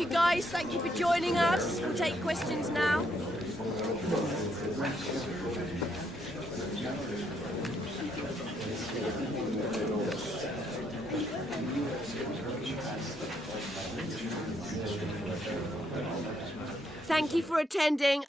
you guys, thank you for joining us. We'll take questions now. Thank you for attending.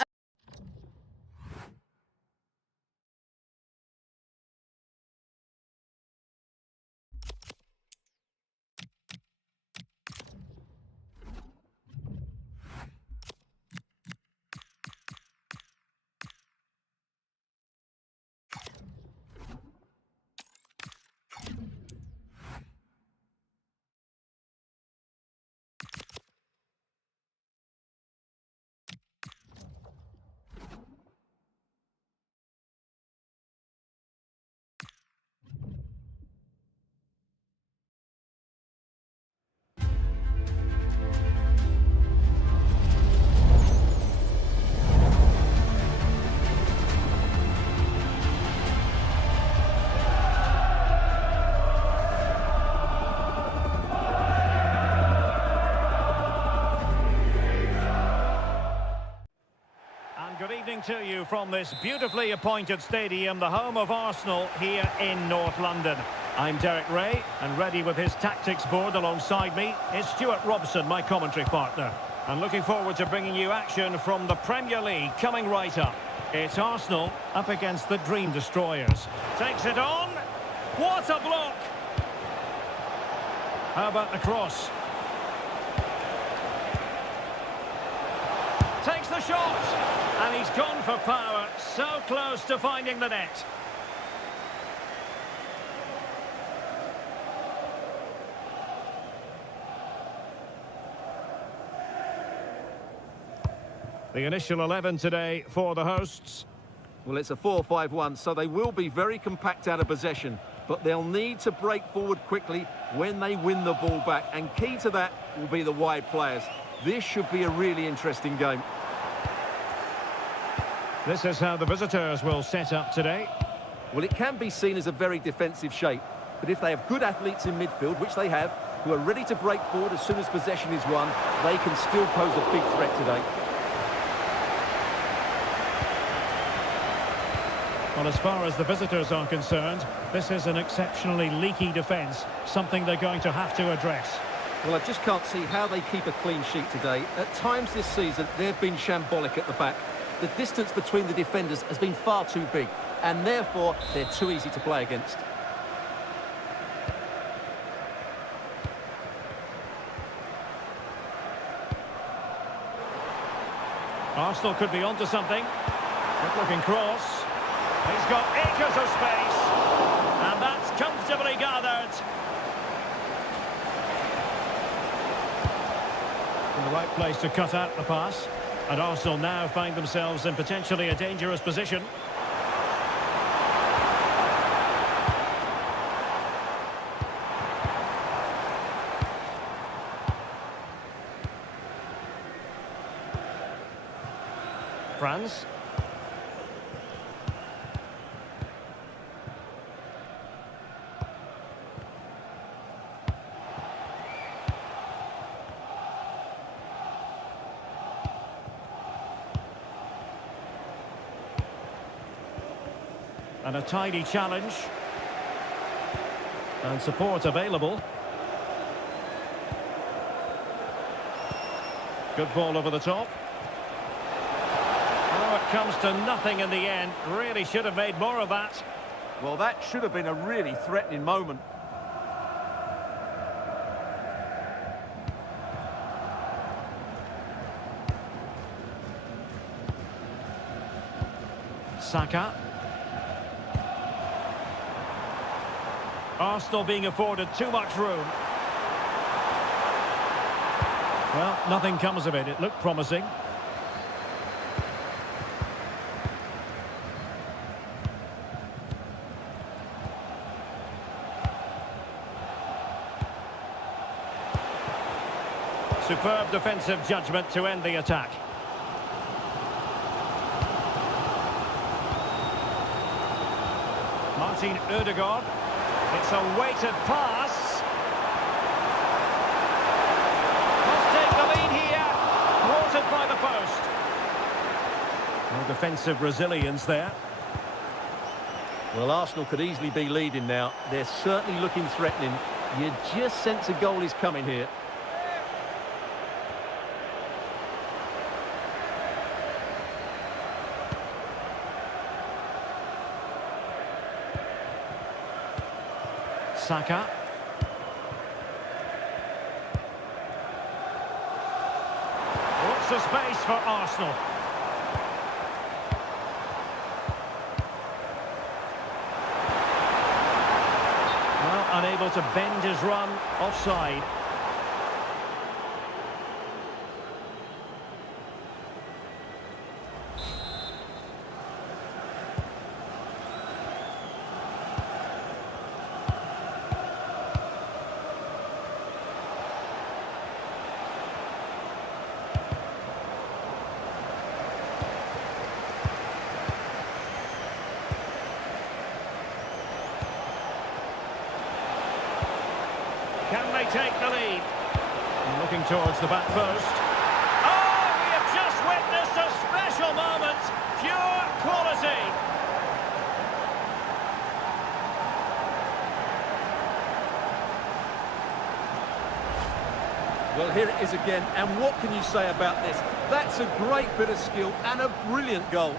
Good evening to you from this beautifully appointed stadium, the home of Arsenal here in North London. I'm Derek Ray, and ready with his tactics board alongside me is Stuart Robson, my commentary partner. And looking forward to bringing you action from the Premier League coming right up. It's Arsenal up against the Dream Destroyers. Takes it on. What a block! How about the cross? Takes the shot! And he's gone for power, so close to finding the net. The initial 11 today for the hosts. Well, it's a 4-5-1, so they will be very compact out of possession, but they'll need to break forward quickly when they win the ball back, and key to that will be the wide players. This should be a really interesting game. This is how the visitors will set up today. Well, it can be seen as a very defensive shape, but if they have good athletes in midfield, which they have, who are ready to break forward as soon as possession is won, they can still pose a big threat today. Well, as far as the visitors are concerned, this is an exceptionally leaky defence, something they're going to have to address. Well, I just can't see how they keep a clean sheet today. At times this season, they've been shambolic at the back. The distance between the defenders has been far too big, and therefore they're too easy to play against. Arsenal could be onto something. Good looking cross. He's got acres of space, and that's comfortably gathered. In the right place to cut out the pass. And Arsenal now find themselves in potentially a dangerous position. France. And a tidy challenge. And support available. Good ball over the top. Oh, it comes to nothing in the end. Really should have made more of that. Well, that should have been a really threatening moment. Saka. Arsenal being afforded too much room. Well, nothing comes of it. It looked promising. Superb defensive judgment to end the attack. Martin Ødegaard. It's a weighted pass. Must take the lead here. No defensive resilience there. Well, Arsenal could easily be leading now. They're certainly looking threatening. You just sense a goal is coming here. Saka. Lots of space for Arsenal. Well, unable to bend his run, offside. Can they take the lead? Looking towards the back post. Oh, we have just witnessed a special moment. Pure quality. Well, here it is again, and what can you say about this? That's a great bit of skill and a brilliant goal.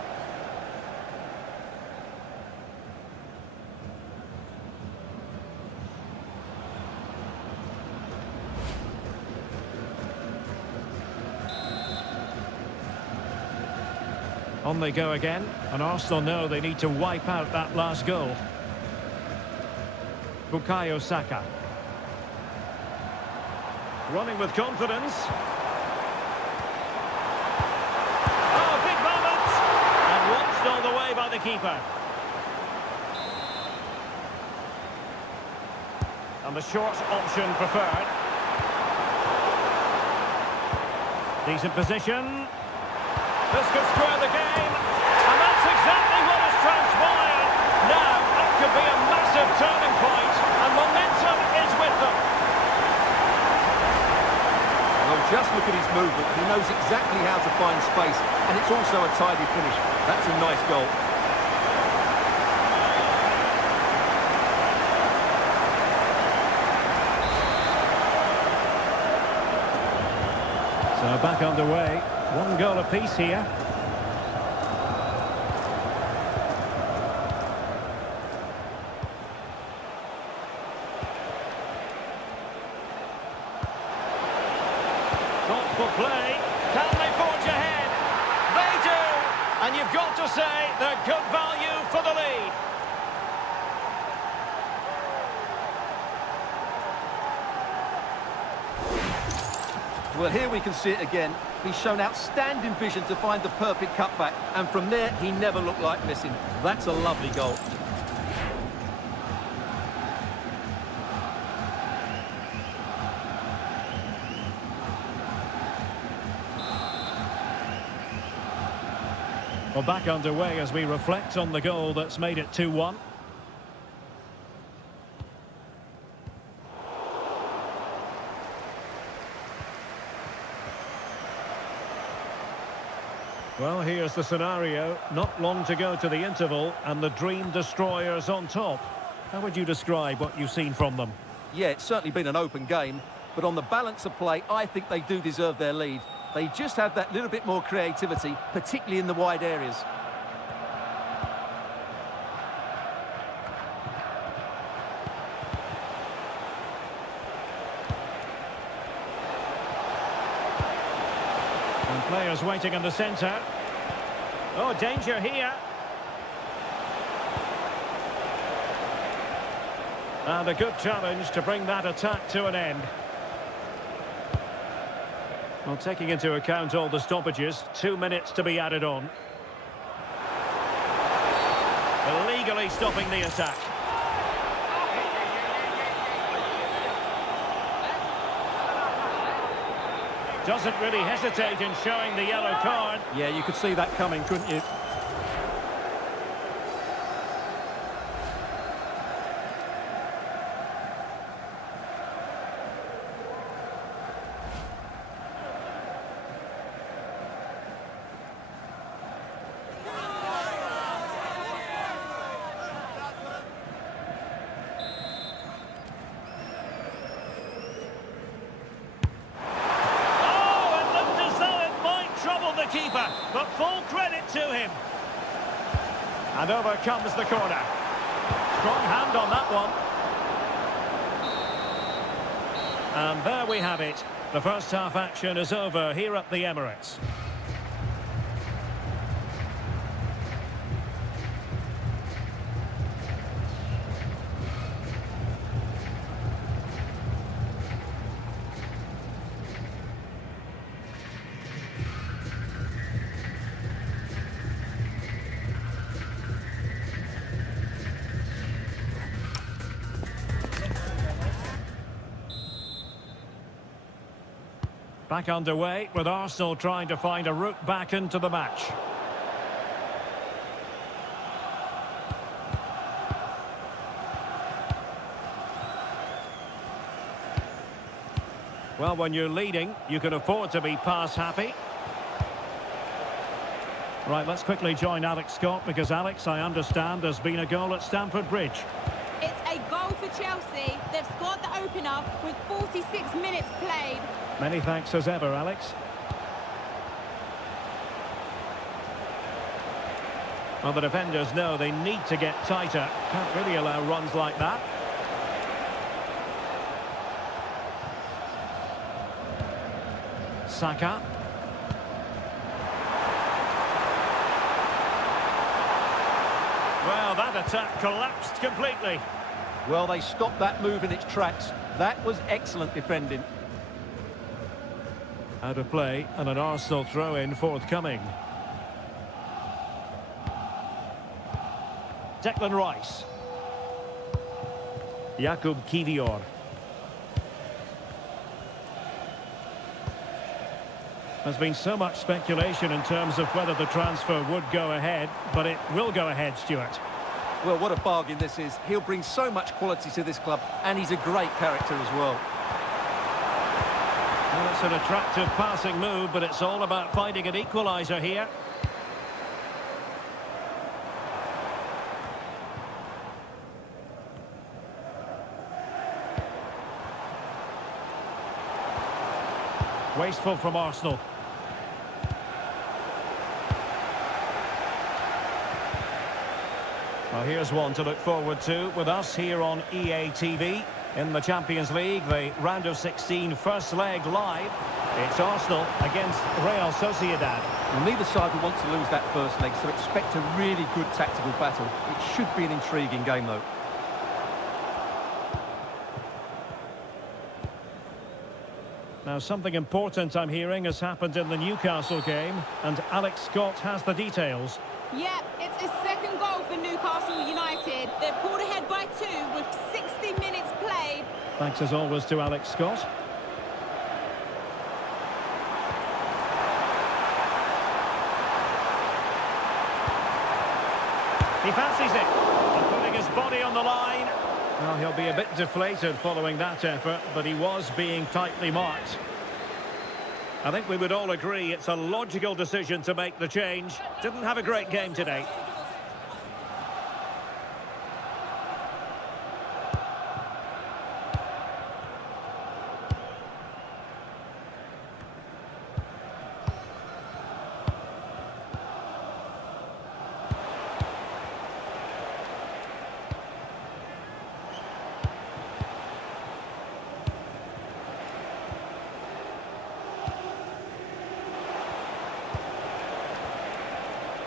On they go again, and Arsenal know they need to wipe out that last goal. Bukayo Saka. Running with confidence. Oh, big moment! And watched all the way by the keeper. And the short option preferred. Decent position. This could square the game, and that's exactly what has transpired. Now, that could be a massive turning point, and momentum is with them. Well, just look at his movement. He knows exactly how to find space, and it's also a tidy finish. That's a nice goal. So back underway. One goal apiece here. Thoughtful play. Can they forge ahead? They do! And you've got to say they're good value for the lead. Well, here we can see it again. He's shown outstanding vision to find the perfect cutback, and from there, he never looked like missing. That's a lovely goal. Well, back underway as we reflect on the goal that's made it 2-1. Well, here's the scenario. Not long to go to the interval, and the Dream Destroyers on top. How would you describe what you've seen from them? Yeah, it's certainly been an open game, but on the balance of play, I think they do deserve their lead. They just have that little bit more creativity, particularly in the wide areas. And players waiting in the centre. Oh, danger here. And a good challenge to bring that attack to an end. Well, taking into account all the stoppages, 2 minutes to be added on. Illegally stopping the attack. Doesn't really hesitate in showing the yellow card. Yeah, you could see that coming, couldn't you? keeper, but full credit to him. And over comes the corner. Strong hand on that one. And there we have it. The first half action is over here at the Emirates. Back underway with Arsenal trying to find a route back into the match. Well, when you're leading, you can afford to be pass happy. Right, let's quickly join Alex Scott because, Alex, I understand there's been a goal at Stamford Bridge. It's a goal for Chelsea. They've scored the opener with 46 minutes played. Many thanks as ever, Alex. Well, the defenders know they need to get tighter. Can't really allow runs like that. Saka. Well, that attack collapsed completely. Well, they stopped that move in its tracks. That was excellent defending. Out of play and an Arsenal throw-in forthcoming. Declan Rice. Jakub Kiwior. There's been so much speculation in terms of whether the transfer would go ahead, but it will go ahead, Stuart. Well, what a bargain this is. He'll bring so much quality to this club, and he's a great character as well. Well, it's an attractive passing move, but it's all about finding an equaliser here. Wasteful from Arsenal. Well, here's one to look forward to with us here on EA TV. In the Champions League, the round of 16 first leg live. It's Arsenal against Real Sociedad. Well, neither side will want to lose that first leg, so expect a really good tactical battle. It should be an intriguing game, though. Now, something important I'm hearing has happened in the Newcastle game, and Alex Scott has the details. Yep, it's his second goal for Newcastle United. They've pulled ahead by 2 with 60 minutes played. Thanks as always to Alex Scott. He fancies it, and putting his body on the line. Well, he'll be a bit deflated following that effort, but he was being tightly marked. I think we would all agree it's a logical decision to make the change. Didn't have a great game today.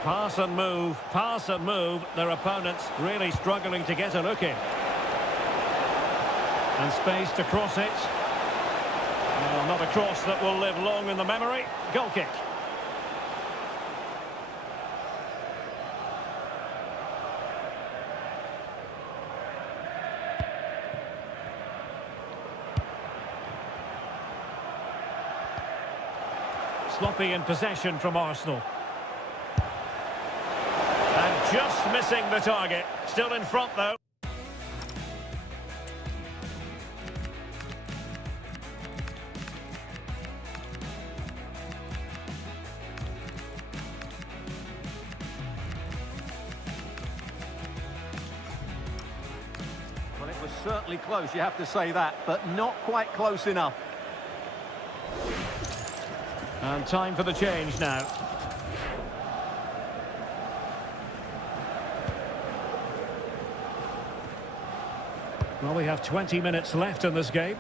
Pass and move. Their opponents really struggling to get a look in. And space to cross it. Well, not a cross that will live long in the memory. Goal kick. Sloppy in possession from Arsenal. Just missing the target. Still in front, though. Well, it was certainly close, you have to say that, but not quite close enough. And time for the change now. Well, we have 20 minutes left in this game.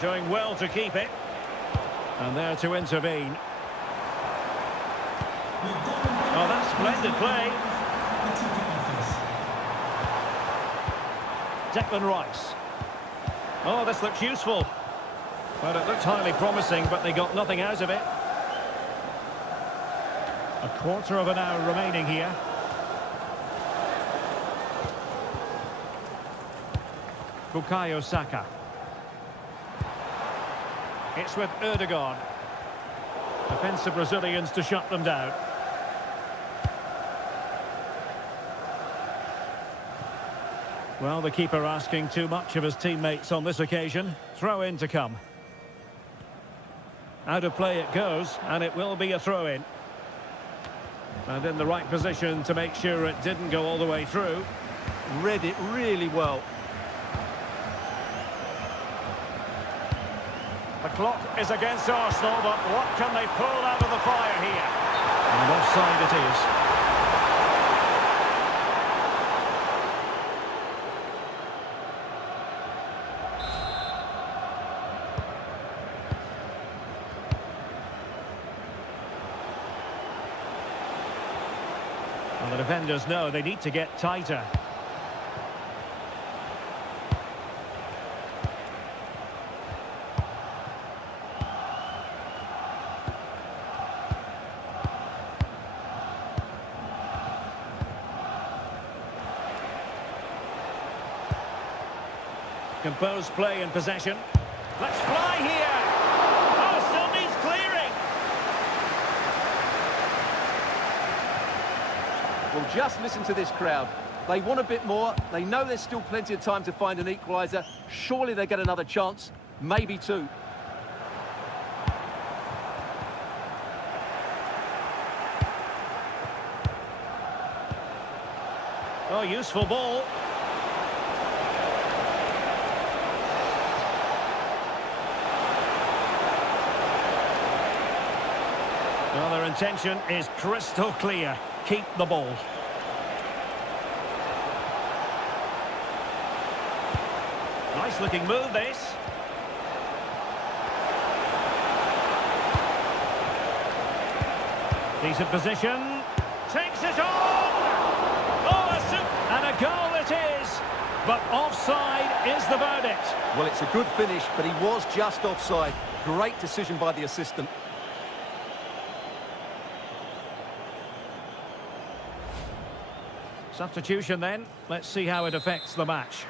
Doing well to keep it. And there to intervene. Oh, that's splendid play. Declan Rice. Oh, this looks useful. Well, it looked highly promising, but they got nothing out of it. A quarter of an hour remaining here. Bukayo Saka. It's with Erdogan. Defensive Brazilians to shut them down. Well, the keeper asking too much of his teammates on this occasion. Throw in to come. Out of play it goes, and it will be a throw in. And in the right position to make sure it didn't go all the way through. Read it really well. The clock is against Arsenal, but what can they pull out of the fire here? And offside it is. Well, the defenders know they need to get tighter. Composed play in possession. Let's fly here! Oh, still needs clearing! Well, just listen to this crowd. They want a bit more. They know there's still plenty of time to find an equaliser. Surely they get another chance. Maybe two. Oh, useful ball. Well, their intention is crystal clear. Keep the ball. Nice looking move, this. Decent position. Takes it on! Oh, and a goal it is! But offside is the verdict. Well, it's a good finish, but he was just offside. Great decision by the assistant. Substitution then. Let's see how it affects the match.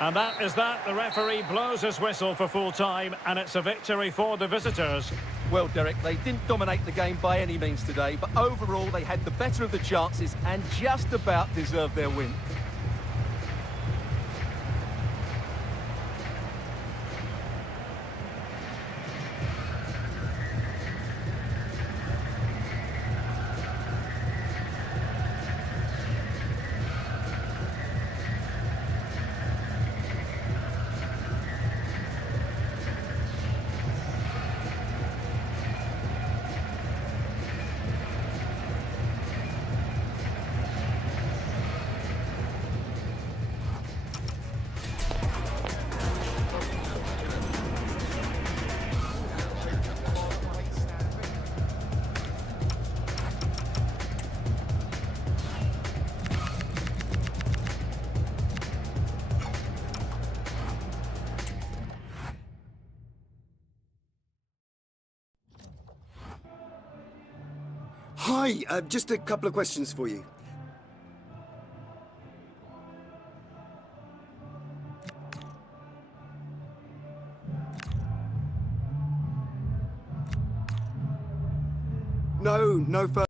And that is that. The referee blows his whistle for full time, and it's a victory for the visitors. Well, Derek, they didn't dominate the game by any means today, but overall they had the better of the chances and just about deserved their win. Hi, just a couple of questions for you. No further. Well,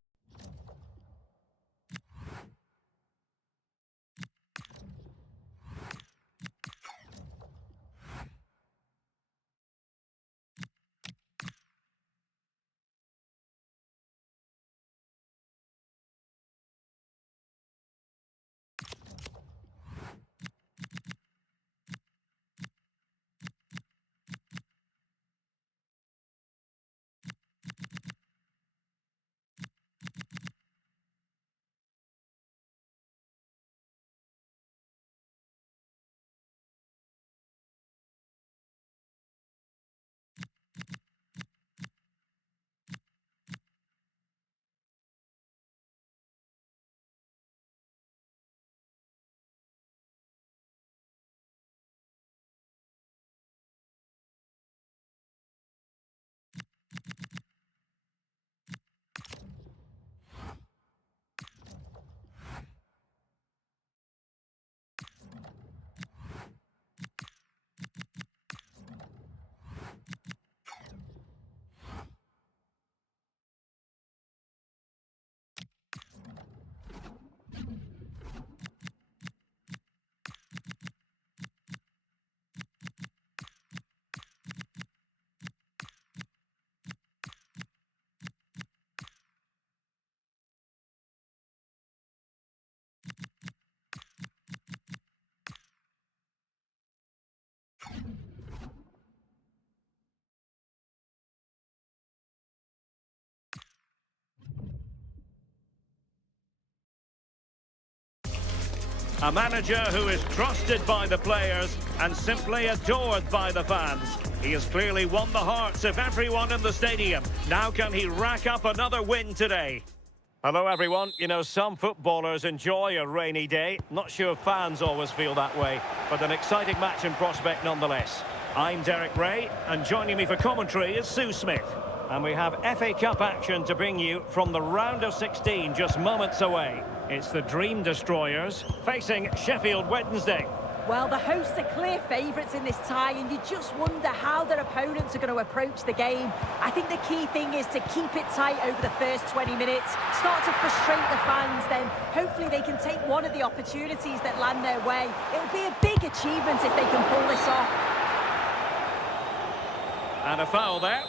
A manager who is trusted by the players and simply adored by the fans. He has clearly won the hearts of everyone in the stadium. Now can he rack up another win today? Hello everyone. You know, some footballers enjoy a rainy day. Not sure fans always feel that way, but an exciting match in prospect nonetheless. I'm Derek Ray, and joining me for commentary is Sue Smith. And we have FA Cup action to bring you from the round of 16 just moments away. It's the Dream Destroyers facing Sheffield Wednesday. Well, the hosts are clear favourites in this tie, and you just wonder how their opponents are going to approach the game. I think the key thing is to keep it tight over the first 20 minutes, start to frustrate the fans, then hopefully they can take one of the opportunities that land their way. It'll be a big achievement if they can pull this off. And a foul there.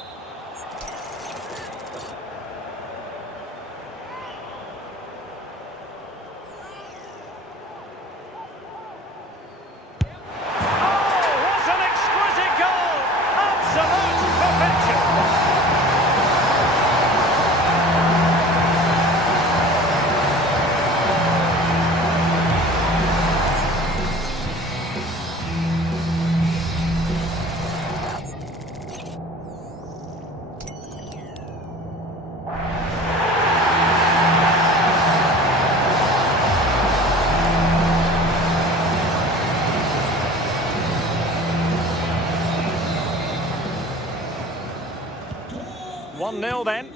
One 0 then.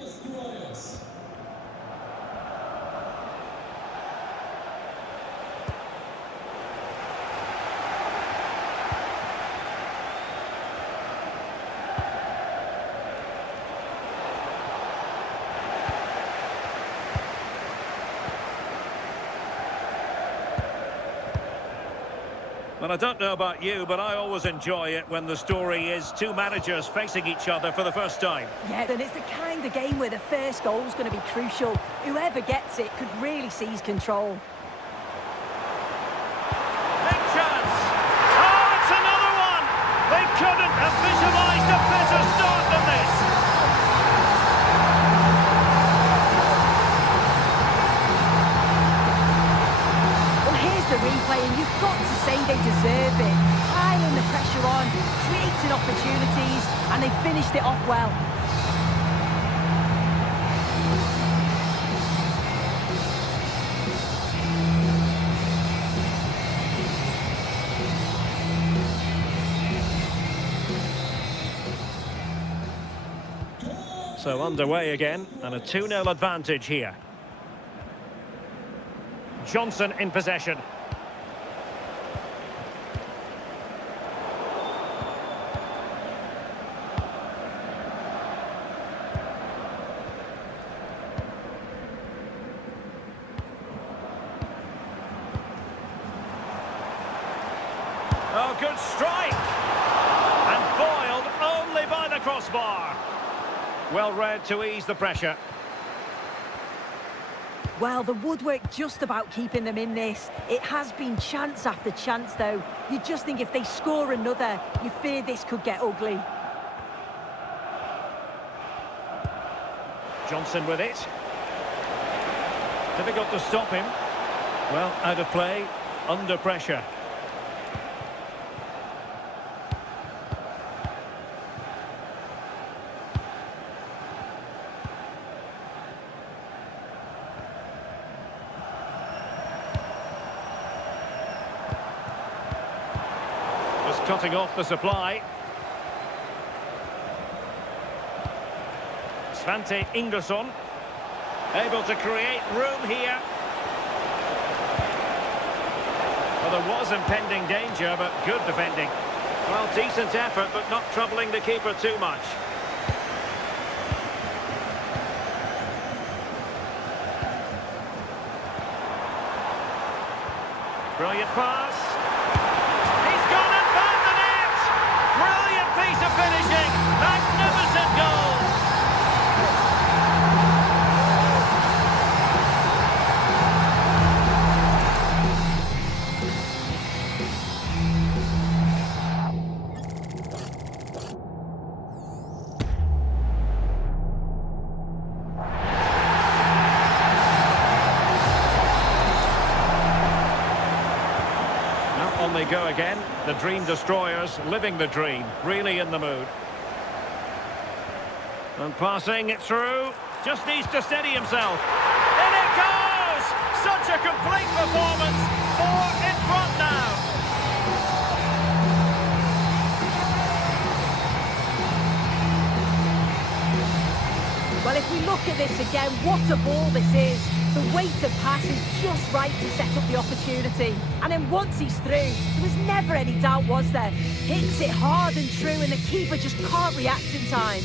Well, I don't know about you, but I always enjoy it when the story is two managers facing each other for the first time. Yeah, and it's the kind of game where the first goal is going to be crucial. Whoever gets it could really seize control. Big chance! Oh, it's another one! They couldn't have visualised a better start than this! Well, here's the replay, and you've got to say they deserve it. Piling the pressure on, creating opportunities, and they finished it off well. So underway again, and a 2-0 advantage here. Johnson in possession. Oh, good strike! And foiled only by the crossbar. Well read to ease the pressure. Well, the woodwork just about keeping them in this. It has been chance after chance, though. You just think if they score another, you fear this could get ugly. Johnson with it. Difficult to stop him. Well, out of play, under pressure. Cutting off the supply. Svante Ingerson able to create room here. Well, there was impending danger, but good defending. Well, decent effort, but not troubling the keeper too much. Brilliant pass. He's gone and found the net! Brilliant piece of finishing! Magnificent goal! Now on they go again. The dream destroyers living the dream. Really in the mood. And passing it through. Just needs to steady himself. In it goes! Such a complete performance. 4 in front now. Well, if we look at this again, what a ball this is. The weighted pass is just right to set up the opportunity. And then once he's through, there was never any doubt, was there? Hits it hard and true, and the keeper just can't react in time.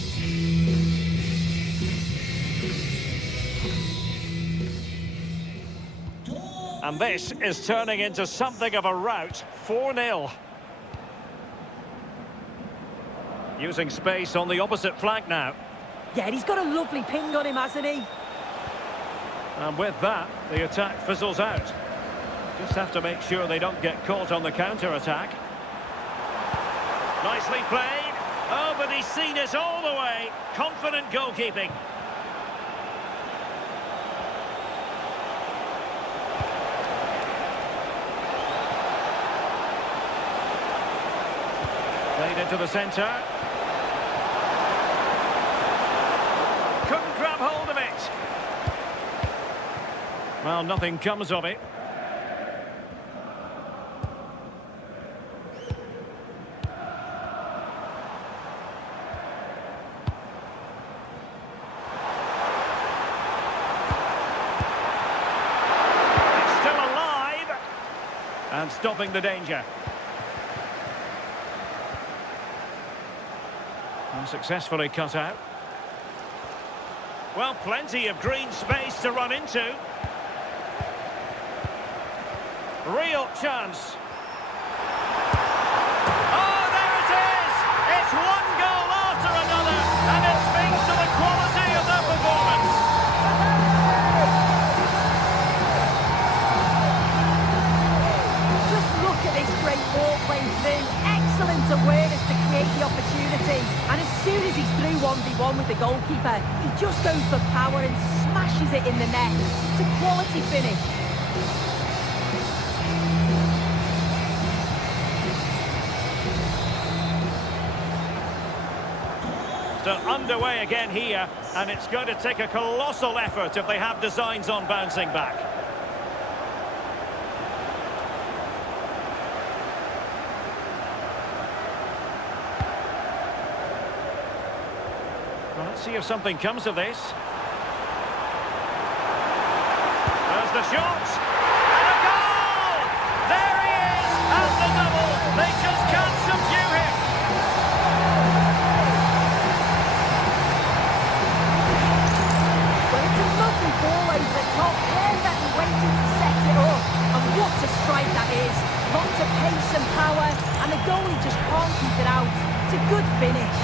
And this is turning into something of a rout. 4-0. Using space on the opposite flank now. Yeah, he's got a lovely ping on him, hasn't he? And with that, the attack fizzles out. Just have to make sure they don't get caught on the counter-attack. Nicely played. Oh, but he's seen it all the way. Confident goalkeeping. Played into the centre. Couldn't grab hold of it. Well, nothing comes of it. It's still alive. And stopping the danger. Successfully cut out. Well, plenty of green space to run into. Real chance. Oh, there it is! It's one goal after another, and it speaks to the quality of their performance. Just look at this great ball played through. Excellent awareness to create the opportunity. And as soon as he's through 1v1 with the goalkeeper, he just goes for power and smashes it in the net. It's a quality finish. So underway again here, and it's going to take a colossal effort if they have designs on bouncing back. Well, let's see if something comes of this. There's the shot, and a goal! There he is, at the double. They just can't subdue him. Well, it's a lovely ball over the top, perfectly waiting to set it up. And what a strike that is. Lots of pace and power, and the goalie just can't keep it out. It's a good finish.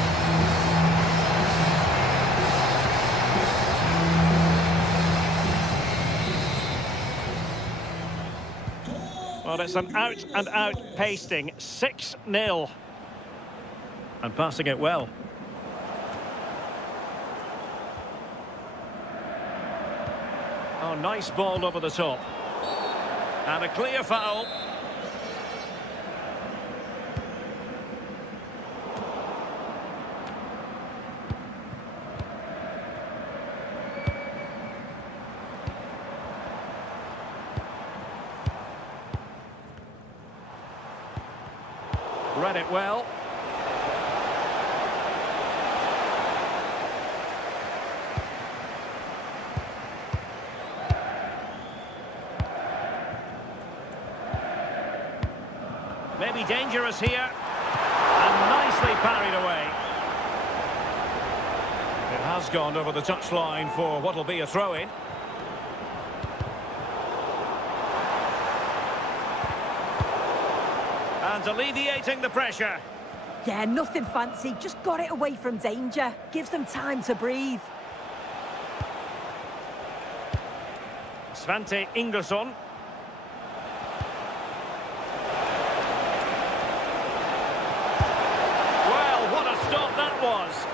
Well, it's an out-and-out pasting. 6-0. And passing it well. Oh, nice ball over the top. And a clear foul. Read it well. Maybe dangerous here. And nicely parried away. It has gone over the touchline for what will be a throw-in. And alleviating the pressure. Yeah, nothing fancy, just got it away from danger. Gives them time to breathe. Svante Ingersson. Well, what a stop that was.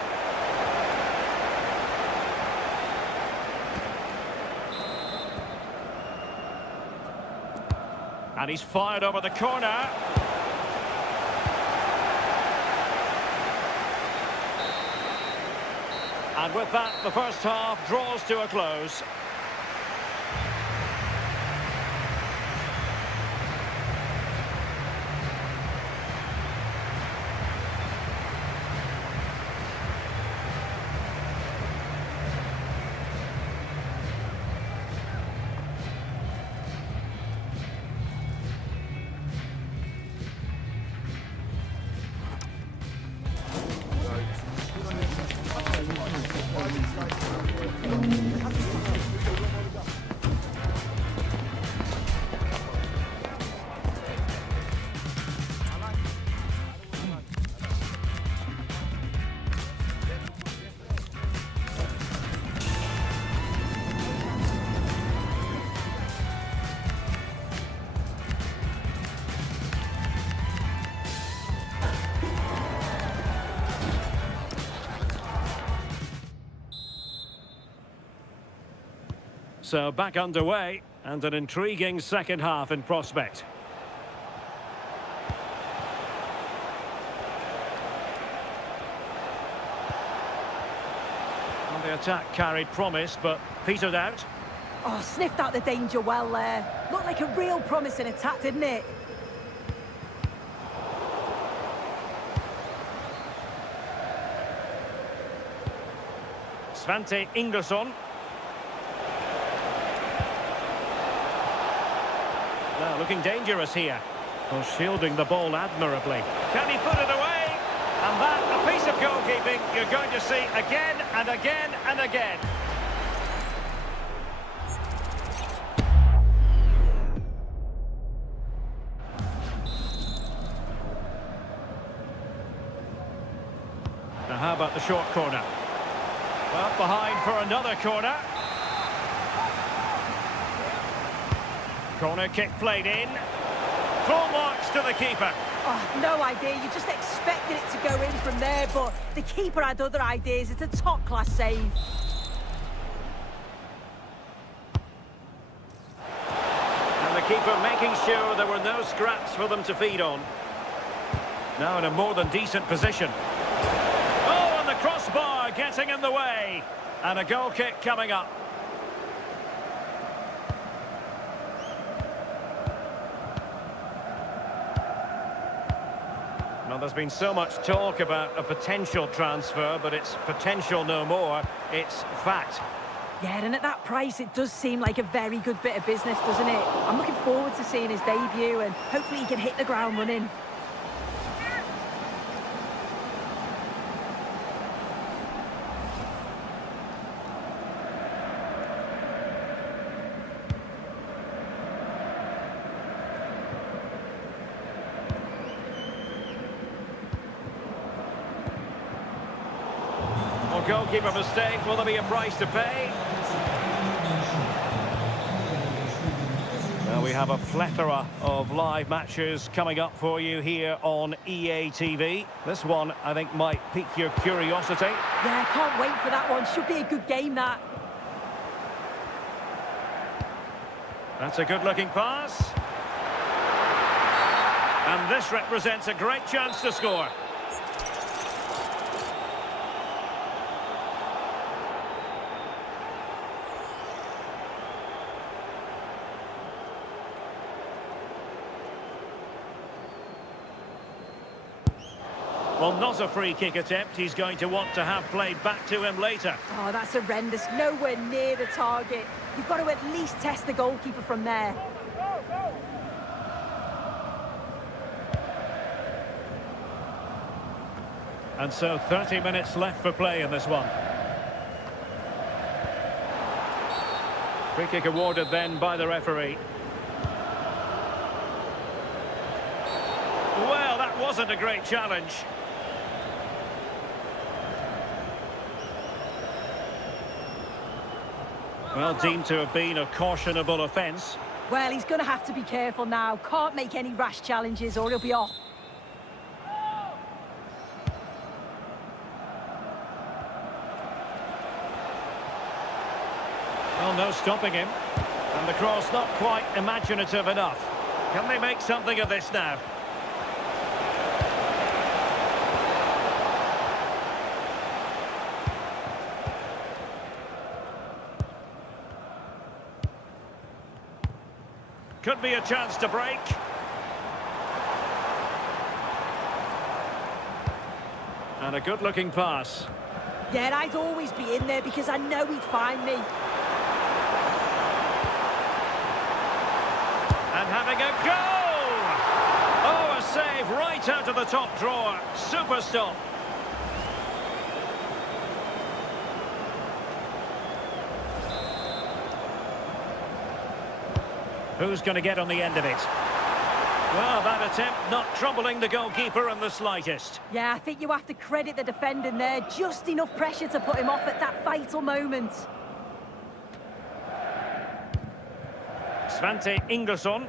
And he's fired over the corner. And with that, the first half draws to a close. So back underway, and an intriguing second half in prospect. And the attack carried promise, but petered out. Oh, sniffed out the danger well there. Looked like a real promising attack, didn't it? Svante Ingersson. Now looking dangerous here. Oh, shielding the ball admirably. Can he put it away? And that, a piece of goalkeeping you're going to see again and again and again. Now how about the short corner? Well, behind for another corner. Corner kick played in. Full marks to the keeper. Oh, no idea. You just expected it to go in from there, but the keeper had other ideas. It's a top-class save. And the keeper making sure there were no scraps for them to feed on. Now in a more than decent position. Oh, and the crossbar getting in the way. And a goal kick coming up. Now, there's been so much talk about a potential transfer, but it's potential no more. It's fact. Yeah, and at that price, it does seem like a very good bit of business, doesn't it? I'm looking forward to seeing his debut, and hopefully he can hit the ground running. Goalkeeper mistake, will there be a price to pay? Well, we have a plethora of live matches coming up for you here on EA TV. This one, I think, might pique your curiosity. Yeah, I can't wait for that one. Should be a good game, that. That's a good-looking pass. And this represents a great chance to score. Well, not a free kick attempt. He's going to want to have played back to him later. Oh, that's horrendous. Nowhere near the target. You've got to at least test the goalkeeper from there. And so 30 minutes left for play in this one. Free kick awarded then by the referee. Well, that wasn't a great challenge. Well, deemed to have been a cautionable offence. Well, he's going to have to be careful now. Can't make any rash challenges or he'll be off. Well, no stopping him. And the cross not quite imaginative enough. Can they make something of this now? Could be a chance to break. And a good-looking pass. Yeah, I'd always be in there because I know he'd find me. And having a goal! Oh, a save right out of the top drawer. Super stop. Who's going to get on the end of it? Well, that attempt not troubling the goalkeeper in the slightest. Yeah, I think you have to credit the defending there. Just enough pressure to put him off at that vital moment. Svante Ingersson.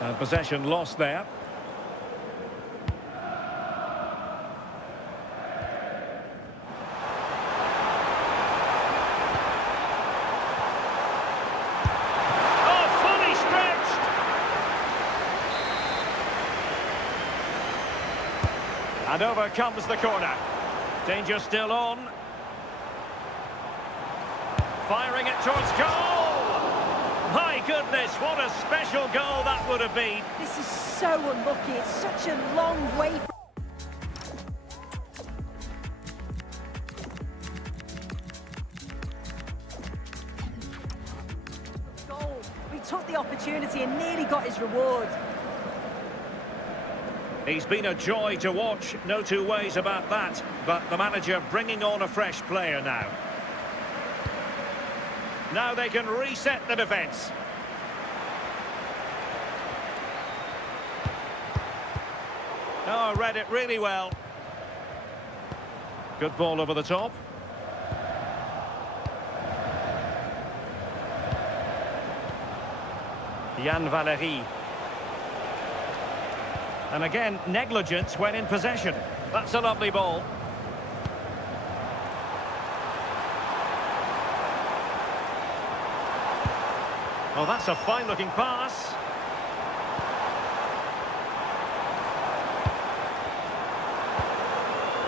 And possession lost there. And over comes the corner. Danger still on. Firing it towards goal! My goodness, what a special goal that would have been. This is so unlucky. It's such a long way from... goal. He took the opportunity and nearly got his reward. He's been a joy to watch, no two ways about that. But the manager bringing on a fresh player now. Now they can reset the defence. Oh, read it really well. Good ball over the top. Jan Valery. And again, negligence when in possession. That's a lovely ball. Oh, that's a fine-looking pass.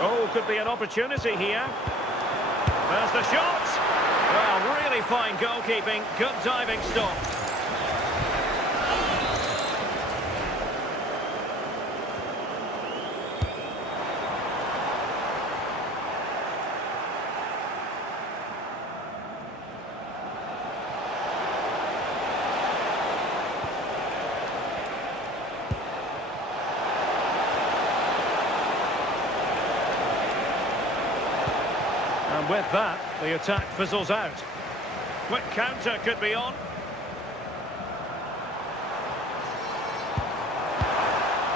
Oh, could be an opportunity here. There's the shot. Well, really fine goalkeeping. Good diving stop. And with that, the attack fizzles out. Quick counter could be on.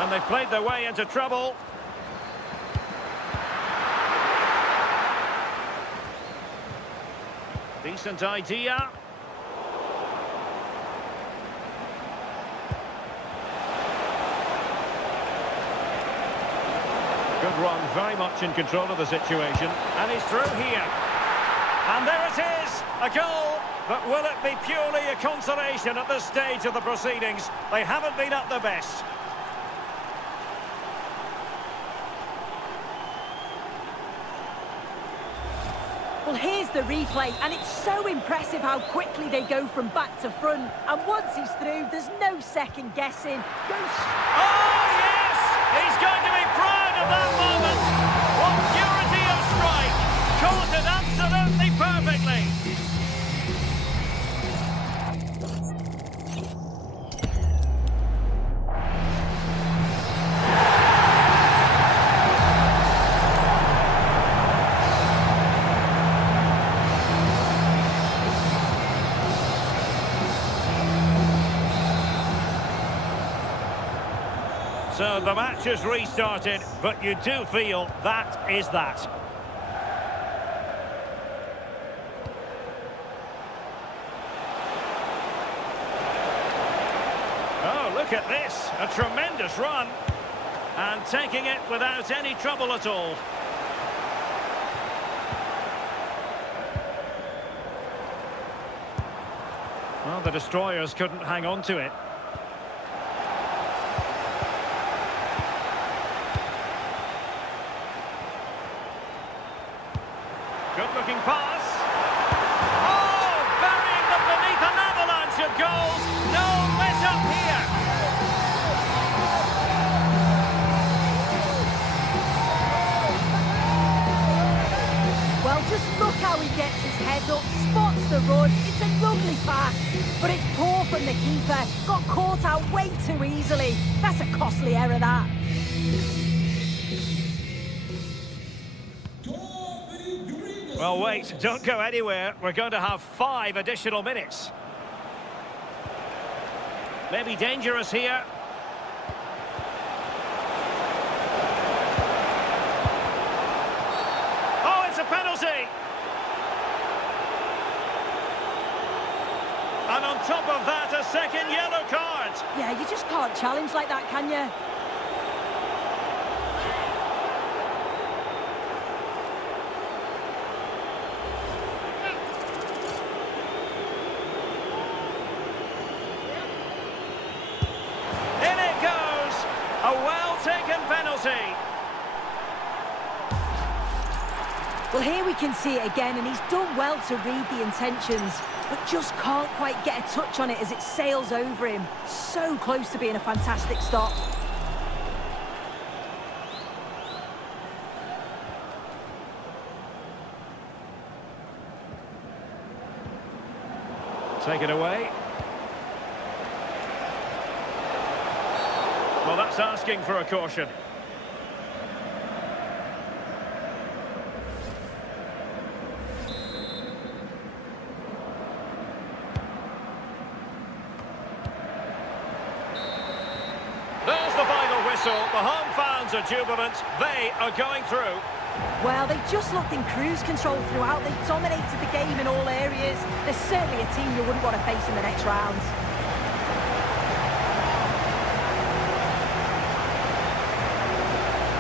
And they've played their way into trouble. Decent idea. Good run, very much in control of the situation. And he's through here. And there it is, a goal. But will it be purely a consolation at this stage of the proceedings? They haven't been at their best. Well, here's the replay, and it's so impressive how quickly they go from back to front. And once he's through, there's no second guessing. Oh, yes! He's going to be proud of that moment. What purity of strike. Caught it absolutely perfectly. So the match has restarted, but you do feel that is that. Oh, look at this. A tremendous run. And taking it without any trouble at all. Well, the destroyers couldn't hang on to it. Good-looking pass. Oh, burying them beneath an avalanche of goals. No let-up here. Well, just look how he gets his head up, spots the run. It's a lovely pass, but it's poor from the keeper. Got caught out way too easily. That's a costly error, that. Well, wait, don't go anywhere. We're going to have 5 additional minutes. Maybe dangerous here. Oh, it's a penalty! And on top of that, a second yellow card. Yeah, you just can't challenge like that, can you? In it goes! A well-taken penalty. Well, here we can see it again, and he's done well to read the intentions, but just can't quite get a touch on it as it sails over him. So close to being a fantastic stop. Take it away. Well, that's asking for a caution. There's the final whistle. The home fans are jubilant. They are going through. Well, they just looked in cruise control throughout. They dominated the game in all areas. They're certainly a team you wouldn't want to face in the next round.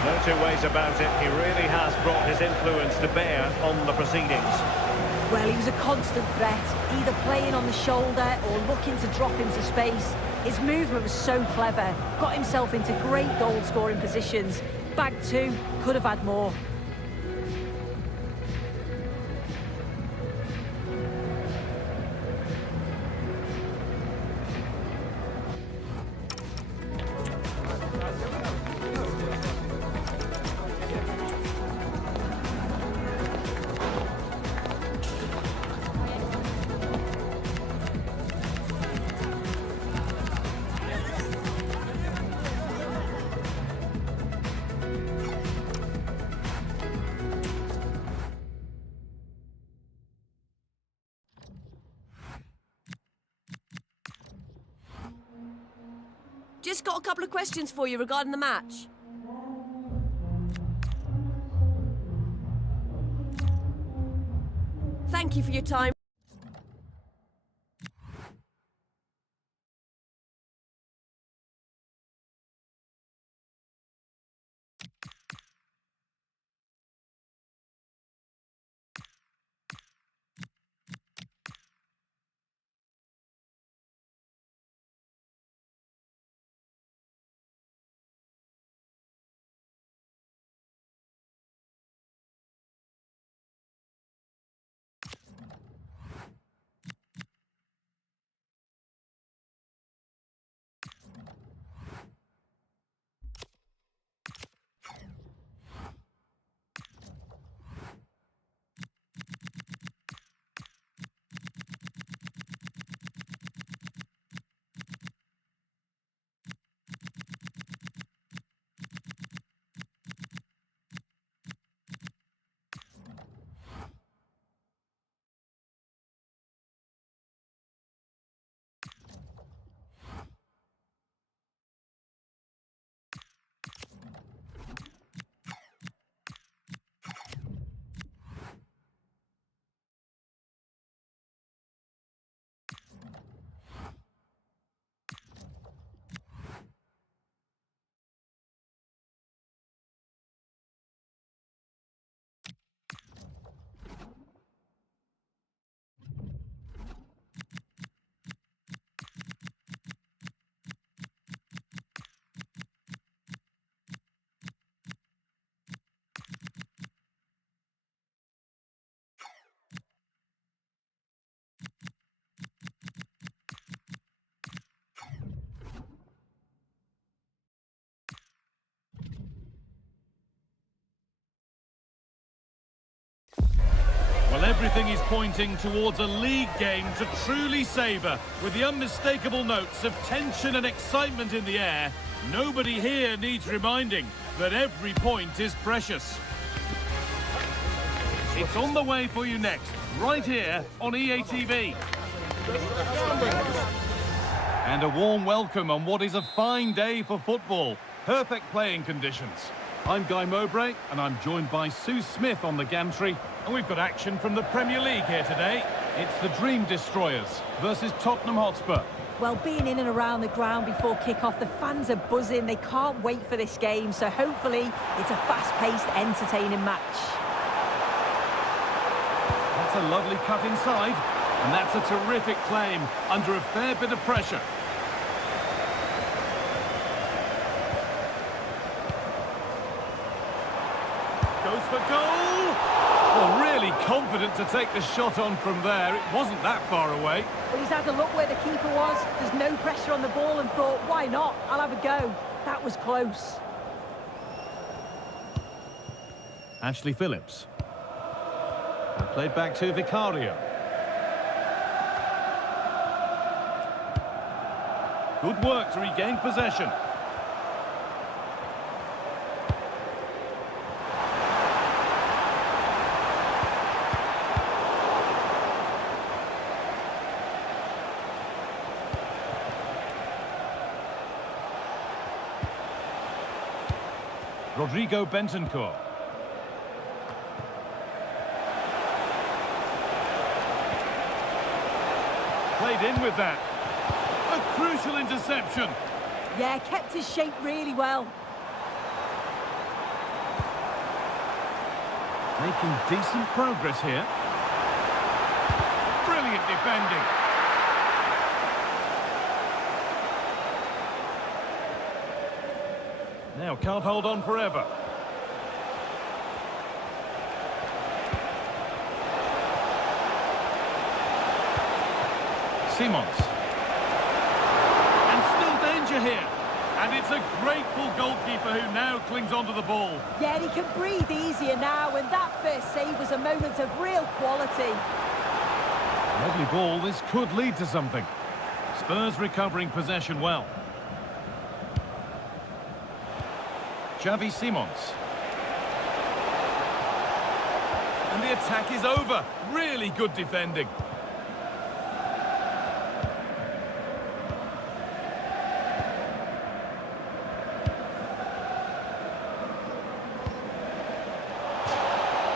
No two ways about it. He really has brought his influence to bear on the proceedings. Well, he was a constant threat, either playing on the shoulder or looking to drop into space. His movement was so clever, got himself into great goal-scoring positions. Bagged 2, could have had more. Just got a couple of questions for you regarding the match. Thank you for your time. Everything is pointing towards a league game to truly savour, with the unmistakable notes of tension and excitement in the air. Nobody here needs reminding that every point is precious. It's on the way for you next, right here on EA TV. And a warm welcome on what is a fine day for football. Perfect playing conditions. I'm Guy Mowbray, and I'm joined by Sue Smith on the gantry. And we've got action from the Premier League here today. It's the Dream Destroyers versus Tottenham Hotspur. Well, being in and around the ground before kick-off, the fans are buzzing. They can't wait for this game, so hopefully it's a fast-paced, entertaining match. That's a lovely cut inside, and that's a terrific claim under a fair bit of pressure. Goes for goal! Well, really confident to take the shot on from there. It wasn't that far away. Well, he's had a look where the keeper was. There's no pressure on the ball and thought, why not? I'll have a go. That was close. Ashley Phillips. And played back to Vicario. Good work to regain possession. Rodrigo Bentancur. Played in with that. A crucial interception. Yeah, kept his shape really well. Making decent progress here. Brilliant defending. Now can't hold on forever. Simons. And still danger here. And it's a grateful goalkeeper who now clings onto the ball. Yeah, he can breathe easier now, and that first save was a moment of real quality. Lovely ball, this could lead to something. Spurs recovering possession well. Xavi Simons. And the attack is over. Really good defending.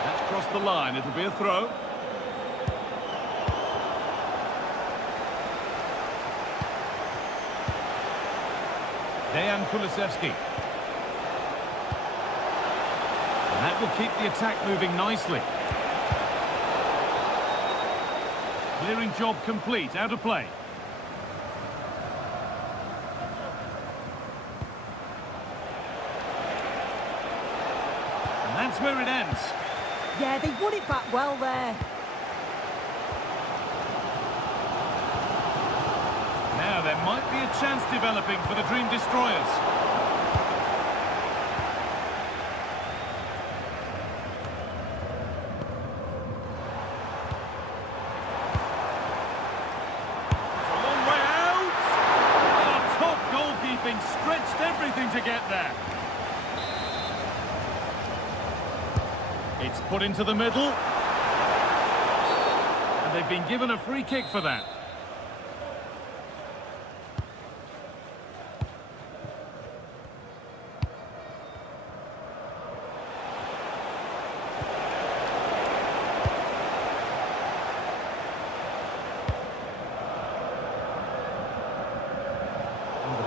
That's crossed the line. It'll be a throw. Dejan Kulusevski. And that will keep the attack moving nicely. Clearing job complete, out of play. And that's where it ends. Yeah, they won it back well there. Now there might be a chance developing for the Dream Destroyers. Stretched everything to get there. It's put into the middle. And they've been given a free kick for that.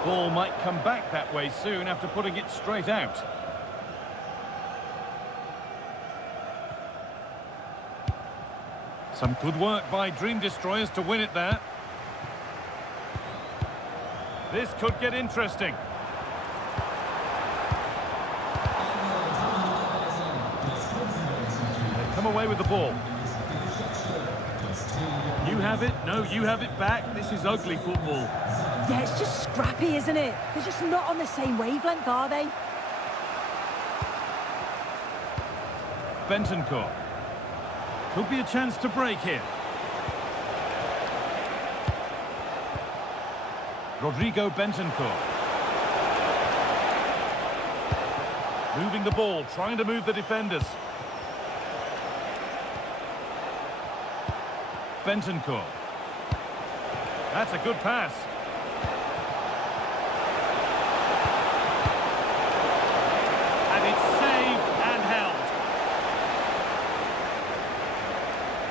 Ball might come back that way soon after putting it straight out. Some good work by Dream Destroyers to win it there. This could get interesting. They come away with the ball. You have it, no, you have it back. This is ugly football. Yeah, it's just scrappy, isn't it? They're just not on the same wavelength, are they? Bentancur. Could be a chance to break here. Rodrigo Bentancur. Moving the ball, trying to move the defenders. Bentancur. That's a good pass. And it's saved and held.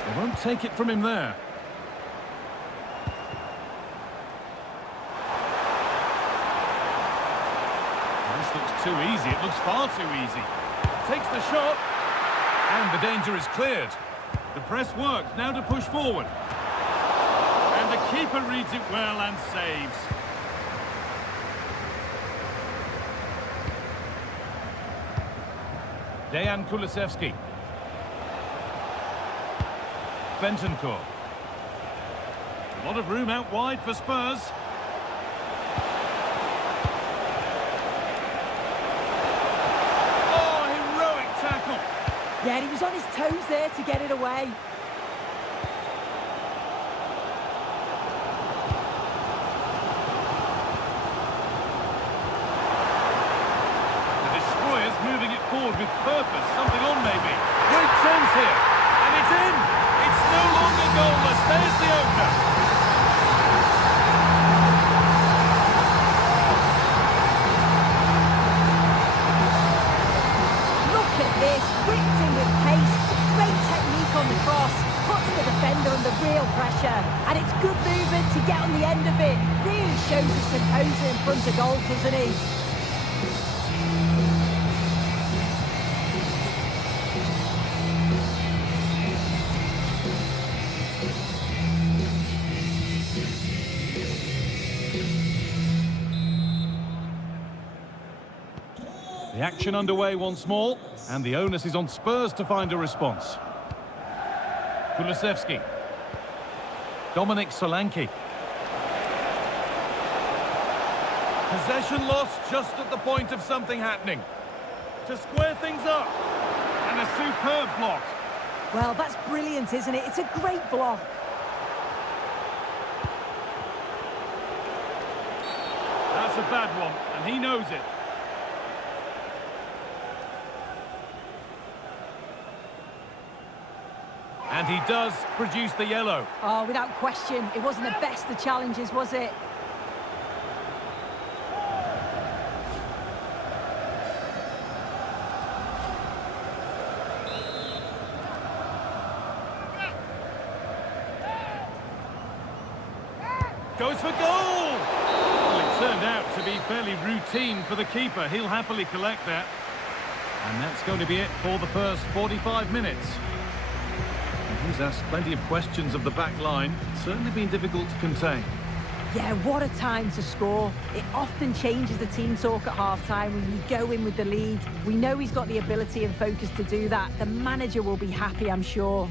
They won't take it from him there. This looks too easy. It looks far too easy. Takes the shot. And the danger is cleared. The press works. Now to push forward. And the keeper reads it well and saves. Dejan Kulusevski. Bentancur. A lot of room out wide for Spurs. Oh, heroic tackle. Yeah, he was on his toes there to get it away. The destroyer's moving it forward with purpose. Something on maybe. Great chance here. And it's in. It's no longer goalless. There's the opener. Look at this, whipped in with pace, great technique on the cross, puts the defender under real pressure, and it's good movement to get on the end of it. Really shows his composure in front of goal, doesn't he? The action underway once more, and the onus is on Spurs to find a response. Kulusevski. Dominic Solanke. Possession lost just at the point of something happening. To square things up. And a superb block. Well, that's brilliant, isn't it? It's a great block. That's a bad one, and he knows it. And he does produce the yellow. Oh, without question, it wasn't the best of challenges, was it? Goes for goal! Well, it turned out to be fairly routine for the keeper. He'll happily collect that. And that's going to be it for the first 45 minutes. He's asked plenty of questions of the back line. It's certainly been difficult to contain. Yeah, what a time to score. It often changes the team talk at half-time when you go in with the lead. We know he's got the ability and focus to do that. The manager will be happy, I'm sure.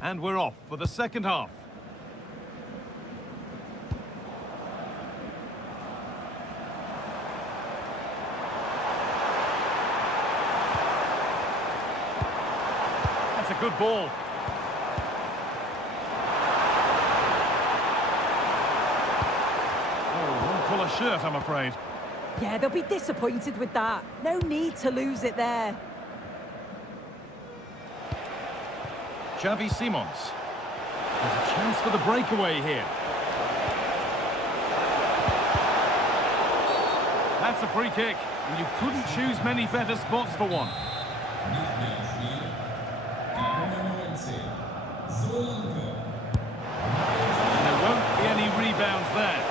And we're off for the second half. That's a good ball. Oh, won't pull a shirt, I'm afraid. Yeah, they'll be disappointed with that. No need to lose it there. Xavi Simons. There's a chance for the breakaway here. That's a free kick, and you couldn't choose many better spots for one. And there won't be any rebounds there.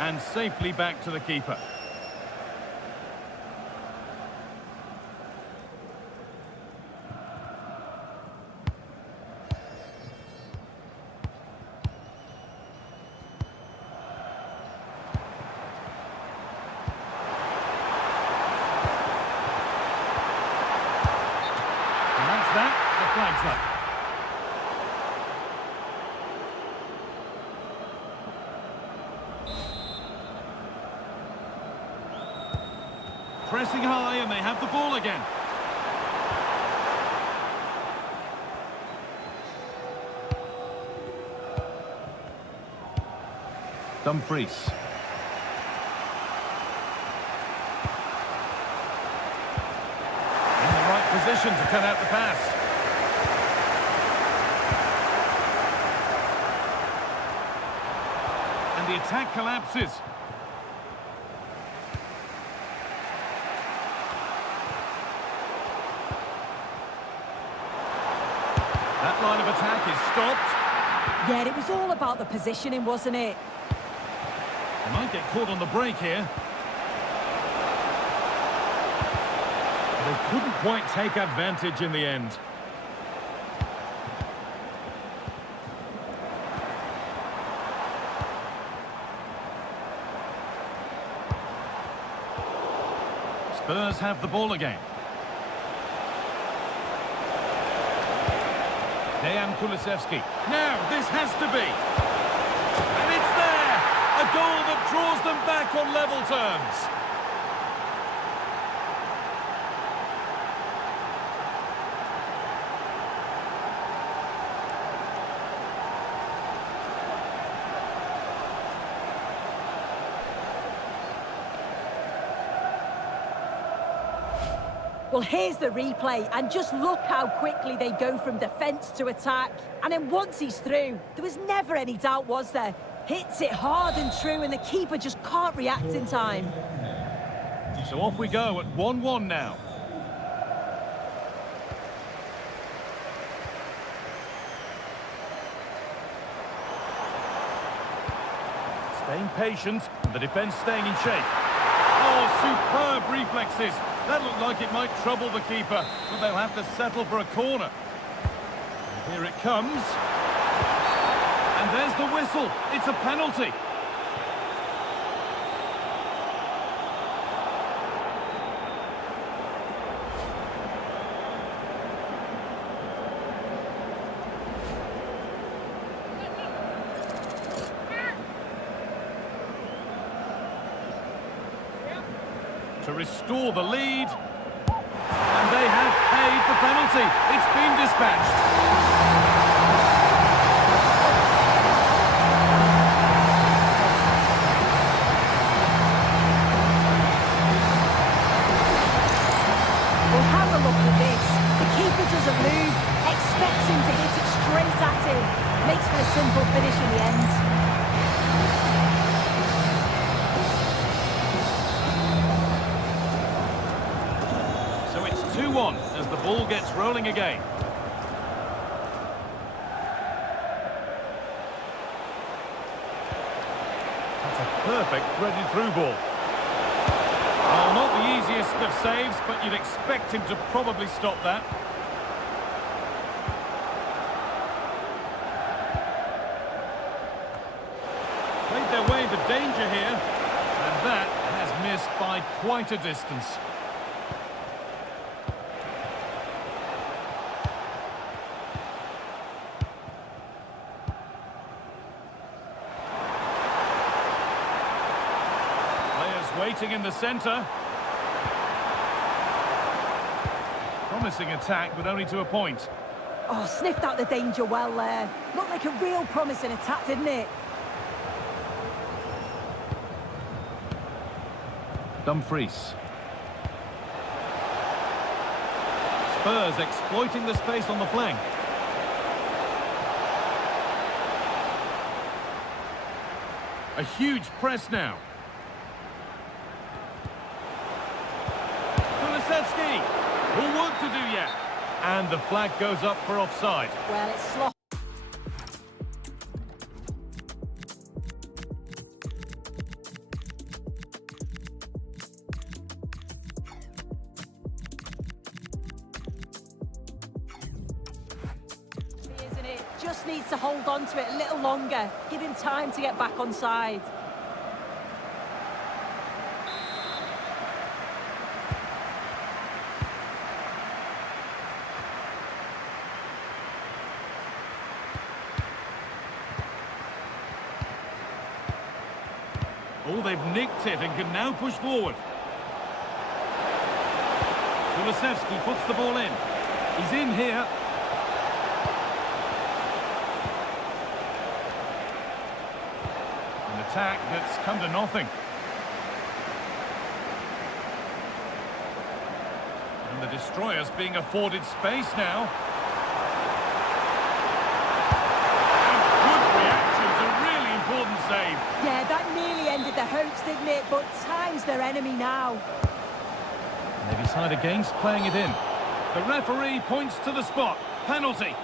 And safely back to the keeper. That, the flag's up. pressing high and they have the ball again. Dumfries. In the right position to cut out the pass. And the attack collapses. That line of attack is stopped. Yeah, it was all about the positioning, wasn't it? They might get caught on the break here. They couldn't quite take advantage in the end. Spurs have the ball again. Dejan Kulusevski. Now, this has to be. And it's there! A goal that draws them back on level terms. Well, here's the replay, and just look how quickly they go from defence to attack. And then once he's through, there was never any doubt, was there? Hits it hard and true, and the keeper just can't react in time. So off we go at 1-1 now. Staying patient, and the defence staying in shape. Oh, superb reflexes. That looked like it might trouble the keeper, but they'll have to settle for a corner. And here it comes. And there's the whistle. It's a penalty. To restore the lead. And they have paid the penalty. It's been dispatched. Well, have a look at this. The keeper doesn't move, expects him to hit it straight at him. Makes for a simple finish in the end. So it's 2-1 as the ball gets rolling again. That's a perfect threaded through ball. Well, not the easiest of saves, but you'd expect him to probably stop that. Played their way into danger here, and that has missed by quite a distance. Waiting in the centre. Promising attack, but only to a point. Oh, sniffed out the danger well there. Looked like a real promising attack, didn't it? Dumfries. Spurs exploiting the space on the flank. A huge press now. Kulusevski. More work to do yet. And the flag goes up for offside. Well, it's sloppy. Isn't it? Just needs to hold on to it a little longer. Give him time to get back on side. Oh, they've nicked it and can now push forward. Kulusevski puts the ball in. He's in here. An attack that's come to nothing. And the destroyer's being afforded space now. Important save. Yeah, that nearly ended their hopes, didn't it? But time's their enemy now. They decide against playing it in. The referee points to the spot. Penalty.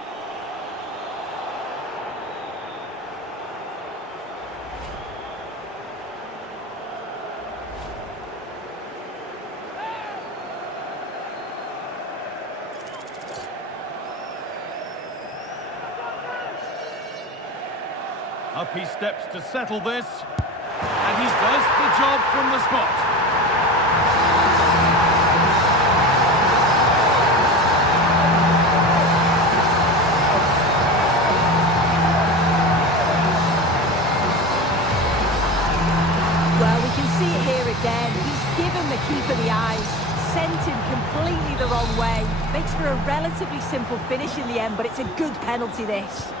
Up he steps to settle this, and he does the job from the spot. Well, we can see it here again. He's given the keeper the eyes, sent him completely the wrong way. Makes for a relatively simple finish in the end, but it's a good penalty, this.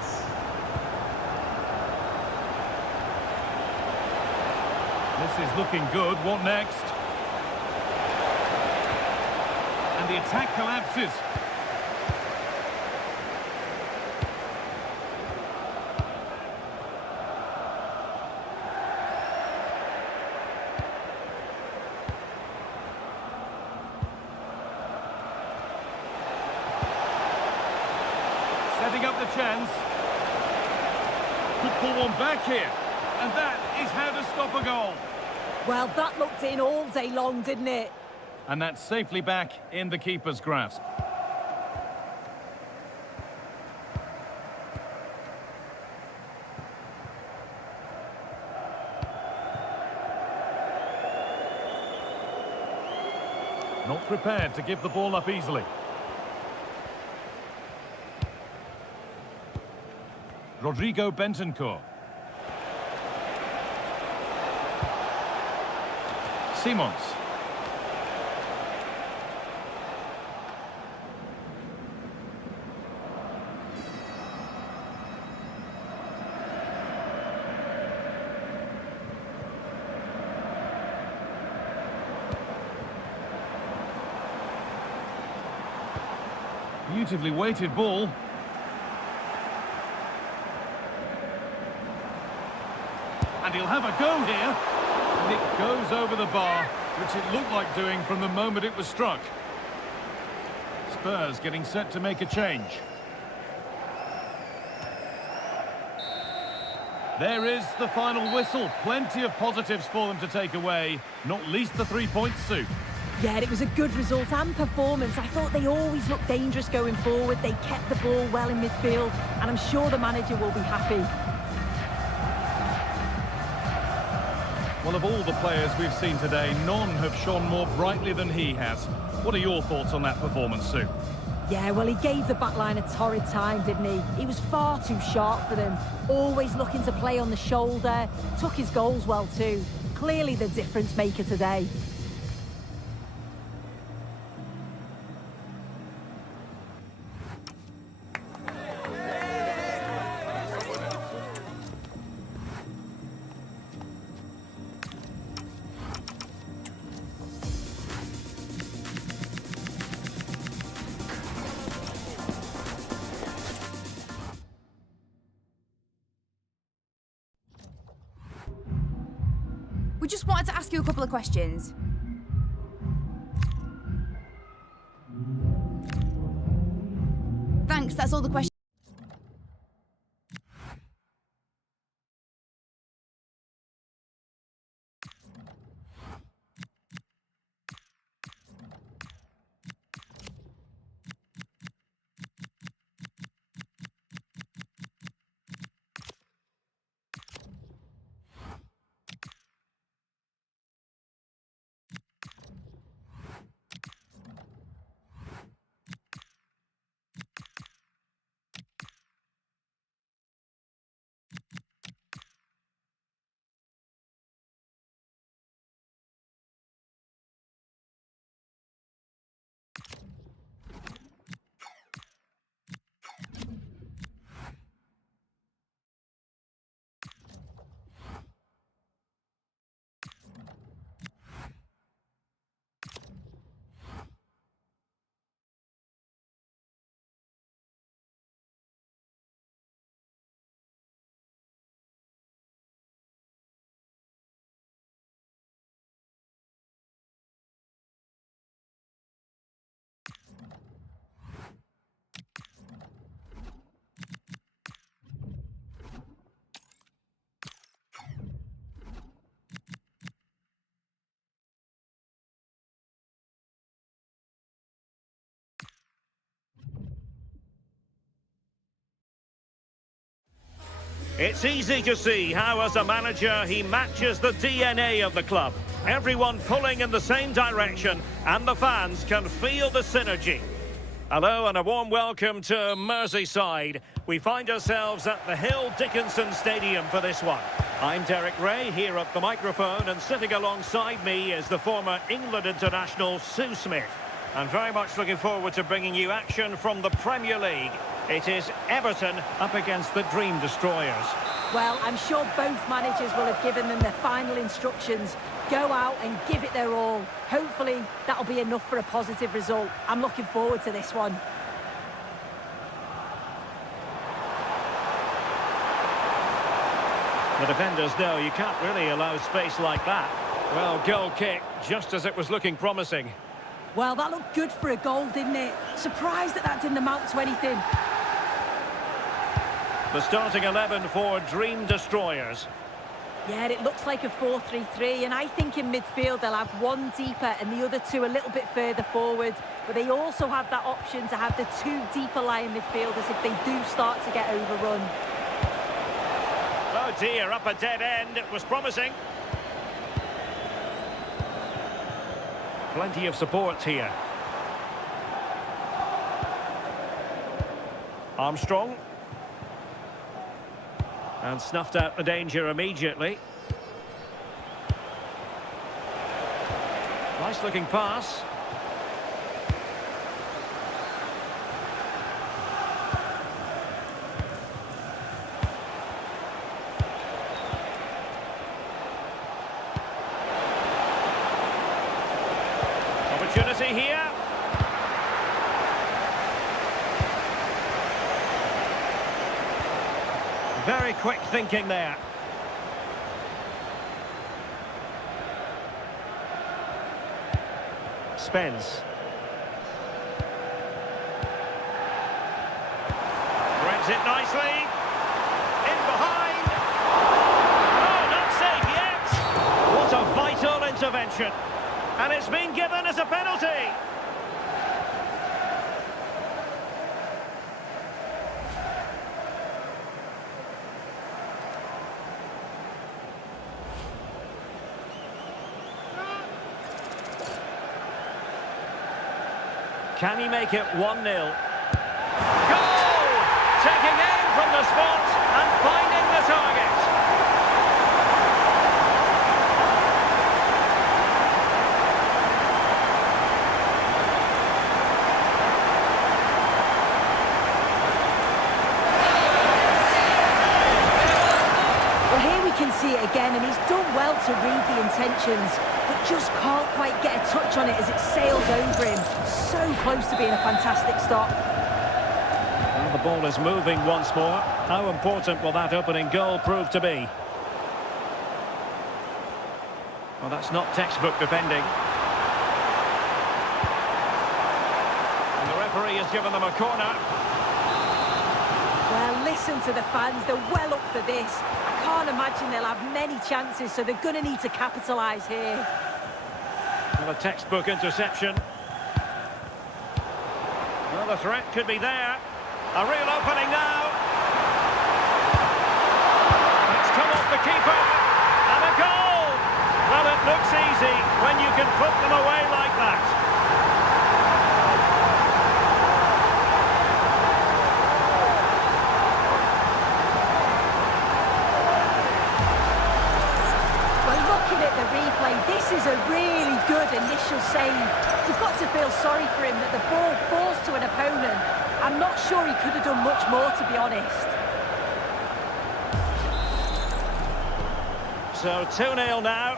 This is looking good. What next? And the attack collapses. Setting up the chance. Could pull one back here. And that is how to stop a goal. Well, that looked in all day long, didn't it? And that's safely back in the keeper's grasp. Not prepared to give the ball up easily. Rodrigo Bentancur. Simons. Beautifully weighted ball. And he'll have a go here. And it goes over the bar, which it looked like doing from the moment it was struck. Spurs getting set to make a change. There is the final whistle. Plenty of positives for them to take away, not least the 3 points, Sue. Yeah, it was a good result and performance. I thought they always looked dangerous going forward. They kept the ball well in midfield, and I'm sure the manager will be happy. Well, of all the players we've seen today, none have shone more brightly than he has. What are your thoughts on that performance, Sue? Yeah, well, he gave the back line a torrid time, didn't he? He was far too sharp for them. Always looking to play on the shoulder. Took his goals well, too. Clearly the difference maker today. We just wanted to ask you a couple of questions. Thanks, that's all the questions. It's easy to see how, as a manager, he matches the DNA of the club. Everyone pulling in the same direction, and the fans can feel the synergy. Hello and a warm welcome to Merseyside. We find ourselves at the Hill Dickinson Stadium for this one. I'm Derek Ray here at the microphone, and sitting alongside me is the former England international Sue Smith. And very much looking forward to bringing you action from the Premier League. It is Everton up against the Dream Destroyers. Well, I'm sure both managers will have given them their final instructions. Go out and give it their all. Hopefully, that'll be enough for a positive result. I'm looking forward to this one. The defenders know you can't really allow space like that. Well, goal kick, just as it was looking promising. Well, that looked good for a goal, didn't it? Surprised that didn't amount to anything. The starting 11 for Dream Destroyers. Yeah, it looks like a 4-3-3, and I think in midfield they'll have one deeper and the other two a little bit further forward. But they also have that option to have the two deeper lying midfielders if they do start to get overrun. Oh dear, up a dead end. It was promising. Plenty of support here. Armstrong. And snuffed out the danger immediately. Nice looking pass. Opportunity here. Very quick thinking there. Spence. Brings it nicely. In behind. Oh, not safe yet. What a vital intervention. And it's been given as a penalty. Can he make it 1-0? Goal! Taking aim from the spot and finding the target. Well, here we can see it again, and he's done well to read the intentions, but just can't quite get a touch on it as it sails over him. So close to being a fantastic stop. Well, the ball is moving once more. How important will that opening goal prove to be? Well, that's not textbook defending. And the referee has given them a corner. Well, listen to the fans. They're well up for this. I can't imagine they'll have many chances, so they're going to need to capitalise here. Well, a textbook interception. Well, the threat could be there. A real opening now. It's come off the keeper. And a goal! Well, it looks easy when you can put them away like that. Well, looking at the replay, this is a really good initial save. You've got to feel sorry for him that the ball falls to an opponent. I'm not sure he could have done much more, to be honest. So 2-0 now.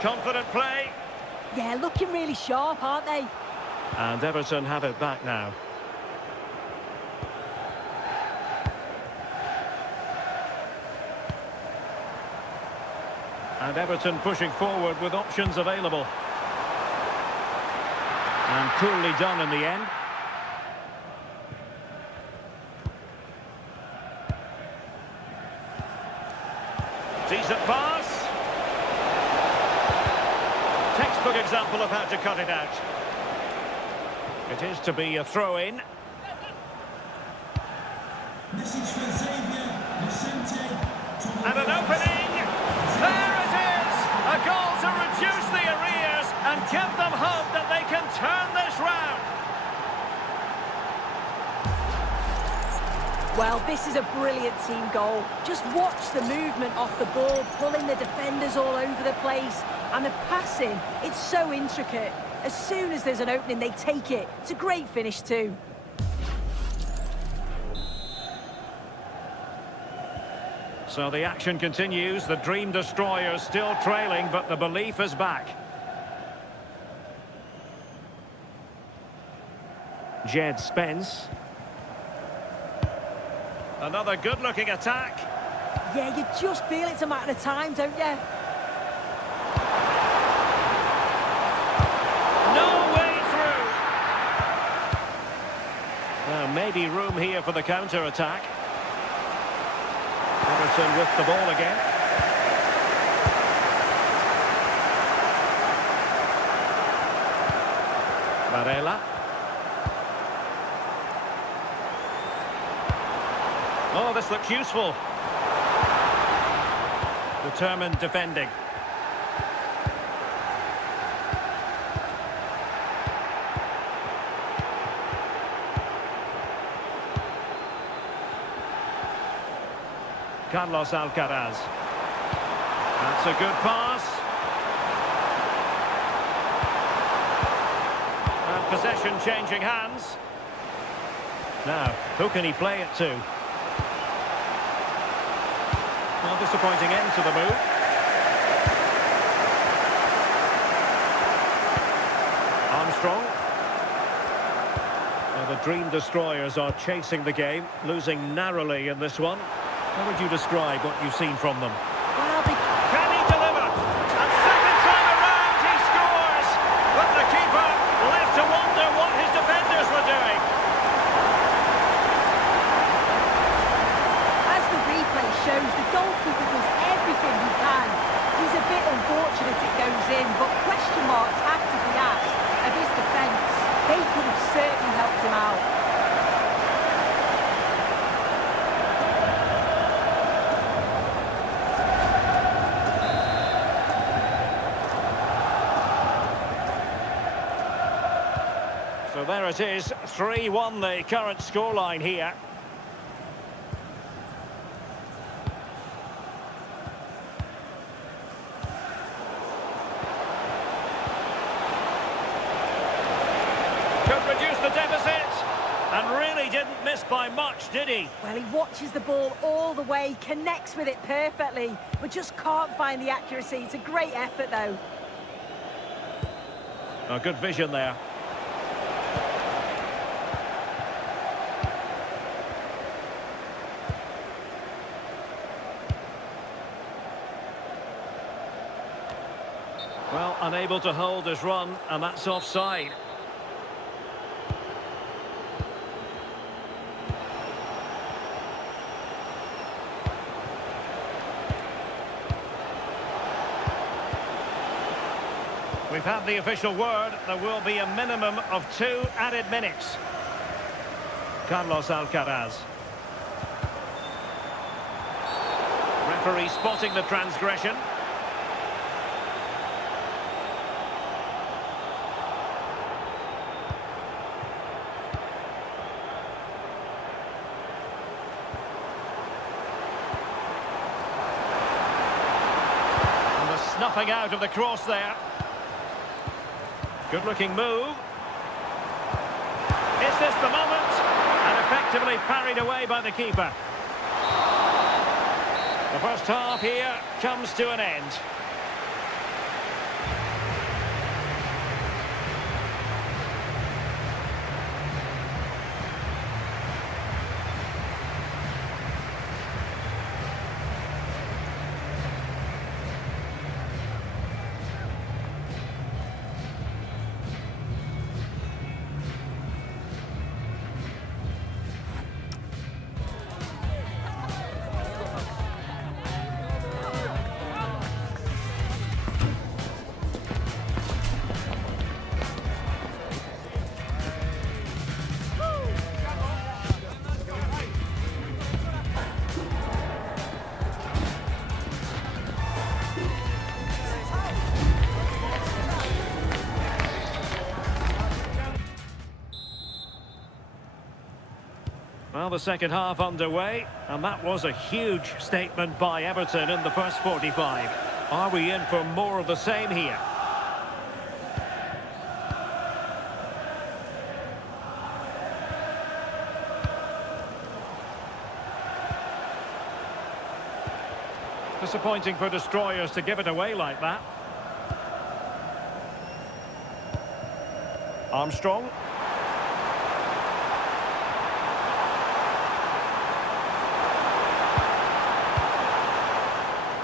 Confident play. Yeah, looking really sharp, aren't they? And Everton have it back now. And Everton pushing forward with options available. And coolly done in the end. Decent pass. example of how to cut it out. It is to be a throw-in. And an opening! There it is! A goal to reduce the arrears and give them hope that they can turn this round. Well, this is a brilliant team goal. Just watch the movement off the ball, pulling the defenders all over the place. And the passing, it's so intricate. As soon as there's an opening, they take it. It's a great finish too. So the action continues. The Dream Destroyers still trailing, but the belief is back. Jed Spence. Another good-looking attack. Yeah, you just feel it's a matter of time, don't you? No way through. Well, maybe room here for the counter-attack. Everton with the ball again. Varela. Oh, this looks useful. Determined defending. Carlos Alcaraz. That's a good pass. And possession changing hands. Now, who can he play it to? Well, disappointing end to the move. Armstrong. Well, the Dream Destroyers are chasing the game, losing narrowly in this one. How would you describe what you've seen from them? Well, Can he deliver? And second time around he scores! But the keeper left to wonder what his defenders were doing. as the replay shows, the goalkeeper does everything he can. He's a bit unfortunate it goes in, but question marks have to be asked of his defence. They could have certainly helped him out. So there it is, 3-1 the current scoreline here. Could reduce the deficit, and really didn't miss by much, did he? Well, he watches the ball all the way, connects with it perfectly, but just can't find the accuracy. It's a great effort, though. Oh, good vision there. Well, unable to hold his run, and that's offside. We've had the official word. There will be a minimum of 2 added minutes. Carlos Alcaraz. Referee spotting the transgression. And the snuffing out of the cross there. Good-looking move. Is this the moment? And effectively parried away by the keeper. The first half here comes to an end. Well, the second half underway, and that was a huge statement by Everton in the first 45. Are we in for more of the same here? Disappointing for destroyers to give it away like that. Armstrong.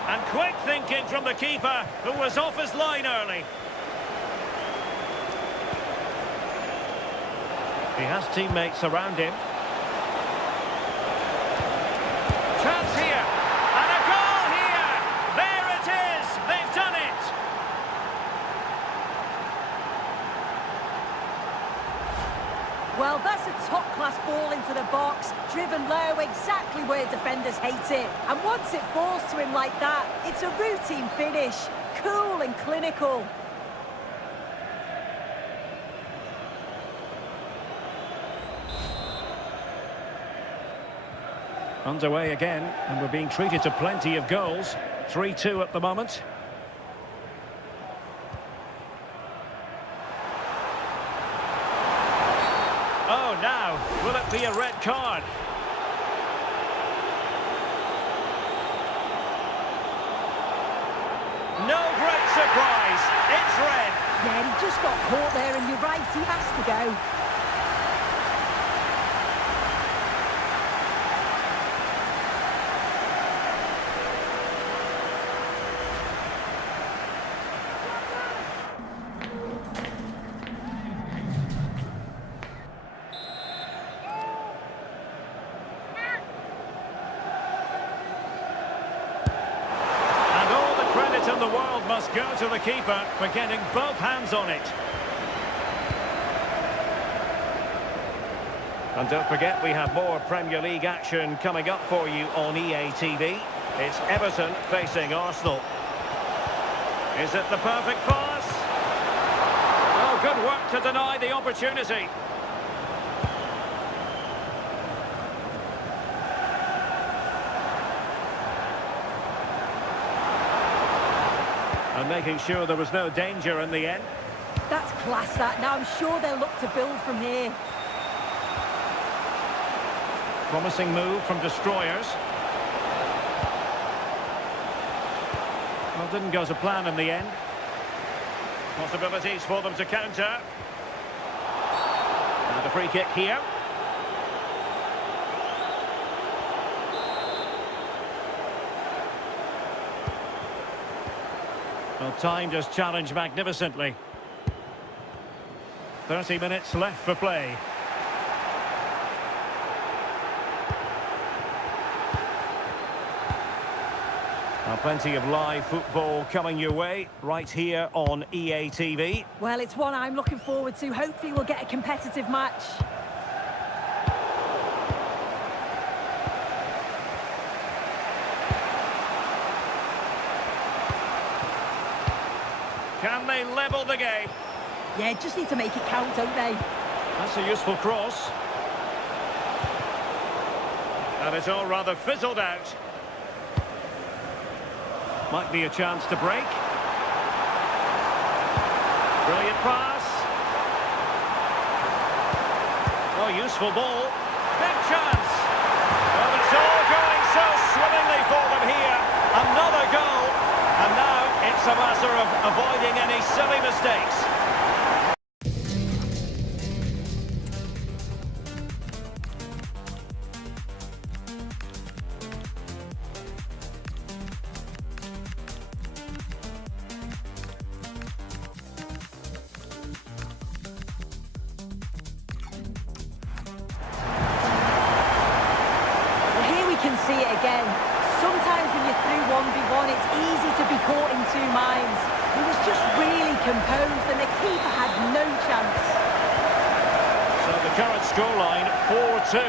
And quick thinking from the keeper, who was off his line early. He has teammates around him. Chance here. And a goal here. There it is. They've done it. Well, that's a top-class ball into the box, driven low, exactly where defenders hate it. And once it falls to him like that, it's a routine finish, cool and clinical. Underway again, and we're being treated to plenty of goals. 3-2 at the moment. Oh, now, will it be a red card? No great surprise. It's red. Yeah, he just got caught there, and you're right, he has to go. In the world must go to the keeper for getting both hands on it. And don't forget, we have more Premier League action coming up for you on EA TV. It's Everton facing Arsenal. Is it the perfect pass? Oh, good work to deny the opportunity. And making sure there was no danger in the end. That's class, that. Now I'm sure they'll look to build from here. Promising move from destroyers. Well, didn't go to plan in the end. Possibilities for them to counter. And a free kick here. Well, time just challenged magnificently. 30 minutes left for play. Now, plenty of live football coming your way right here on EA TV. Well, it's one I'm looking forward to. Hopefully we'll get a competitive match. Can they level the game? Yeah, just need to make it count, don't they? That's a useful cross. And it's all rather fizzled out. Might be a chance to break. Brilliant pass. Oh, useful ball. Big chance. Well, it's all going so swimmingly for them here. Another goal. And now it's a matter of avoiding any silly mistakes. Can see it again. Sometimes when you're through 1v1, it's easy to be caught in two minds. He was just really composed and the keeper had no chance. So the current scoreline, 4-2.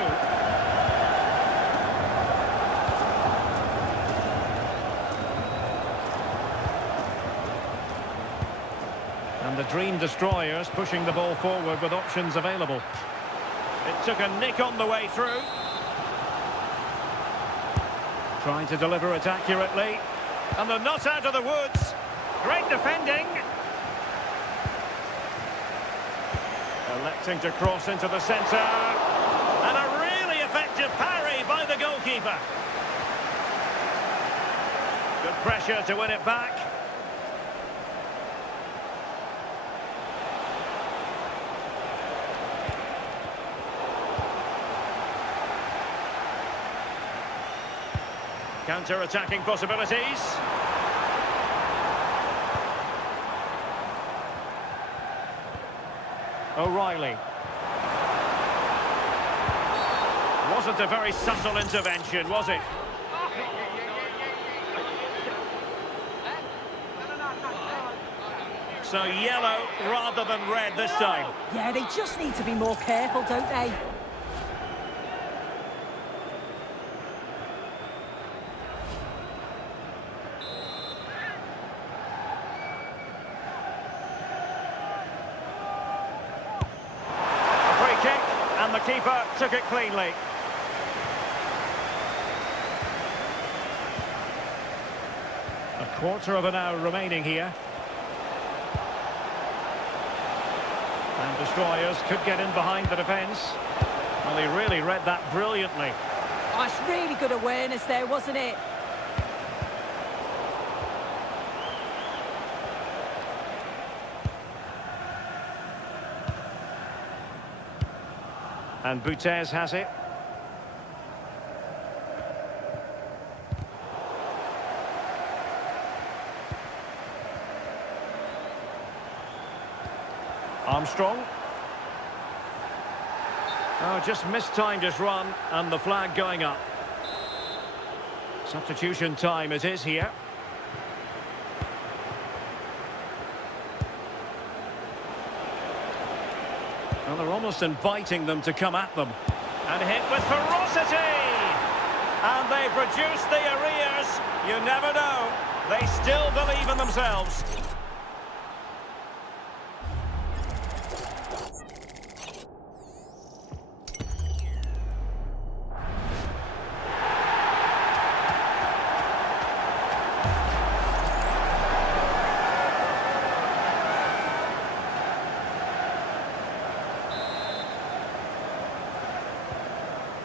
And the Dream Destroyers pushing the ball forward with options available. It took a nick on the way through. Trying to deliver it accurately. And they're not out of the woods. Great defending. Electing to cross into the centre. And a really effective parry by the goalkeeper. Good pressure to win it back. Counter-attacking possibilities. O'Reilly. Wasn't a very subtle intervention, was it? So yellow rather than red this time. Yeah, they just need to be more careful, don't they? And the keeper took it cleanly. A quarter of an hour remaining here. And destroyers could get in behind the defence. Well, he really read that brilliantly. Oh, it's really good awareness there, wasn't it? And Boutez has it. Armstrong. Oh, just mistimed his run, and the flag going up. Substitution time it is here. Well, they're almost inviting them to come at them. And hit with ferocity! And they've reduced the arrears. You never know. They still believe in themselves.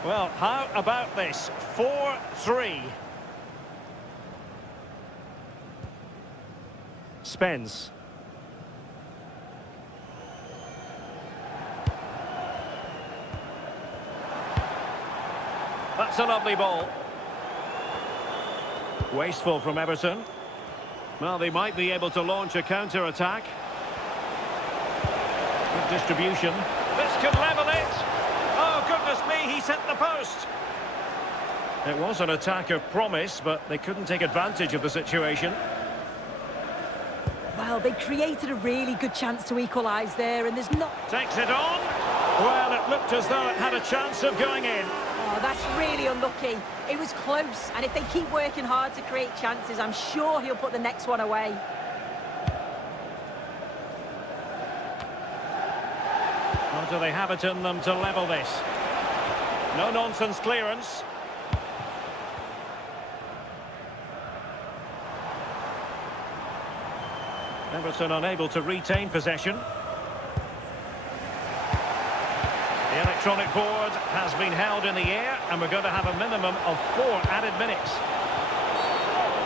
Well, how about this? 4-3. Spence. That's a lovely ball. Wasteful from Everton. Well, they might be able to launch a counter-attack. Good distribution. This could level it. Oh, goodness me, he's hit the post. It was an attack of promise, but they couldn't take advantage of the situation. Well, they created a really good chance to equalise there, and there's not... Takes it on. Well, it looked as though it had a chance of going in. Oh, that's really unlucky. It was close, and if they keep working hard to create chances, I'm sure he'll put the next one away. Or do they have it in them to level this? No-nonsense clearance. Everton unable to retain possession. The electronic board has been held in the air, and we're going to have a minimum of 4 added minutes.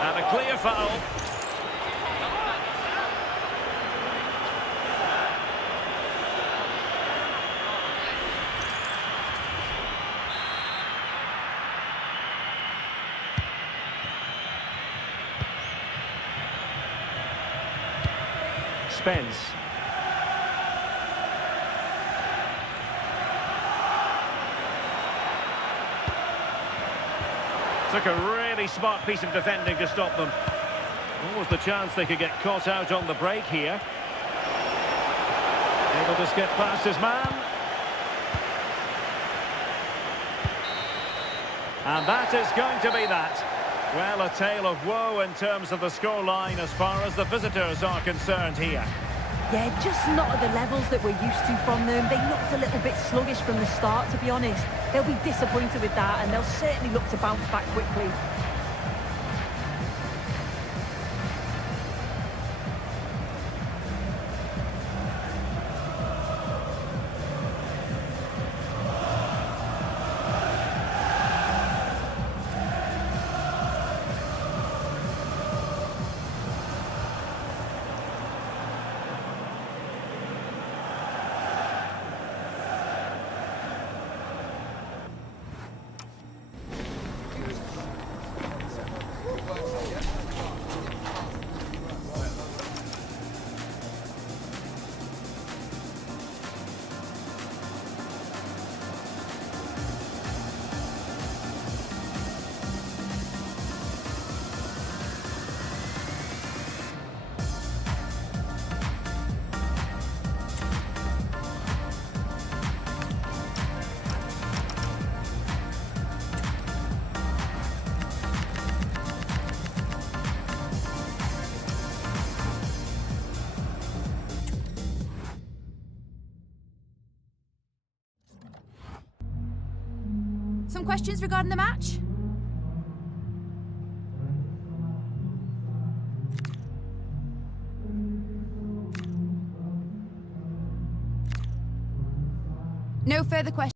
And a clear foul. Spence. Took a really smart piece of defending to stop them. What was the chance they could get caught out on the break here? Able to skip past his man. And that is going to be that. Well, a tale of woe in terms of the scoreline as far as the visitors are concerned here. Yeah, just not at the levels that we're used to from them. They looked a little bit sluggish from the start, to be honest. They'll be disappointed with that, and they'll certainly look to bounce back quickly. Some questions regarding the match? No further questions.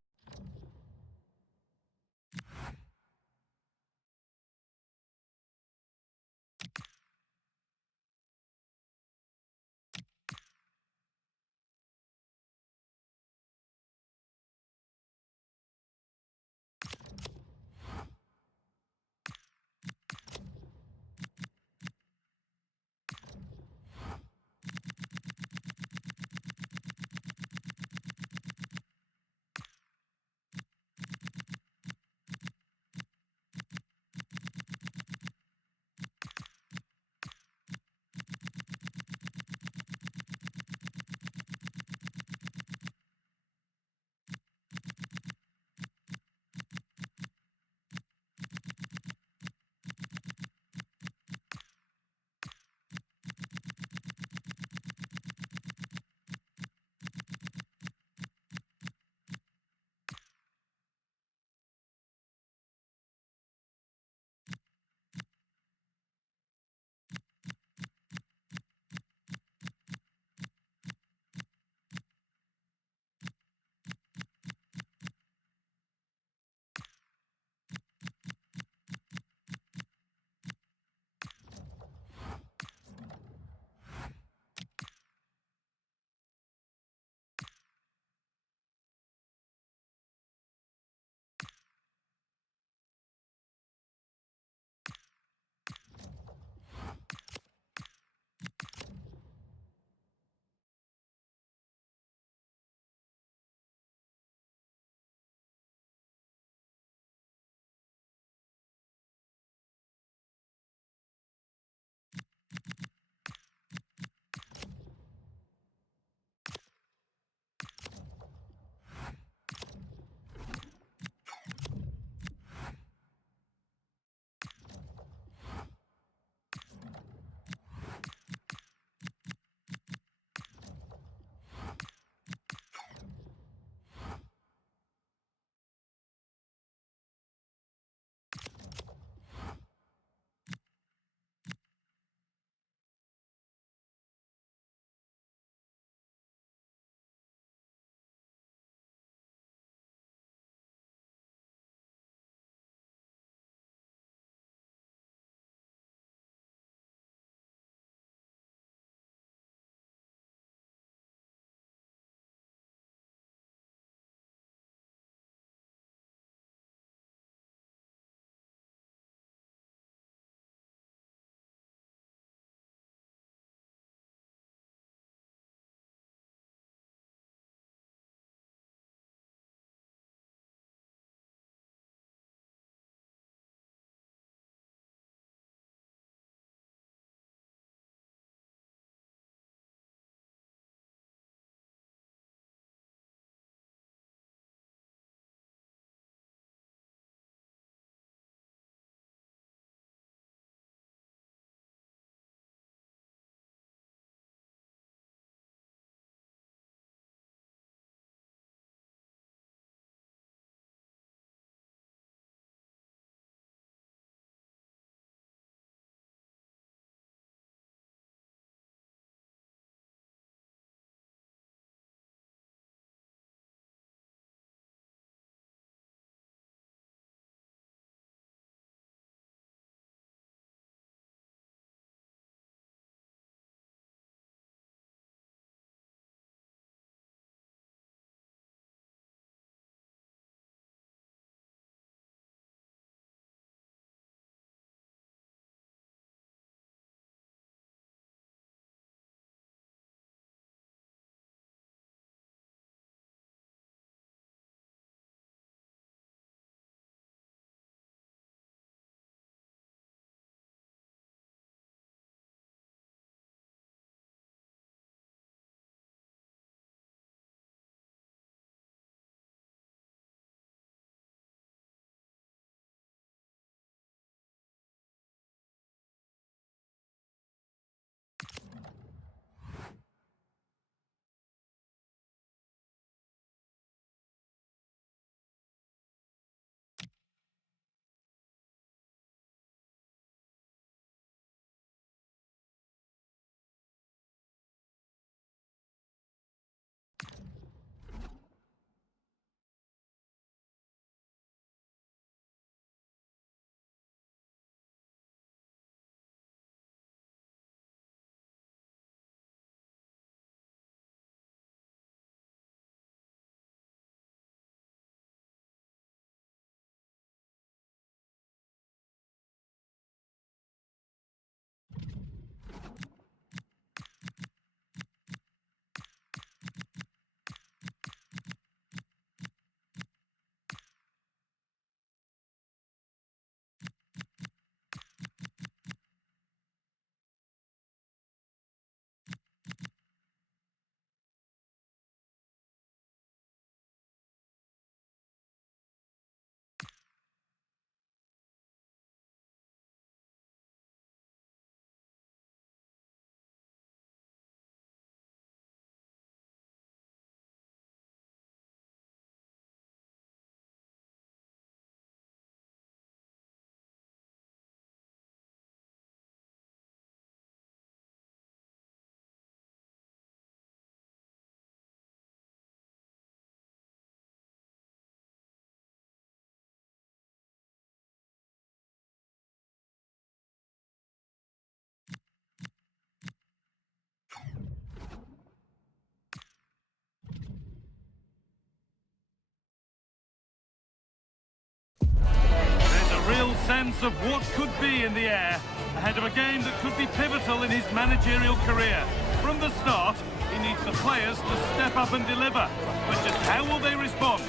real sense of what could be in the air ahead of a game that could be pivotal in his managerial career. From the start, he needs the players to step up and deliver. But just how will they respond?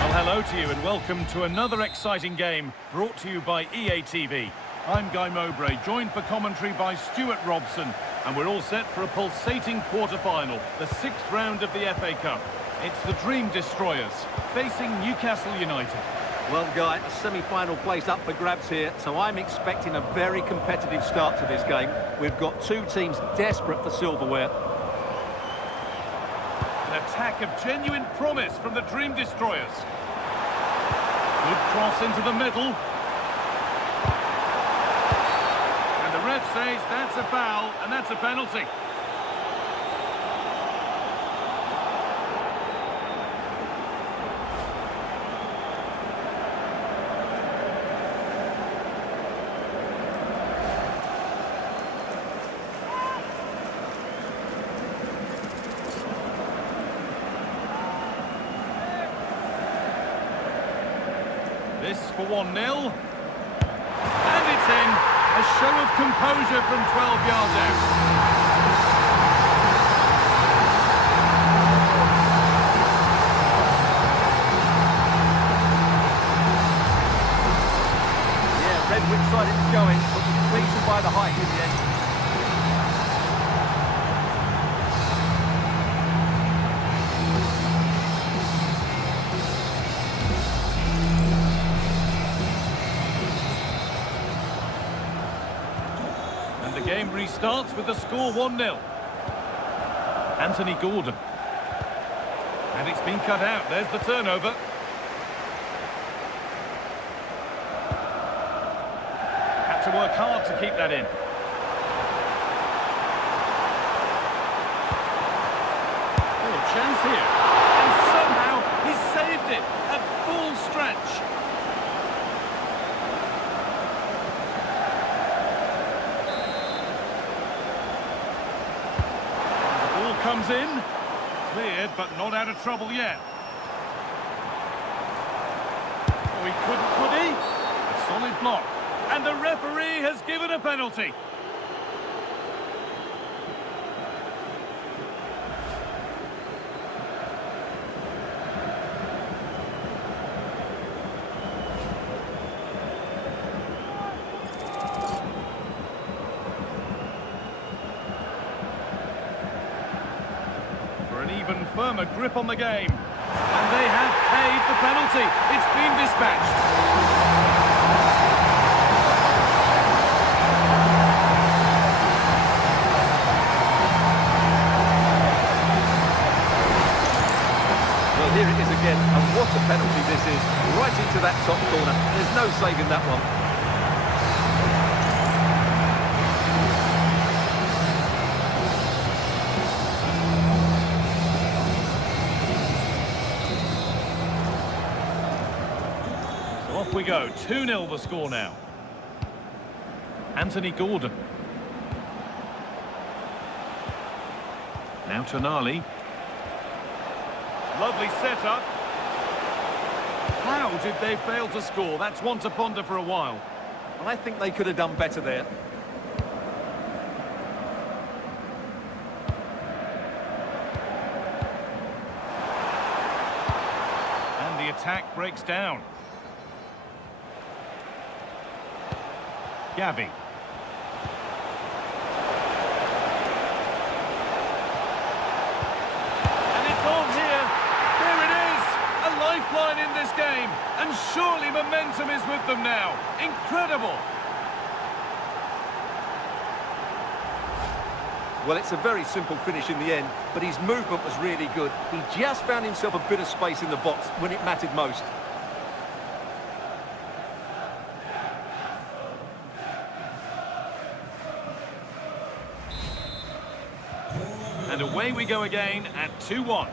Well, hello to you and welcome to another exciting game brought to you by EA TV. I'm Guy Mowbray, joined for commentary by Stuart Robson, and we're all set for a pulsating quarter-final, the sixth round of the FA Cup. It's the Dream Destroyers facing Newcastle United. Well, Guy, a semi-final place up for grabs here, so I'm expecting a very competitive start to this game. We've got two teams desperate for silverware. An attack of genuine promise from the Dream Destroyers. Good cross into the middle. And the ref says that's a foul, and that's a penalty. This for 1-0. And it's in. A show of composure from 12 yards out. Yeah, red which side it's going, but was pleased by the height in the end. The game restarts with the score 1-0. Anthony Gordon. And it's been cut out. There's the turnover. Had to work hard to keep that in. Oh, chance here. And somehow he's saved it at full stretch. Comes in, cleared but not out of trouble yet. Oh, he couldn't, could he? A solid block. And the referee has given a penalty. Even firmer grip on the game. And they have paid the penalty. It's been dispatched. Well, here it is again, and what a penalty this is. Right into that top corner. There's no saving that one. Off we go, 2-0 the score now. Anthony Gordon. Now Tonali. Lovely setup. How did they fail to score? That's one to ponder for a while. I think they could have done better there. And the attack breaks down. Gavi. And it's on here. There it is. A lifeline in this game. And surely momentum is with them now. Incredible. Well, it's a very simple finish in the end, but his movement was really good. He just found himself a bit of space in the box when it mattered most. And away we go again at 2-1.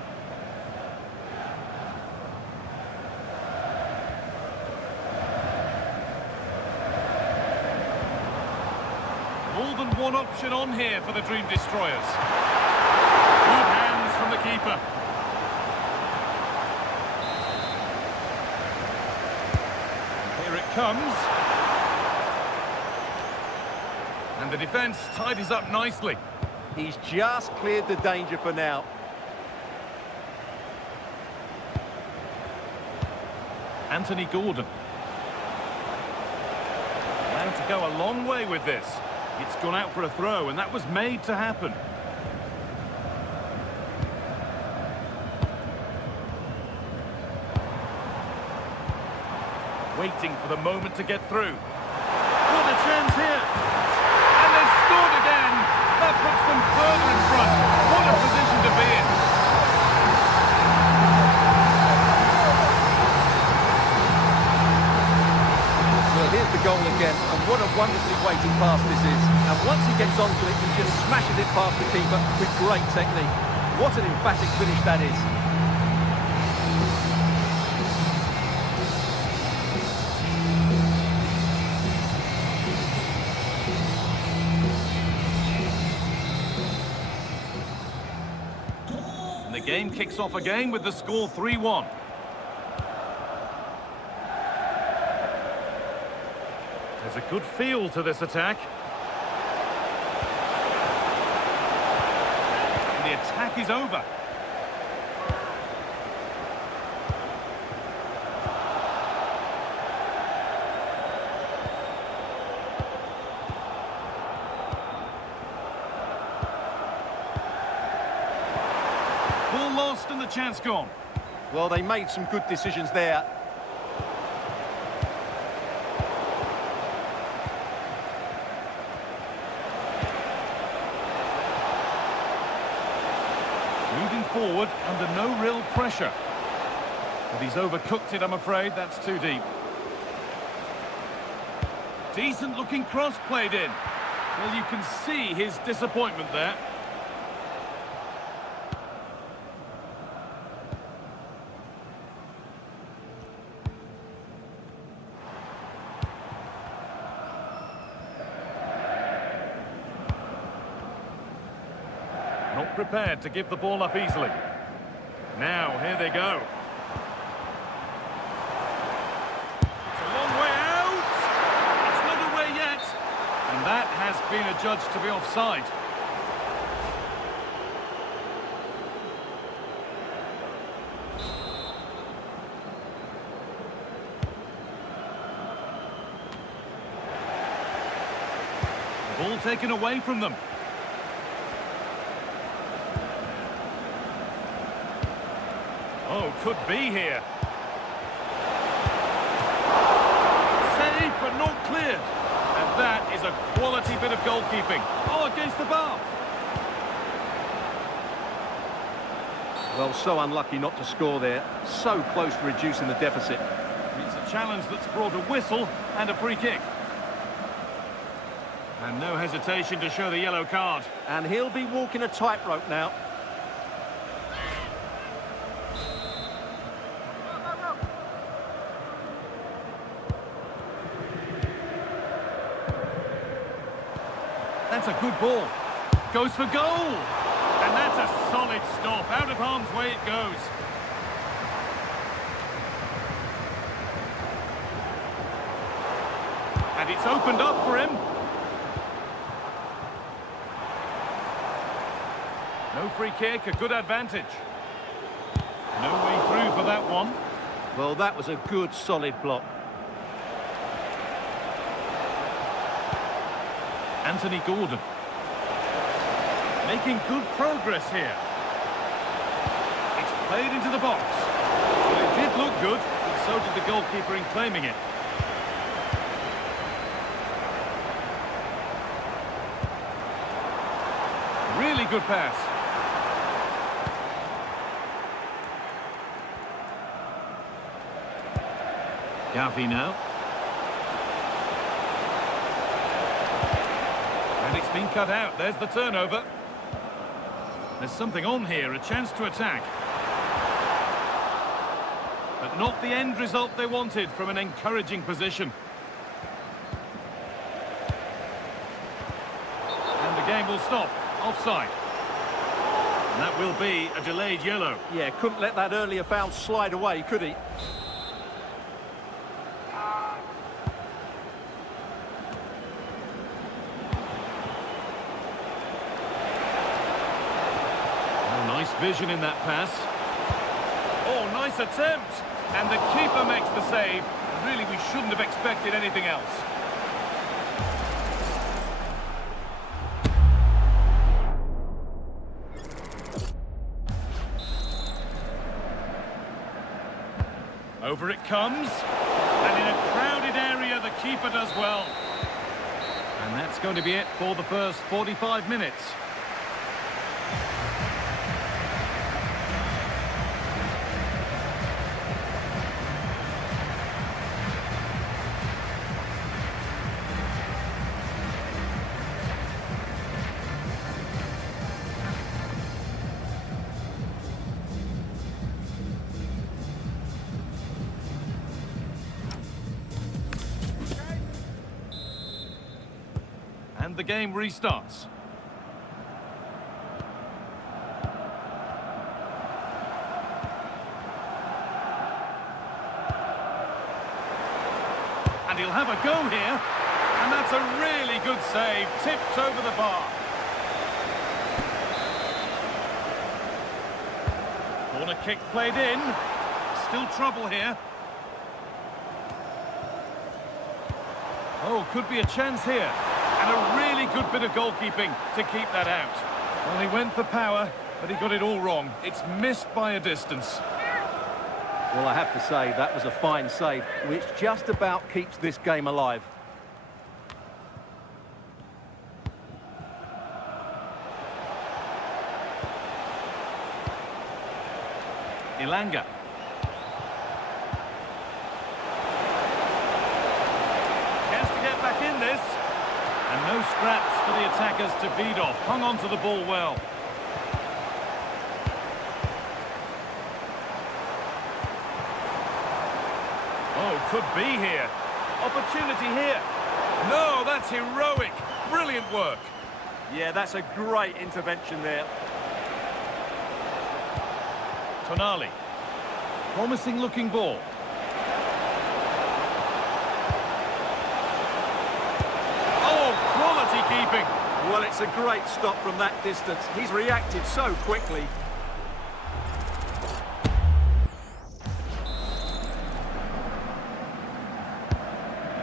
More than one option on here for the Dream Destroyers. Good hands from the keeper. Here it comes. And the defence tidies up nicely. He's just cleared the danger for now. Anthony Gordon. Allowed to go a long way with this. It's gone out for a throw, and that was made to happen. Waiting for the moment to get through. What a chance here! And they've scored again! That puts them further in front. What a position to be in! Well, here's the goal again, and what a wonderfully weighted pass this is. And once he gets onto it, he just smashes it past the keeper with great technique. What an emphatic finish that is. And the game kicks off again with the score 3-1. There's a good feel to this attack. And the attack is over. Ball lost and the chance gone. Well, they made some good decisions there. Moving forward under no real pressure. But he's overcooked it, I'm afraid. That's too deep. Decent looking cross played in. Well, you can see his disappointment there. Not prepared to give the ball up easily. Now, here they go. It's a long way out. It's not away yet. And that has been adjudged to be offside. The ball taken away from them. Oh, could be here. Saved, but not cleared. And that is a quality bit of goalkeeping. Oh, against the bar. Well, so unlucky not to score there. So close to reducing the deficit. It's a challenge that's brought a whistle and a free kick. And no hesitation to show the yellow card. And he'll be walking a tightrope now. That's a good ball. Goes for goal. And that's a solid stop. Out of harm's way it goes. And it's opened up for him. No free kick, a good advantage. No way through for that one. Well, that was a good, solid block. Anthony Gordon. Making good progress here. It's played into the box. Well, it did look good, but so did the goalkeeper in claiming it. Really good pass. Gavi now. And it's been cut out. There's the turnover. There's something on here, a chance to attack. But not the end result they wanted from an encouraging position. And the game will stop. Offside. And that will be a delayed yellow. Yeah, couldn't let that earlier foul slide away, could he? Oh, nice vision in that pass. Oh, nice attempt. And the keeper makes the save. Really, we shouldn't have expected anything else. Over it comes. And in a crowded area, the keeper does well. And that's going to be it for the first 45 minutes. And the game restarts. And he'll have a go here. And that's a really good save. Tipped over the bar. Corner kick played in. Still trouble here. Oh, could be a chance here. And a really good bit of goalkeeping to keep that out. Well, he went for power, but he got it all wrong. It's missed by a distance. Well, I have to say, that was a fine save, which just about keeps this game alive. Ilanga. Chance to get back in this. And no scraps for the attackers to feed off. Hung on to the ball well. Oh, could be here. Opportunity here. No, that's heroic. Brilliant work. Yeah, that's a great intervention there. Tonali. Promising looking ball. Keeping. Well, it's a great stop from that distance. He's reacted so quickly.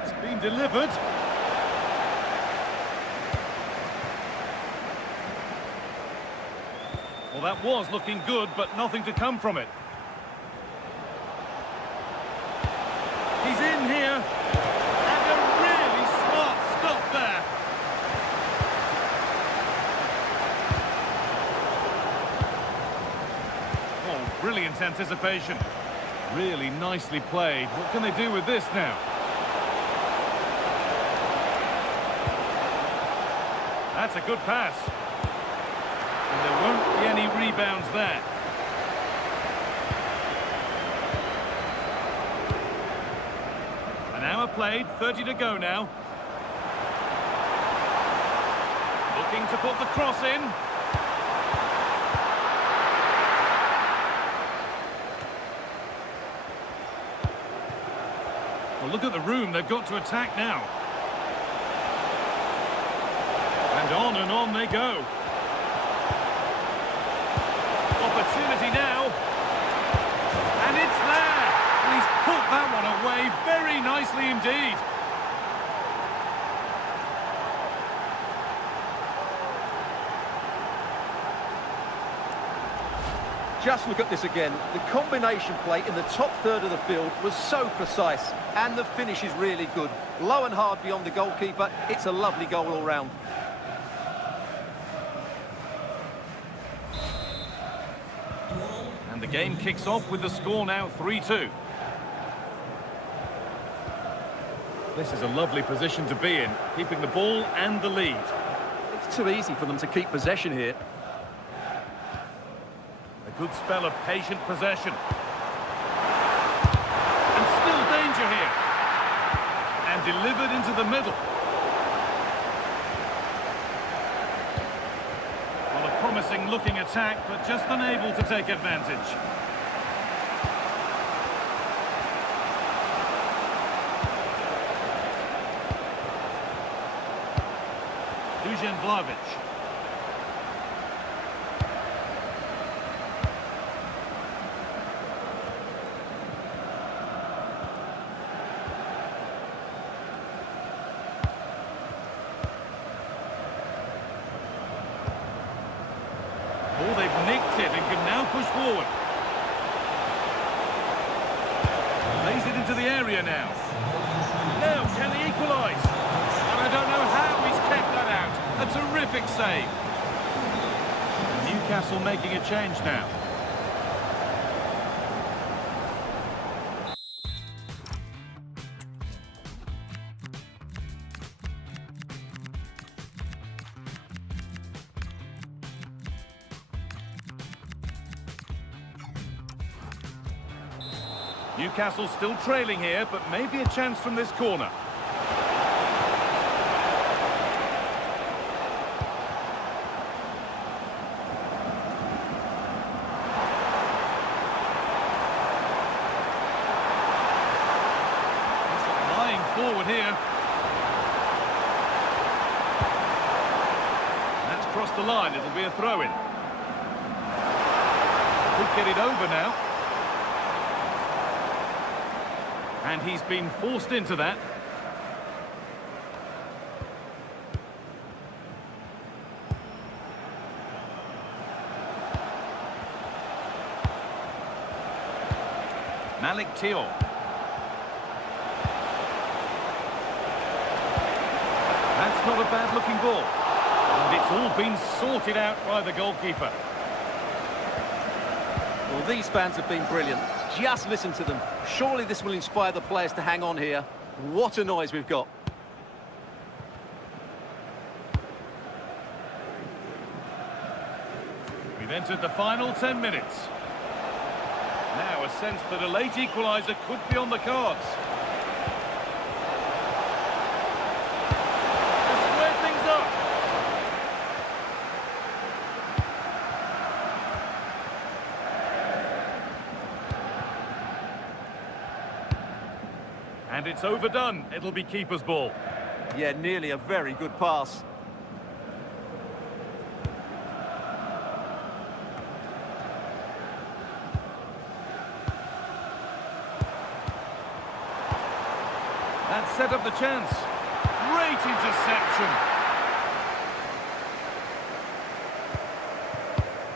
It's been delivered. Well, that was looking good, but nothing to come from it. He's in here. And a really smart stop there. Brilliant anticipation. Really nicely played. What can they do with this now? That's a good pass. And there won't be any rebounds there. An hour played, 30 to go now. Looking to put the cross in. Well, look at the room they've got to attack now. And on they go. Opportunity now. And it's there. He's put that one away very nicely indeed. Just look at this again. The combination play in the top third of the field was so precise, and the finish is really good. Low and hard beyond the goalkeeper. It's a lovely goal all round. And the game kicks off with the score now 3-2. This is a lovely position to be in, keeping the ball and the lead. It's too easy for them to keep possession here. Good spell of patient possession. And still danger here. And delivered into the middle. Well, a promising-looking attack, but just unable to take advantage. Dusan Vlahovic. Oh, they've nicked it and can now push forward. Lays it into the area now. Now, can he equalise? And I don't know how he's kept that out. A terrific save. Newcastle making a change now. Newcastle still trailing here, but maybe a chance from this corner. He's flying forward here. That's crossed the line, it'll be a throw-in. Could get it over now. And he's been forced into that. Malik Teo. That's not a bad-looking ball. And it's all been sorted out by the goalkeeper. Well, these fans have been brilliant. Just listen to them. Surely this will inspire the players to hang on here. What a noise we've got. We've entered the final 10 minutes. Now a sense that a late equaliser could be on the cards. To square things up. And it's overdone. It'll be keeper's ball. Yeah, nearly a very good pass. That set up the chance. Great interception.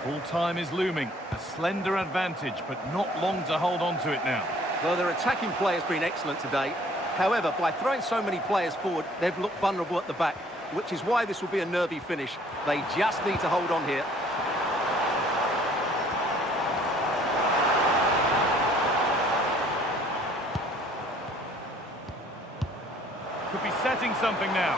Full time is looming. A slender advantage, but not long to hold on to it now. Well, their attacking play has been excellent today. However, by throwing so many players forward, they've looked vulnerable at the back, which is why this will be a nervy finish. They just need to hold on here. Could be setting something now.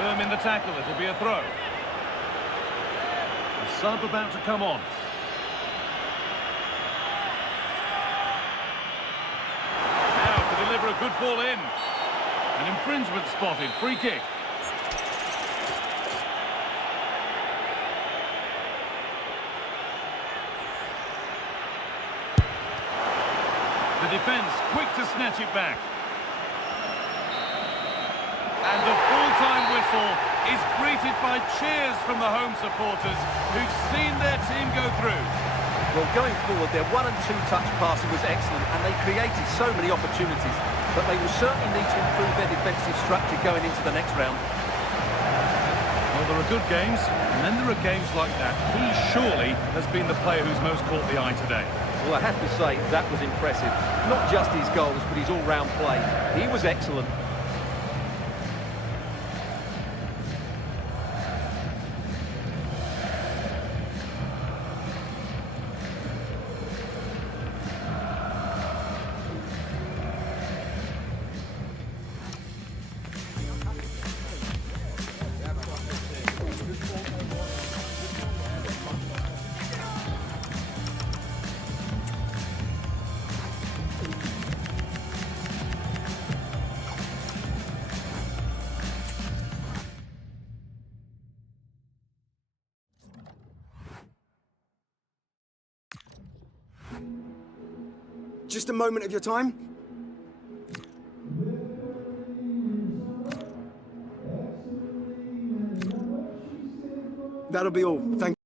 Firm in the tackle, it'll be a throw. The sub about to come on. Now to deliver a good ball in. An infringement spotted, free kick. The defence quick to snatch it back. And the full-time whistle is greeted by cheers from the home supporters who've seen their team go through. Well, going forward, their 1- and 2-touch passing was excellent, and they created so many opportunities. But they will certainly need to improve their defensive structure going into the next round. Well, there are good games, and then there are games like that. He surely has been the player who's most caught the eye today. Well, I have to say, that was impressive. Not just his goals, but his all-round play. He was excellent. Just a moment of your time. That'll be all. Thank you.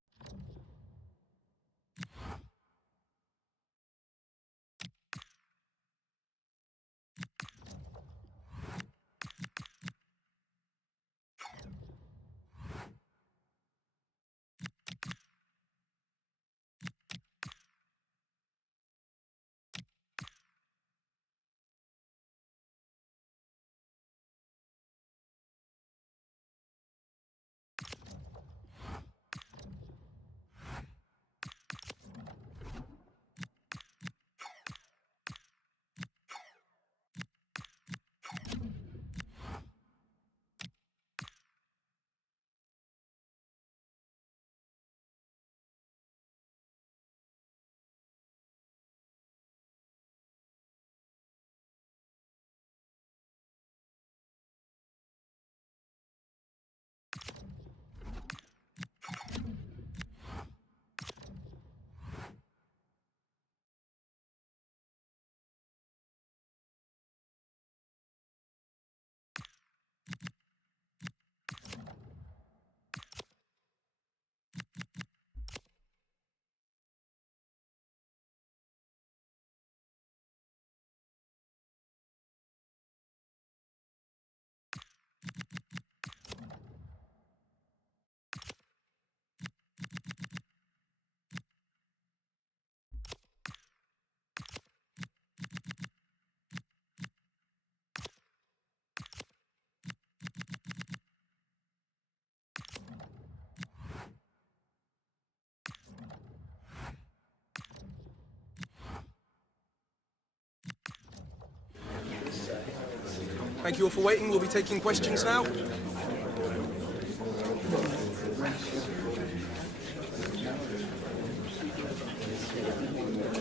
Thank you all for waiting. We'll be taking questions now.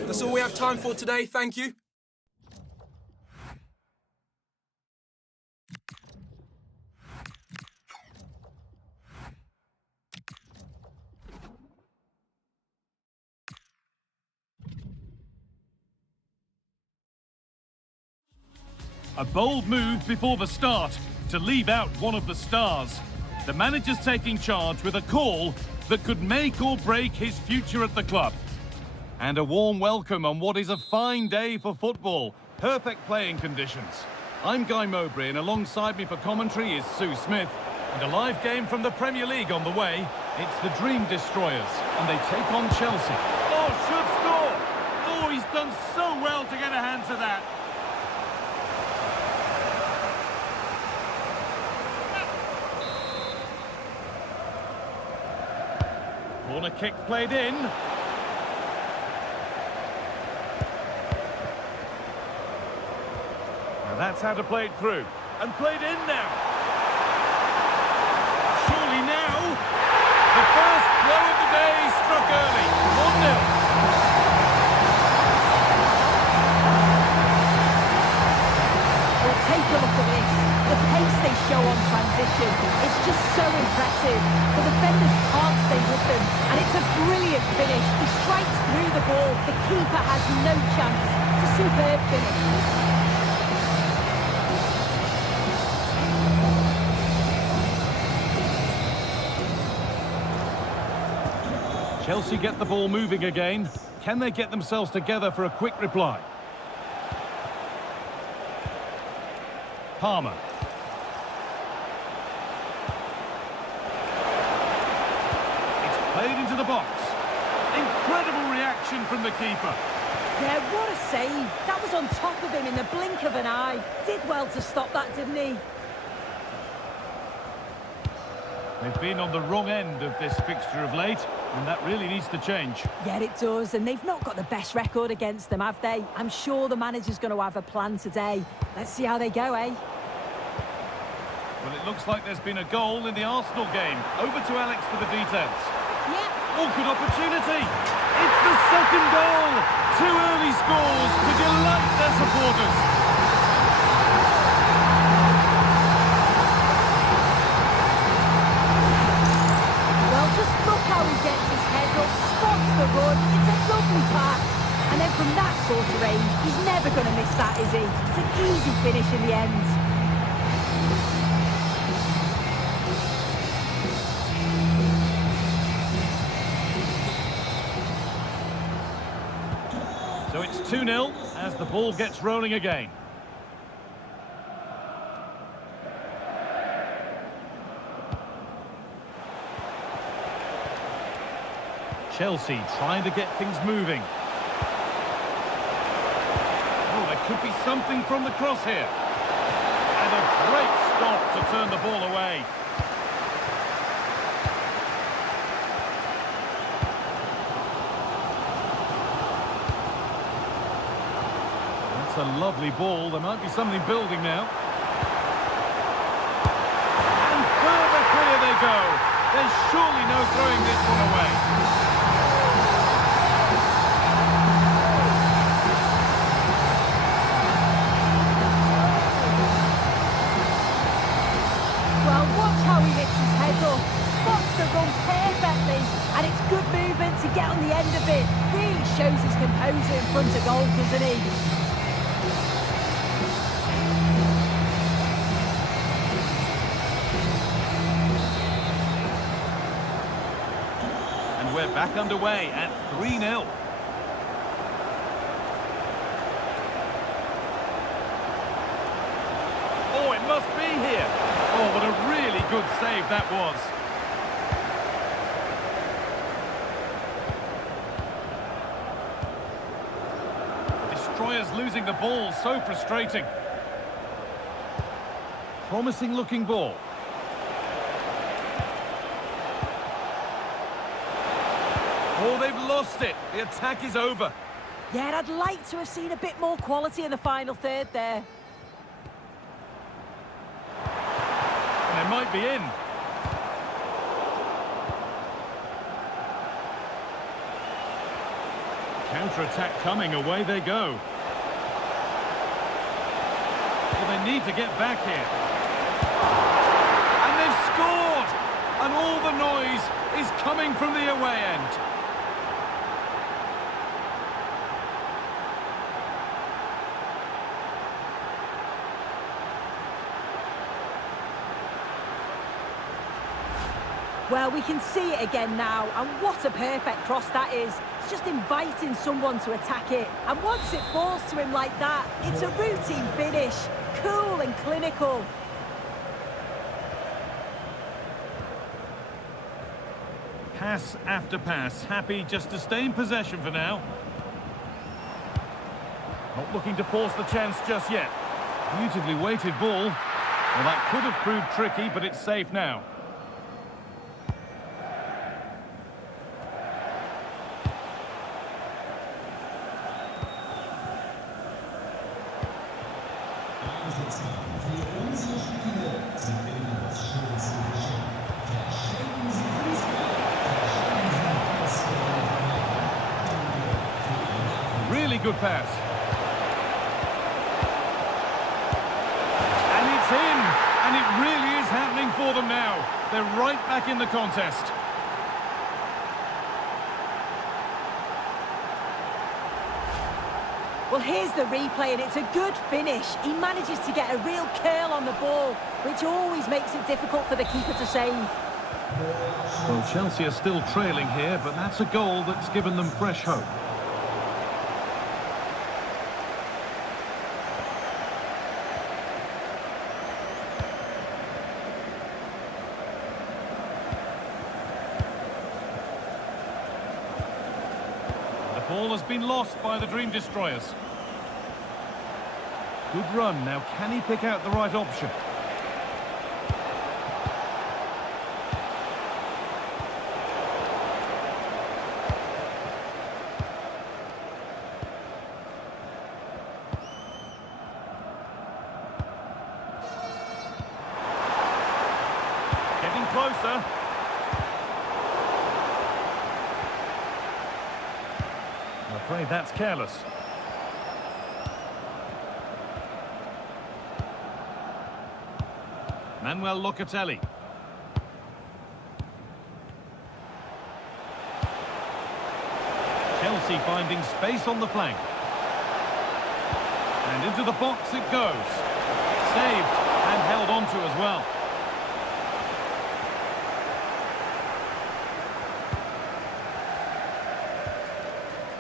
That's all we have time for today. Thank you. A bold move before the start to leave out one of the stars. The manager's taking charge with a call that could make or break his future at the club. And a warm welcome on what is a fine day for football. Perfect playing conditions. I'm Guy Mowbray, and alongside me for commentary is Sue Smith. And a live game from the Premier League on the way. It's the Dream Destroyers, and they take on Chelsea. Oh, should score! Oh, he's done so well to get a hand to that. Corner kick played in. And that's how to play it through. And played in now. Surely now. The first blow of the day struck early. 1-0. Well, take a look at this. The pace they show on transition, it's just so impressive. The defenders can't stay with them, and it's a brilliant finish. He strikes through the ball. The keeper has no chance. It's a superb finish. Chelsea get the ball moving again. Can they get themselves together for a quick reply? Palmer. It's played into the box. Incredible reaction from the keeper. Yeah, what a save. That was on top of him in the blink of an eye. Did well to stop that, didn't he? They've been on the wrong end of this fixture of late, and that really needs to change. Yeah, it does, and they've not got the best record against them, have they? I'm sure the manager's going to have a plan today. Let's see how they go, eh? Well, it looks like there's been a goal in the Arsenal game. Over to Alex for the details. Yeah. Oh, good opportunity! It's the second goal! Two early scores to delight their supporters. Well, just look how he gets his head up, spots the run. It's a lovely pass. And then from that sort of range, he's never going to miss that, is he? It's an easy finish in the end. So it's 2-0 as the ball gets rolling again. Chelsea trying to get things moving. Oh, there could be something from the cross here. And a great stop to turn the ball away. That's a lovely ball. There might be something building now. And further clear they go. There's surely no throwing this one away. Spots the run perfectly, and it's good movement to get on the end of it. Really shows his composure in front of goal, doesn't he? And we're back underway at 3-0. Oh, it must be here. Oh, what a really good save that was. The destroyer's losing the ball, so frustrating. Promising looking ball. Oh, they've lost it. The attack is over. Yeah, I'd like to have seen a bit more quality in the final third there. They might be in. Counter-attack coming, away they go. Well, they need to get back here. And they've scored! And all the noise is coming from the away end. Well, we can see it again now, and what a perfect cross that is. It's just inviting someone to attack it. And once it falls to him like that, it's a routine finish. Cool and clinical. Pass after pass, happy just to stay in possession for now. Not looking to force the chance just yet. Beautifully weighted ball. Well, that could have proved tricky, but it's safe now. Really good pass. And it's in. And it really is happening for them now. They're right back in the contest. Well, here's the replay, and it's a good finish. He manages to get a real curl on the ball, which always makes it difficult for the keeper to save. Well, Chelsea are still trailing here, but that's a goal that's given them fresh hope. The ball has been lost by the Dream Destroyers. Good run. Now, can he pick out the right option? Getting closer. I'm afraid that's careless. Manuel Locatelli. Chelsea finding space on the flank. And into the box it goes. Saved and held onto as well.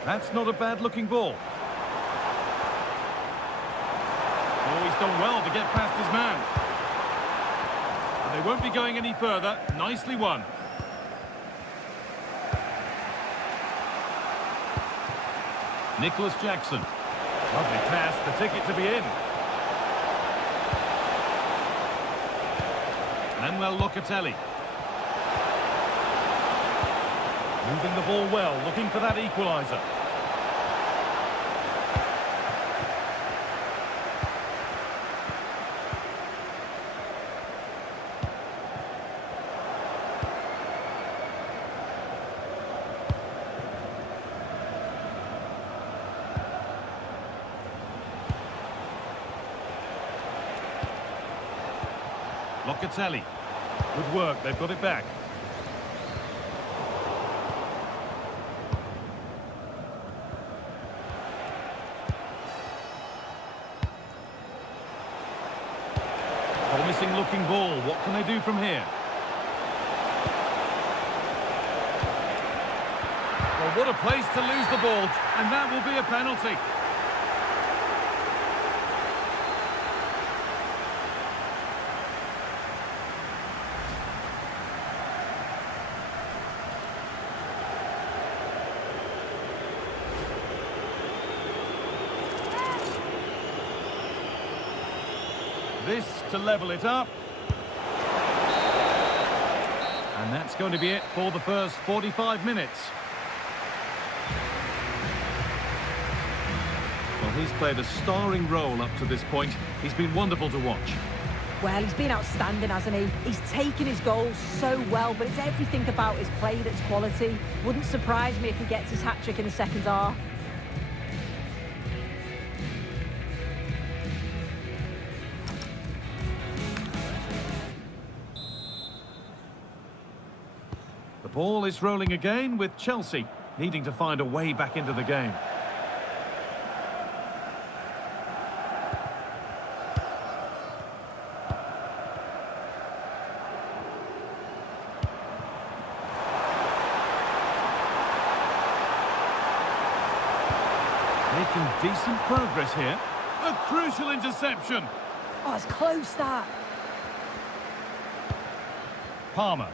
That's not a bad-looking ball. Oh, he's done well to get past his man. And they won't be going any further. Nicely won. Nicholas Jackson. Lovely pass, the ticket to be in. Manuel Locatelli. Moving the ball well, looking for that equaliser. Locatelli. Good work, they've got it back. Promising looking ball. What can they do from here? Well, what a place to lose the ball, and that will be a penalty. This to level it up. And that's going to be it for the first 45 minutes. Well, he's played a starring role up to this point. He's been wonderful to watch. Well, he's been outstanding, hasn't he? He's taken his goals so well, but it's everything about his play that's quality. Wouldn't surprise me if he gets his hat-trick in the second half. The ball is rolling again with Chelsea needing to find a way back into the game. Making decent progress here. A crucial interception. Oh, it's close, that. Palmer.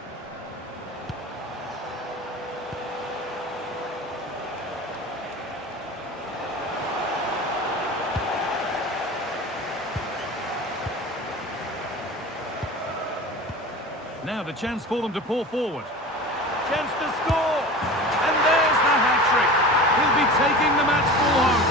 Now the chance for them to pull forward. Chance to score! And there's the hat-trick. He'll be taking the match ball home.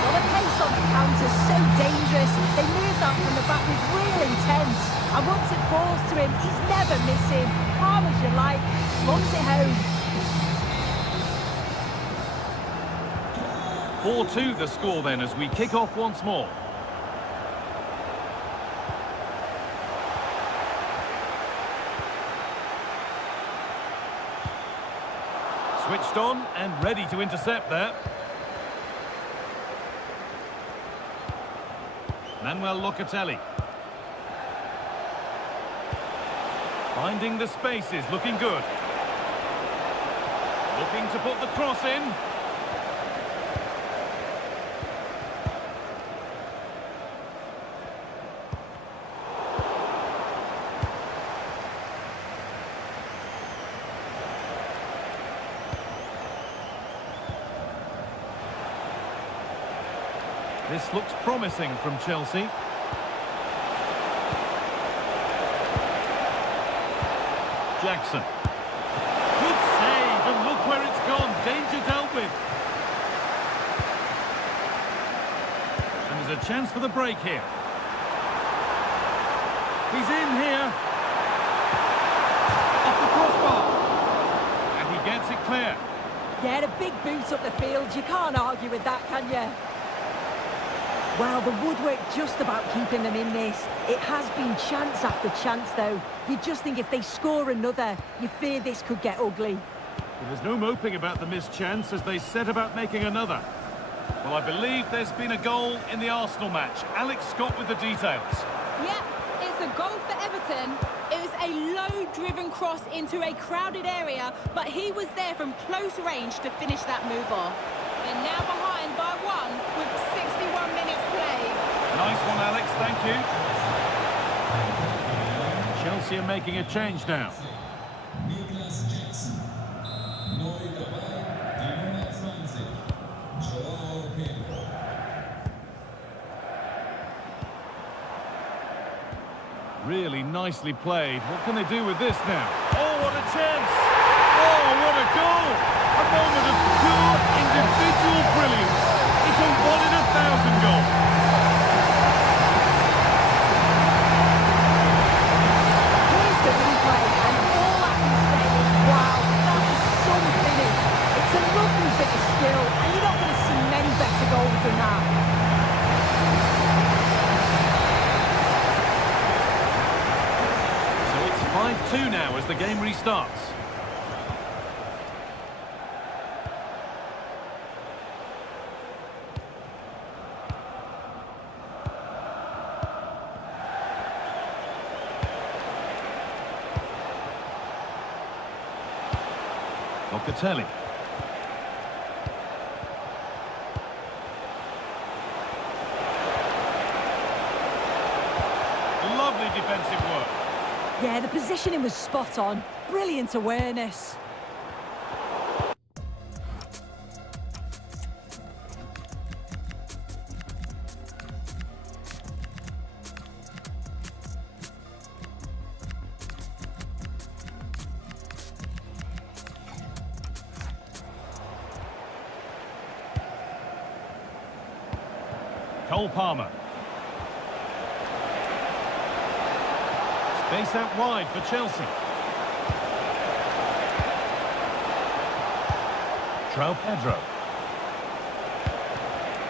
Well, the pace on the counter is so dangerous. They move that from the back with real intent. And once it falls to him, he's never missing. Calm as you like, slots it home. 4-2 the score then as we kick off once more. Switched on and ready to intercept there. Manuel Locatelli. Finding the spaces, looking good. Looking to put the cross in. This looks promising from Chelsea. Jackson. Good save, and look where it's gone. Danger dealt with. And there's a chance for the break here. He's in here. Off the crossbar. And he gets it clear. Yeah, a big boot up the field. You can't argue with that, can you? Well, the woodwork just about keeping them in this. It has been chance after chance, though. You just think if they score another, you fear this could get ugly. Well, there's no moping about the missed chance as they set about making another. Well, I believe there's been a goal in the Arsenal match. Alex Scott with the details. Yep, it's a goal for Everton. It was a low-driven cross into a crowded area, but he was there from close range to finish that move off. They're now behind by 1 with 61 minutes played. Nice one, Alex, thank you. Chelsea are making a change now. Really nicely played. What can they do with this now? Oh, what a chance! Oh, what a goal! A moment of pure individual brilliance. It's a 1 in 1,000 goal. Here's the replay, and all I can say is, wow, that is some finish. It's a lovely bit of skill, and you're not going to see many better goals than that. So it's 5-2 now as the game restarts. Locatelli. Lovely defensive work. Yeah, the positioning was spot on. Brilliant awareness. Cole Palmer. Space out wide for Chelsea. João Pedro.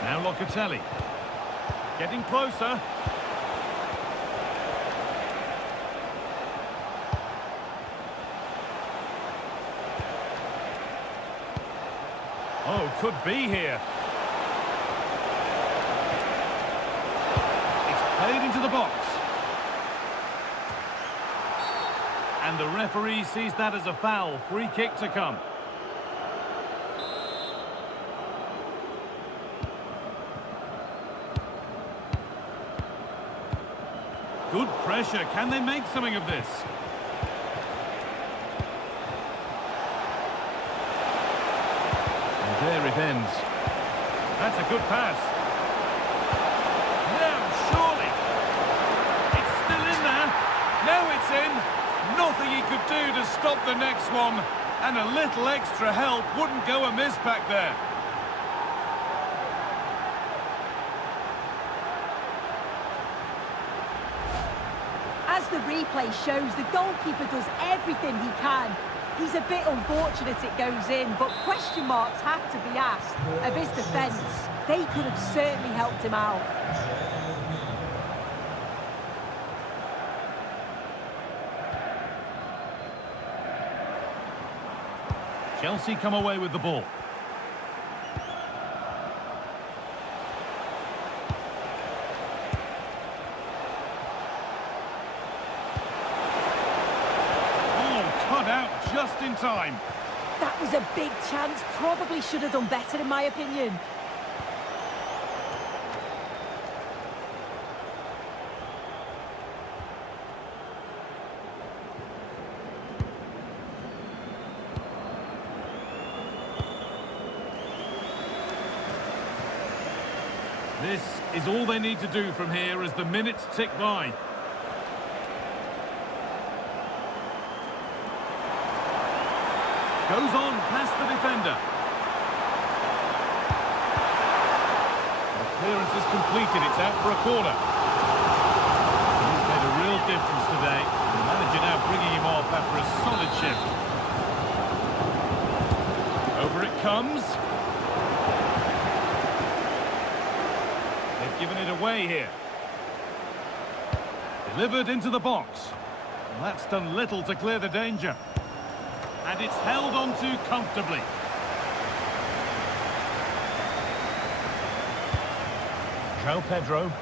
Now Locatelli. Getting closer. Oh, could be here. Played into the box. And the referee sees that as a foul. Free kick to come. Good pressure. Can they make something of this? And there it ends. That's a good pass. Now it's in. Nothing he could do to stop the next one. And a little extra help wouldn't go amiss back there. As the replay shows, the goalkeeper does everything he can. He's a bit unfortunate it goes in, but question marks have to be asked of his defence. They could have certainly helped him out. Chelsea come away with the ball. Oh, cut out just in time. That was a big chance. Probably should have done better, in my opinion. This is all they need to do from here as the minutes tick by. Goes on past the defender. The clearance is completed. It's out for a corner. He's made a real difference today. The manager now bringing him off after a solid shift. Over it comes. given it away here. Delivered into the box. And that's done little to clear the danger. And it's held on to comfortably. João Pedro.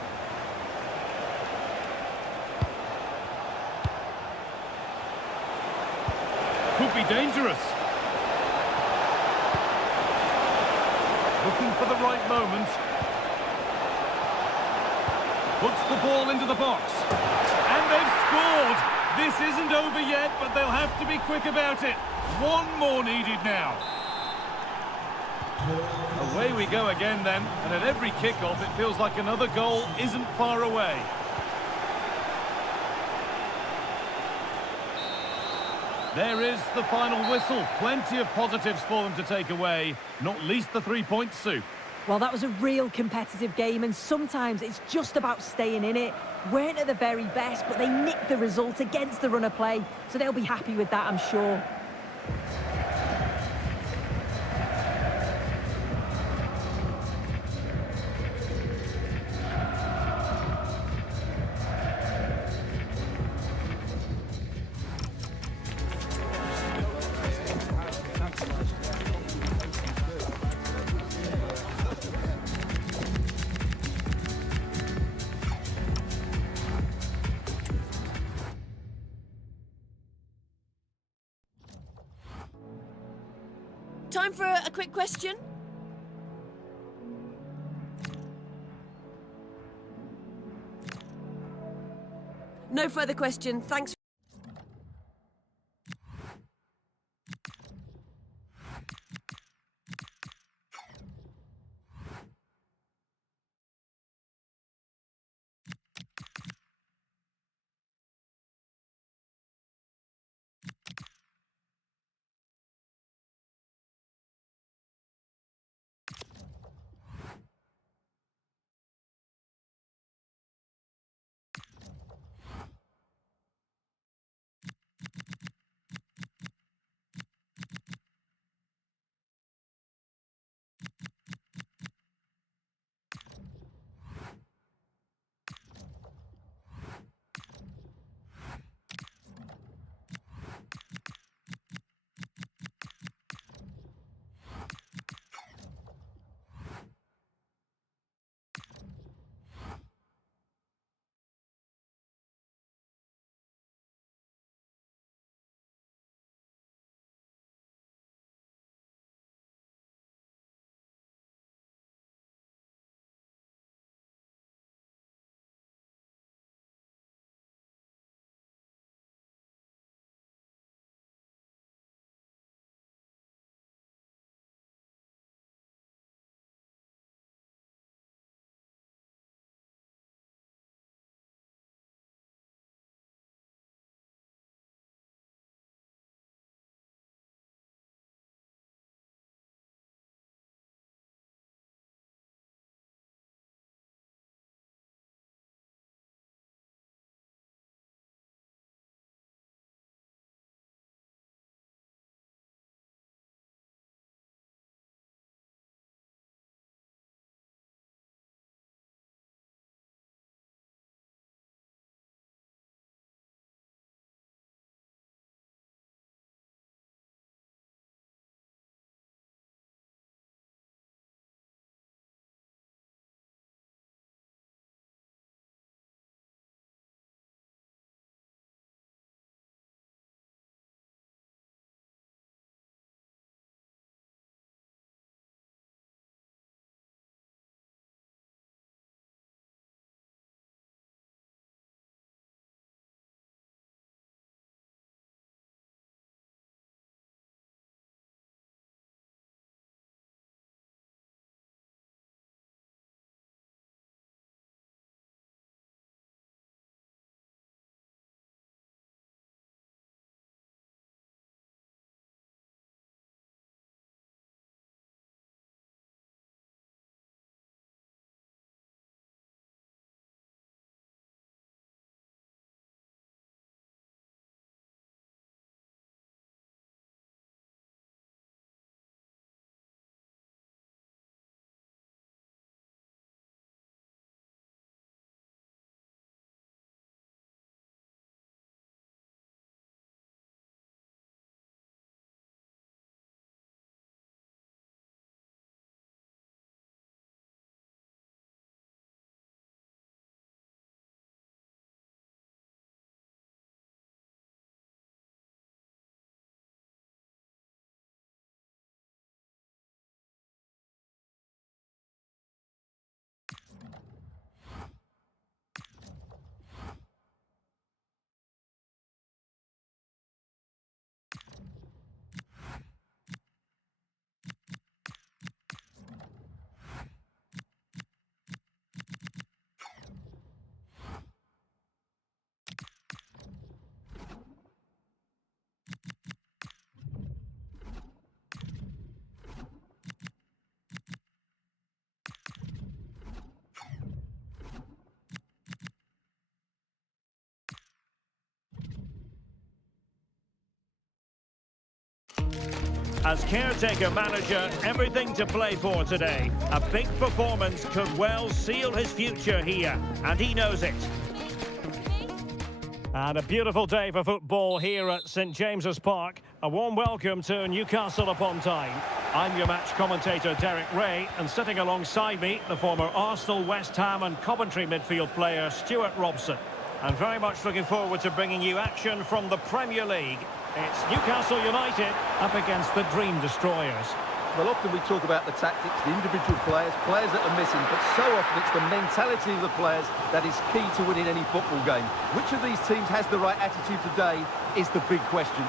Could be dangerous. Looking for the right moment. Puts the ball into the box. And they've scored! This isn't over yet, but they'll have to be quick about it. One more needed now. Away we go again then, and at every kickoff it feels like another goal isn't far away. There is the final whistle. Plenty of positives for them to take away, not least the 3 points, Sue. Well, that was a real competitive game, and sometimes it's just about staying in it. Weren't at the very best, but they nicked the result against the run of play, so they'll be happy with that, I'm sure. Time for a quick question. No further question. Thanks. As caretaker manager, everything to play for today. A big performance could well seal his future here, and he knows it. And a beautiful day for football here at St James's Park. A warm welcome to Newcastle upon Tyne. I'm your match commentator Derek Ray, and sitting alongside me, the former Arsenal, West Ham and Coventry midfield player Stuart Robson. I'm very much looking forward to bringing you action from the Premier League. It's Newcastle United up against the Dream Destroyers. Well, often we talk about the tactics, the individual players that are missing, but so often it's the mentality of the players that is key to winning any football game. Which of these teams has the right attitude today is the big question.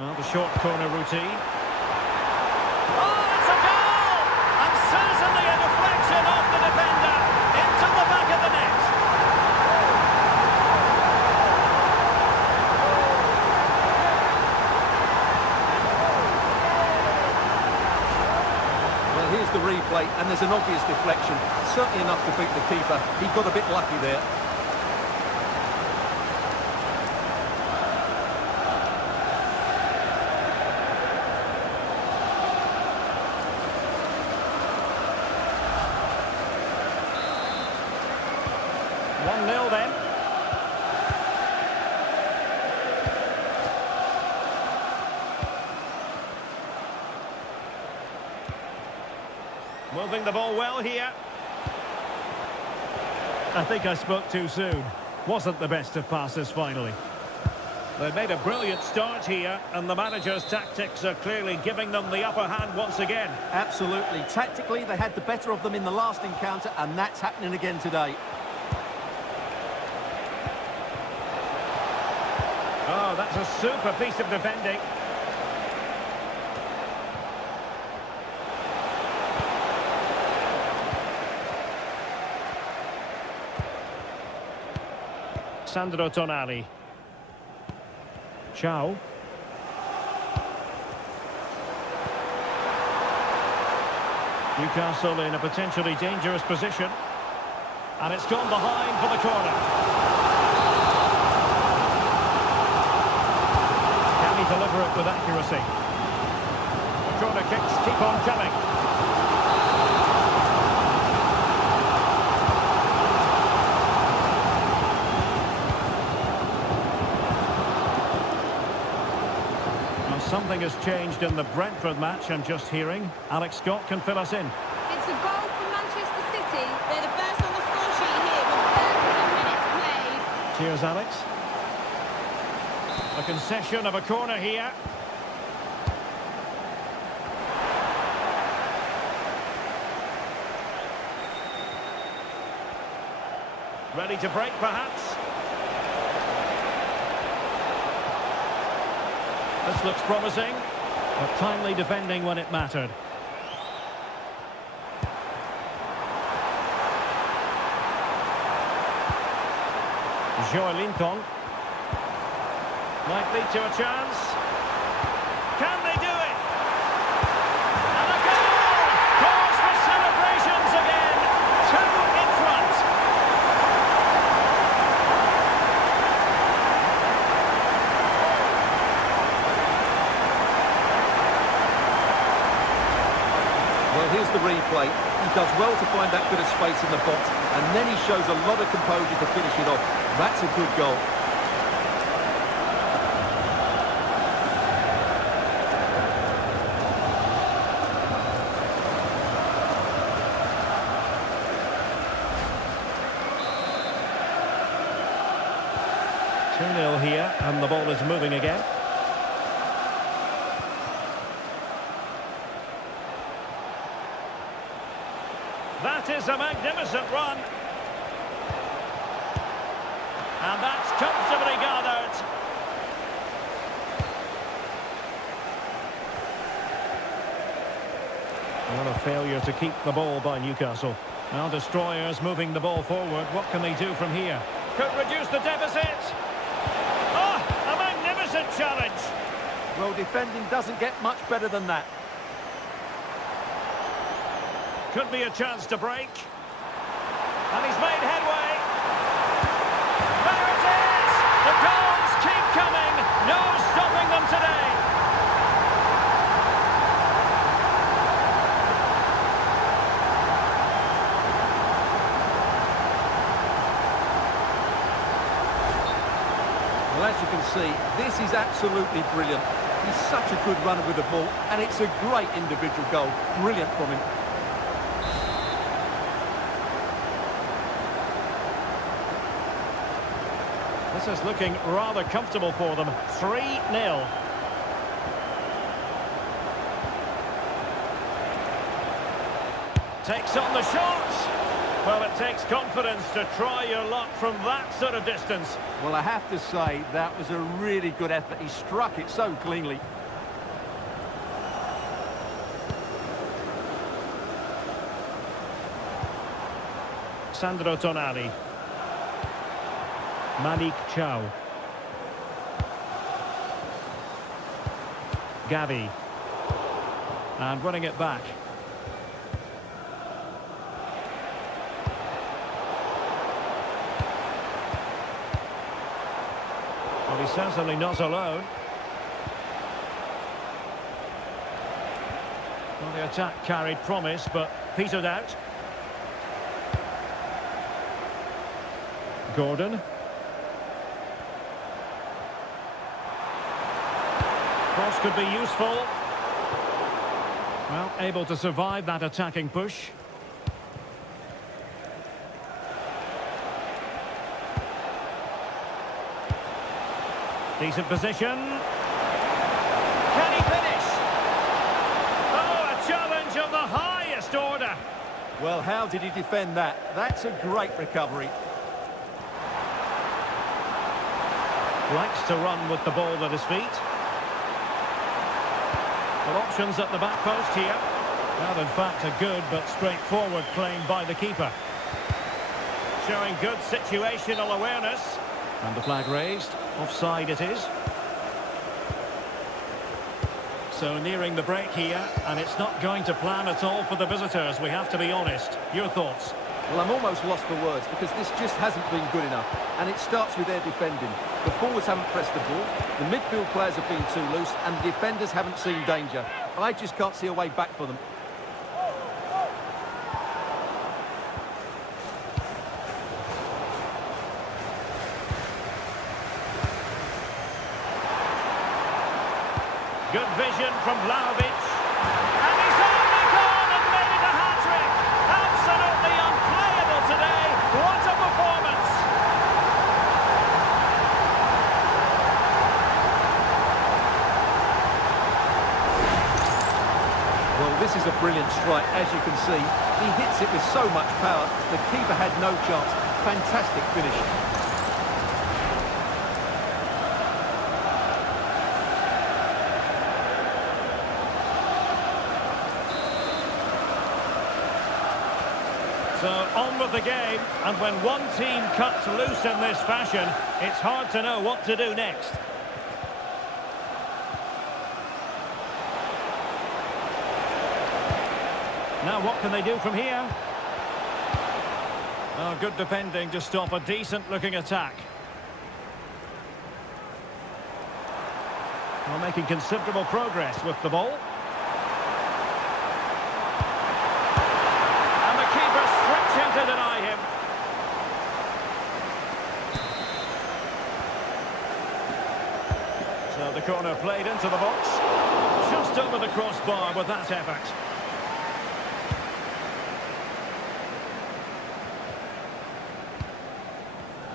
Well, the short corner routine. Oh, it's a goal! And certainly a deflection off the defender into the back of the net. Well, here's the replay, and there's an obvious deflection. Certainly enough to beat the keeper. He got a bit lucky there. Then. Moving the ball well here. I think I spoke too soon. Wasn't the best of passes finally. They made a brilliant start here, and the manager's tactics are clearly giving them the upper hand once again. Absolutely. Tactically, they had the better of them in the last encounter, and that's happening again today. Oh, that's a super piece of defending. Sandro Tonali. Ciao. Newcastle in a potentially dangerous position. And it's gone behind for the corner. Deliver it with accuracy. The corner kicks keep on coming. Now something has changed in the Brentford match, I'm just hearing. Alex Scott can fill us in. It's a goal for Manchester City. They're the first on the score sheet here with 13 minutes played. Cheers, Alex. A concession of a corner here. Ready to break, perhaps. This looks promising, but timely defending when it mattered. Joelinton. Might lead to a chance. Can they do it? And a goal! Cause for celebrations again. 2 in front. Well, here's the replay. He does well to find that bit of space in the box, and then he shows a lot of composure to finish it off. That's a good goal. Here, and the ball is moving again. That is a magnificent run. And that's comfortably gathered. What a failure to keep the ball by Newcastle. Now Destroyers moving the ball forward. What can they do from here? Could reduce the deficit. Challenge. Well, defending doesn't get much better than that. Could be a chance to break. And he's made headway. There it is! The goals keep coming. No stopping them today. Well, as you can see, this is absolutely brilliant. He's such a good runner with the ball, and it's a great individual goal. Brilliant from him. This is looking rather comfortable for them. 3-0. Takes on the shot. Well, it takes confidence to try your luck from that sort of distance. Well, I have to say, that was a really good effort. He struck it so cleanly. Sandro Tonali. Malik Chow. Gavi. And running it back. Well, he's certainly not alone. Well, the attack carried promise, but petered out. Gordon. Cross could be useful. Well, able to survive that attacking push. Decent position. Can he finish? Oh, a challenge of the highest order. Well, how did he defend that? That's a great recovery. Likes to run with the ball at his feet. Well, options at the back post here. Well, in fact, a good but straightforward claim by the keeper. Showing good situational awareness. And the flag raised. Offside it is. So nearing the break here, and it's not going to plan at all for the visitors, we have to be honest. Your thoughts? Well, I'm almost lost for words because this just hasn't been good enough. And it starts with their defending. The forwards haven't pressed the ball, the midfield players have been too loose, and the defenders haven't seen danger. I just can't see a way back for them. Good vision from Vlahovic. And he's only gone and made it a hat-trick. Absolutely unplayable today. What a performance. Well, this is a brilliant strike, as you can see. He hits it with so much power. The keeper had no chance. Fantastic finish. So on with the game, and when one team cuts loose in this fashion, it's hard to know what to do next. Now what can they do from here? Oh, good defending to stop a decent-looking attack. Well, making considerable progress with the ball. To deny him. So the corner played into the box. Just over the crossbar with that effort.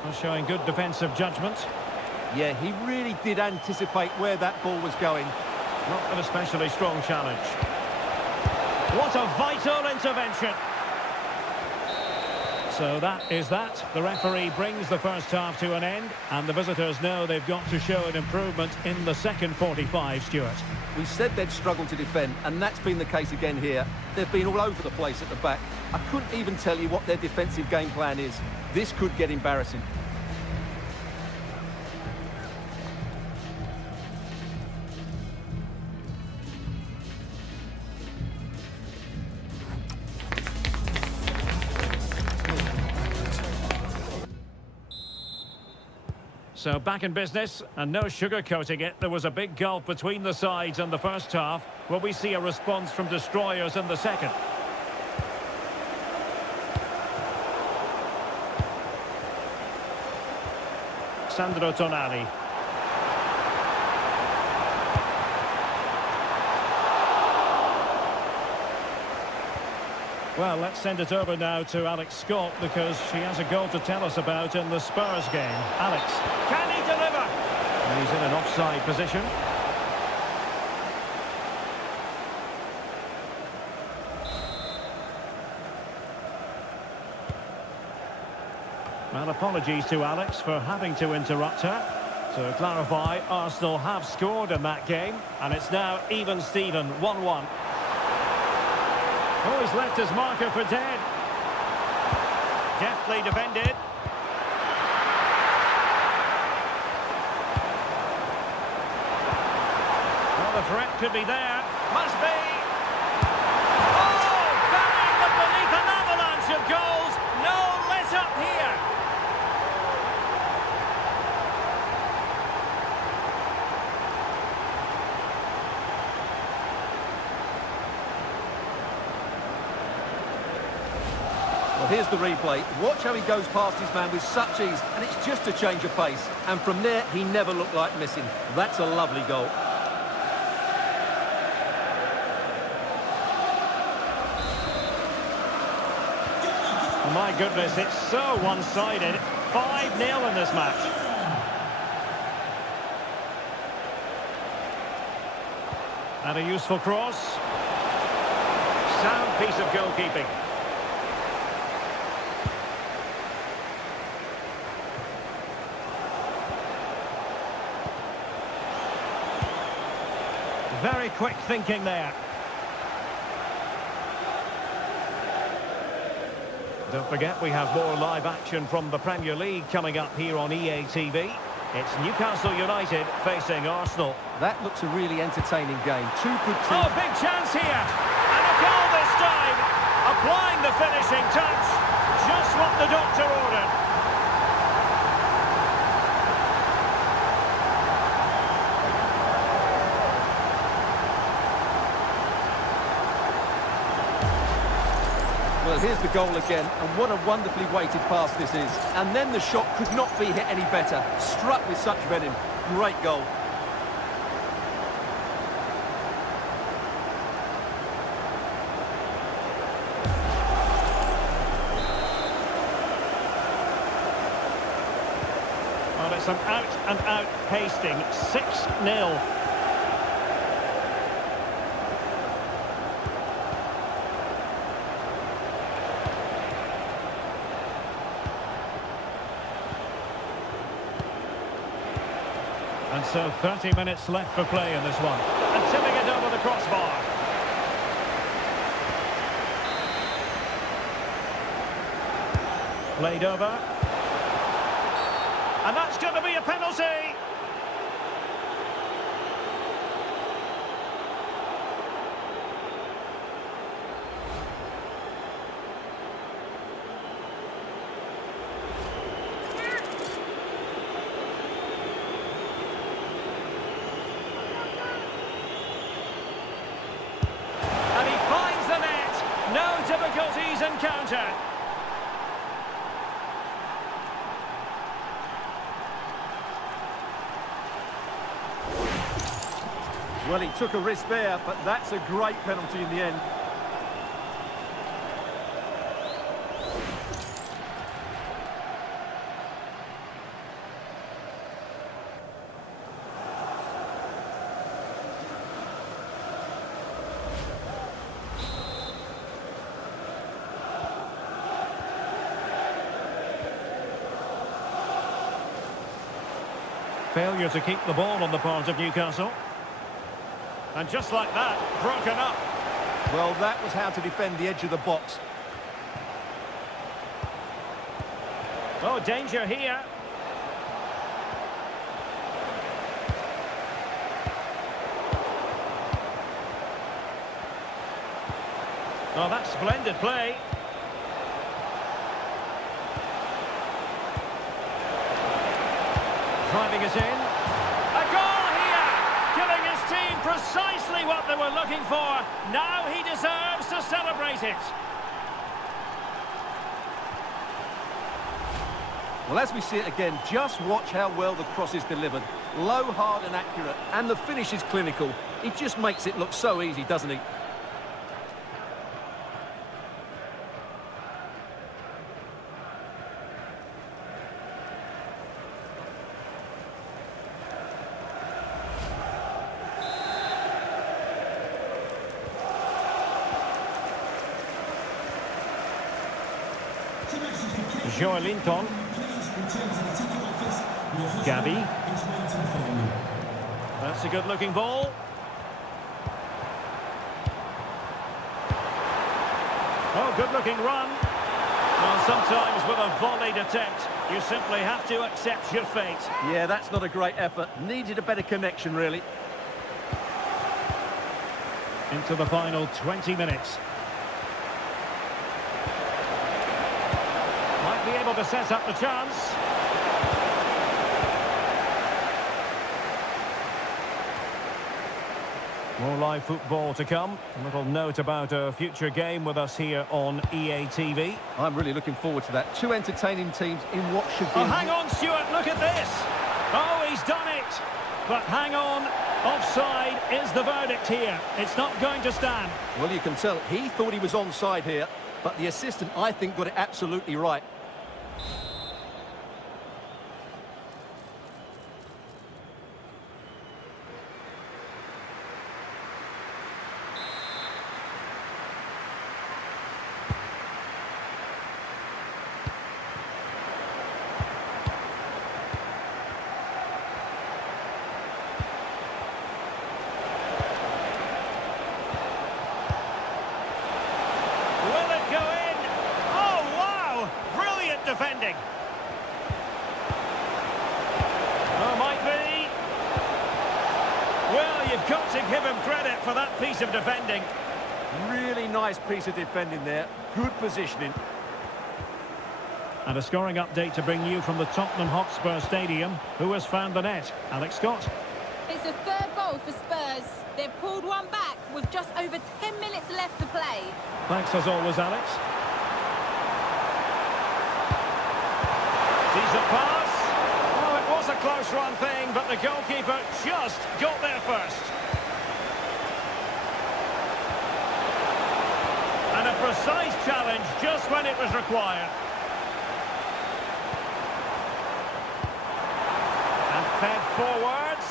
Well, showing good defensive judgment. Yeah, he really did anticipate where that ball was going. Not an especially strong challenge. What a vital intervention. So that is that. The referee brings the first half to an end, and the visitors know they've got to show an improvement in the second 45, Stuart. We said they'd struggle to defend, and that's been the case again here. They've been all over the place at the back. I couldn't even tell you what their defensive game plan is. This could get embarrassing. So back in business, and no sugarcoating it. There was a big gulf between the sides in the first half. Will we see a response from destroyers in the second? Sandro Tonali. Well, let's send it over now to Alex Scott, because she has a goal to tell us about in the Spurs game. Alex, can he deliver? And he's in an offside position. Well, apologies to Alex for having to interrupt her. To clarify, Arsenal have scored in that game, and it's now even Steven, 1-1. Oh, he's left his marker for dead. Deftly defended. Well, the threat could be there. Must be. Oh, bang! But beneath an avalanche of goals. No let up here. Well, here's the replay. Watch how he goes past his man with such ease, and it's just a change of pace. And from there, he never looked like missing. That's a lovely goal. Oh, my goodness, it's so one-sided. 5-0 in this match. And a useful cross. Sound piece of goalkeeping. Very quick thinking there. Don't forget, we have more live action from the Premier League coming up here on EA TV. It's Newcastle United facing Arsenal. That looks a really entertaining game. Two good teams. Oh, big chance here. And a goal this time. Applying the finishing touch. Just what the doctor ordered. Well, here's the goal again, and what a wonderfully weighted pass this is. And then the shot could not be hit any better. Struck with such venom. Great goal. Well, it's an out-and-out pasting. 6-0. And so 30 minutes left for play in this one. And tipping it over the crossbar. Played over. And that's going to be a penalty. No difficulties encountered. Well, he took a risk there, but that's a great penalty in the end. Failure to keep the ball on the part of Newcastle. And just like that, broken up. Well, that was how to defend the edge of the box. Oh, danger here. Oh, that's splendid play. driving it in. A goal here! Giving his team precisely what they were looking for. Now he deserves to celebrate it. Well, as we see it again, just watch how well the cross is delivered. Low, hard and accurate, and the finish is clinical. He just makes it look so easy, doesn't he? Joelinton. Gabi. That's a good-looking ball. Oh, good-looking run. Well, sometimes with a volleyed attempt, you simply have to accept your fate. Yeah, that's not a great effort. Needed a better connection, really. Into the final 20 minutes. Might be able to set up the chance. More live football to come. A little note about a future game with us here on EA TV. I'm really looking forward to that. Two entertaining teams in what should be... Oh, hang on, Stuart, look at this. Oh, he's done it. But hang on, offside is the verdict here. It's not going to stand. Well, you can tell he thought he was onside here, but the assistant, I think, got it absolutely right. Defending. Oh, might be. Well, you've got to give him credit for that piece of defending. Really nice piece of defending there. Good positioning. And a scoring update to bring you from the Tottenham Hotspur Stadium. Who has found the net? Alex Scott. It's a third goal for Spurs. They've pulled one back with just over 10 minutes left to play. Thanks as always, Alex. Decent pass. Oh, it was a close run thing, but the goalkeeper just got there first. And a precise challenge just when it was required. And fed forwards.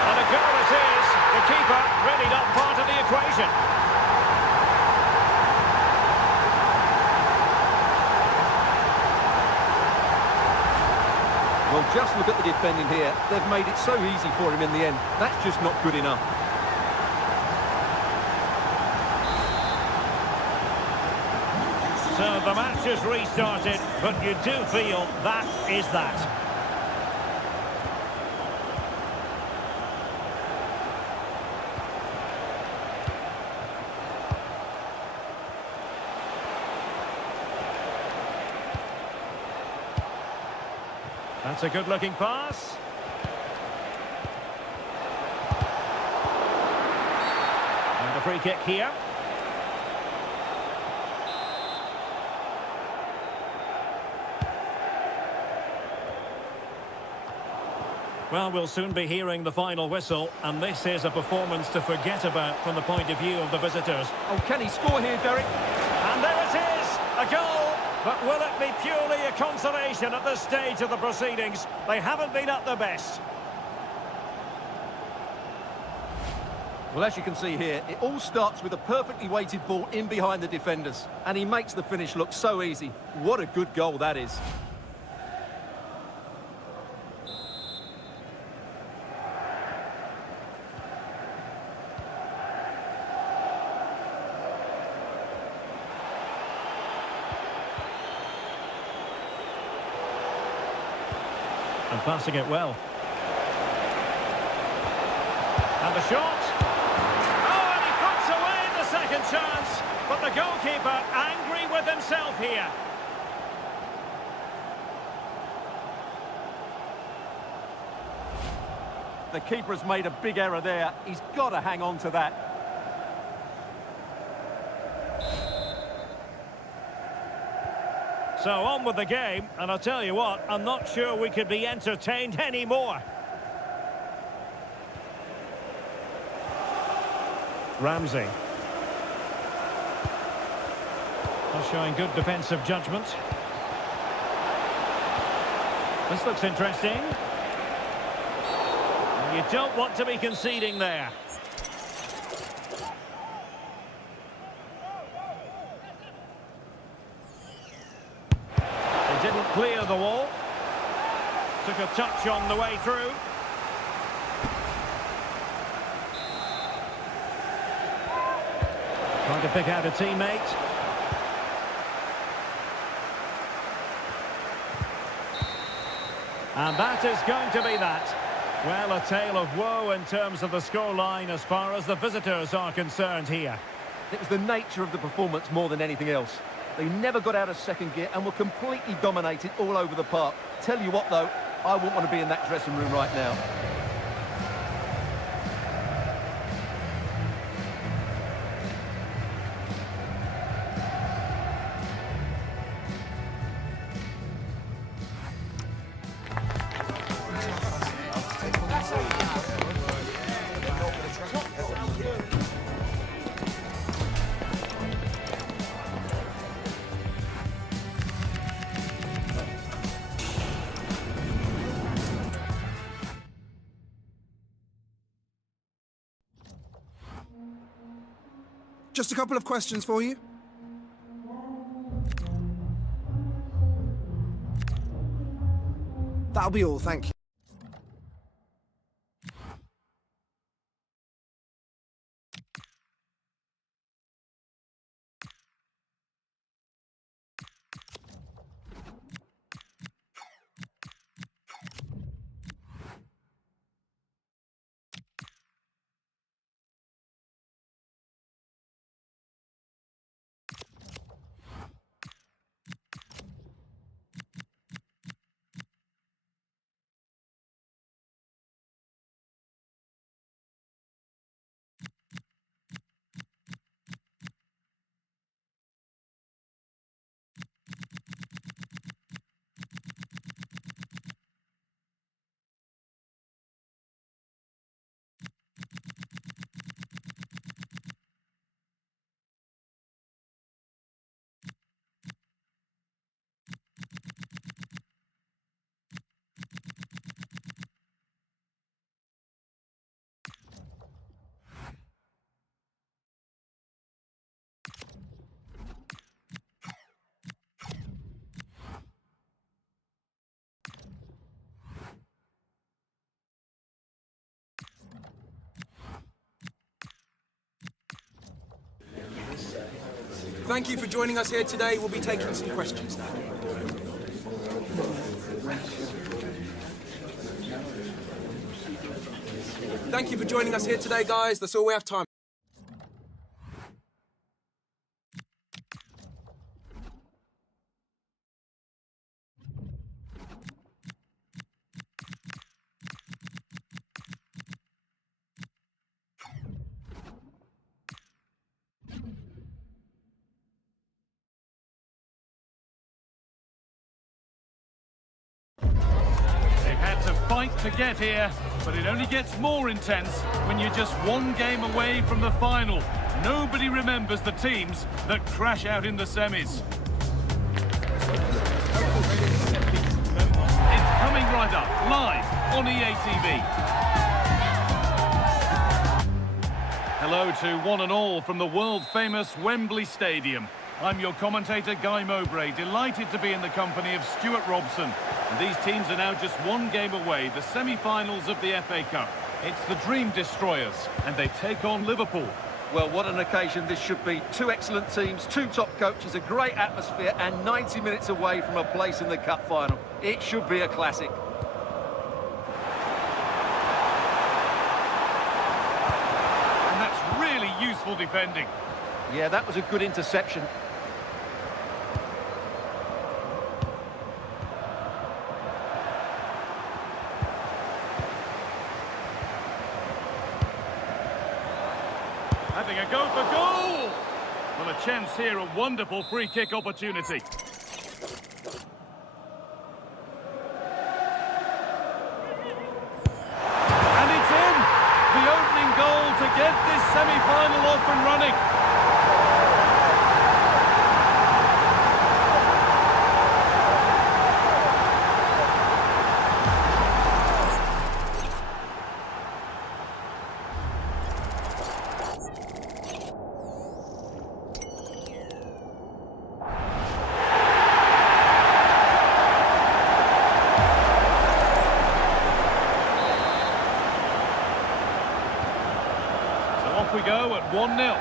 And a goal it is. The keeper really not part of the equation. Well, just look at the defending here. They've made it so easy for him in the end. That's just not good enough. So the match is restarted, but you do feel that is that. That's a good-looking pass. And a free kick here. Well, we'll soon be hearing the final whistle, and this is a performance to forget about from the point of view of the visitors. Oh, can he score here, Derek? And there it is, a goal. But will it be purely a consolation at this stage of the proceedings? They haven't been at their best. Well, as you can see here, it all starts with a perfectly weighted ball in behind the defenders. And he makes the finish look so easy. What a good goal that is. And passing it well. And the shot. Oh, and he puts away the second chance. But the goalkeeper angry with himself here. the keeper has made a big error there. He's got to hang on to that. So on with the game, and I'll tell you what, I'm not sure we could be entertained anymore. Ramsey. Showing good defensive judgment. This looks interesting. You don't want to be conceding there. They didn't clear the wall. Took a touch on the way through. Trying to pick out a teammate. And that is going to be that. Well, a tale of woe in terms of the scoreline as far as the visitors are concerned here. It was the nature of the performance more than anything else. They never got out of second gear and were completely dominated all over the park. Tell you what, though, I wouldn't want to be in that dressing room right now. Just a couple of questions for you. That'll be all, thank you. Thank you for joining us here today. We'll be taking some questions now. Thank you for joining us here today, guys. That's all we have time. Fight to get here, but it only gets more intense when you're just one game away from the final. Nobody remembers the teams that crash out in the semis. It's coming right up, live on EA TV. Hello to one and all from the world-famous Wembley Stadium. I'm your commentator, Guy Mowbray, delighted to be in the company of Stuart Robson. And these teams are now just one game away, the semi-finals of the FA Cup. It's the Dream Destroyers, and they take on Liverpool. Well, what an occasion this should be. Two excellent teams, two top coaches, a great atmosphere, and 90 minutes away from a place in the cup final. It should be a classic. And that's really useful defending. Yeah, that was a good interception. Having a go for goal! Well, a chance here, a wonderful free kick opportunity. And it's in! The opening goal to get this semi-final off and running. Off we go at 1-0.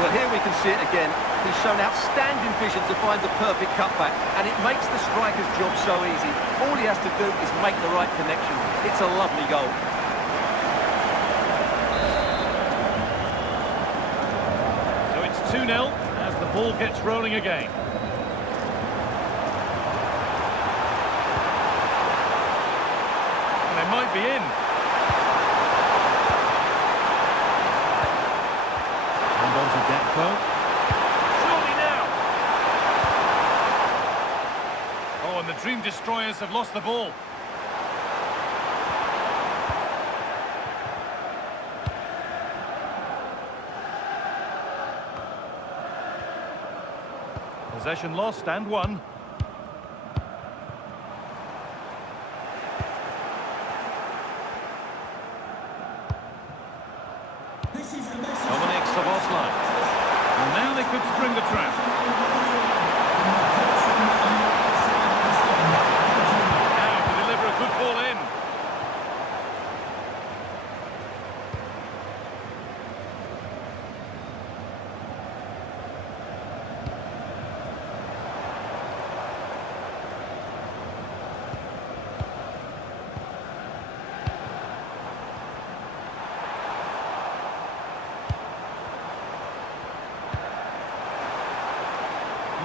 Well, here we can see it again. He's shown outstanding vision to find the perfect cutback, and it makes the striker's job so easy. All he has to do is make the right connection. It's a lovely goal. So it's 2-0 as the ball gets rolling again. And they might be in. Surely now. Oh, and the Dream Destroyers have lost the ball. Possession lost and won. And now they could spring the trap. Now to deliver a good ball in.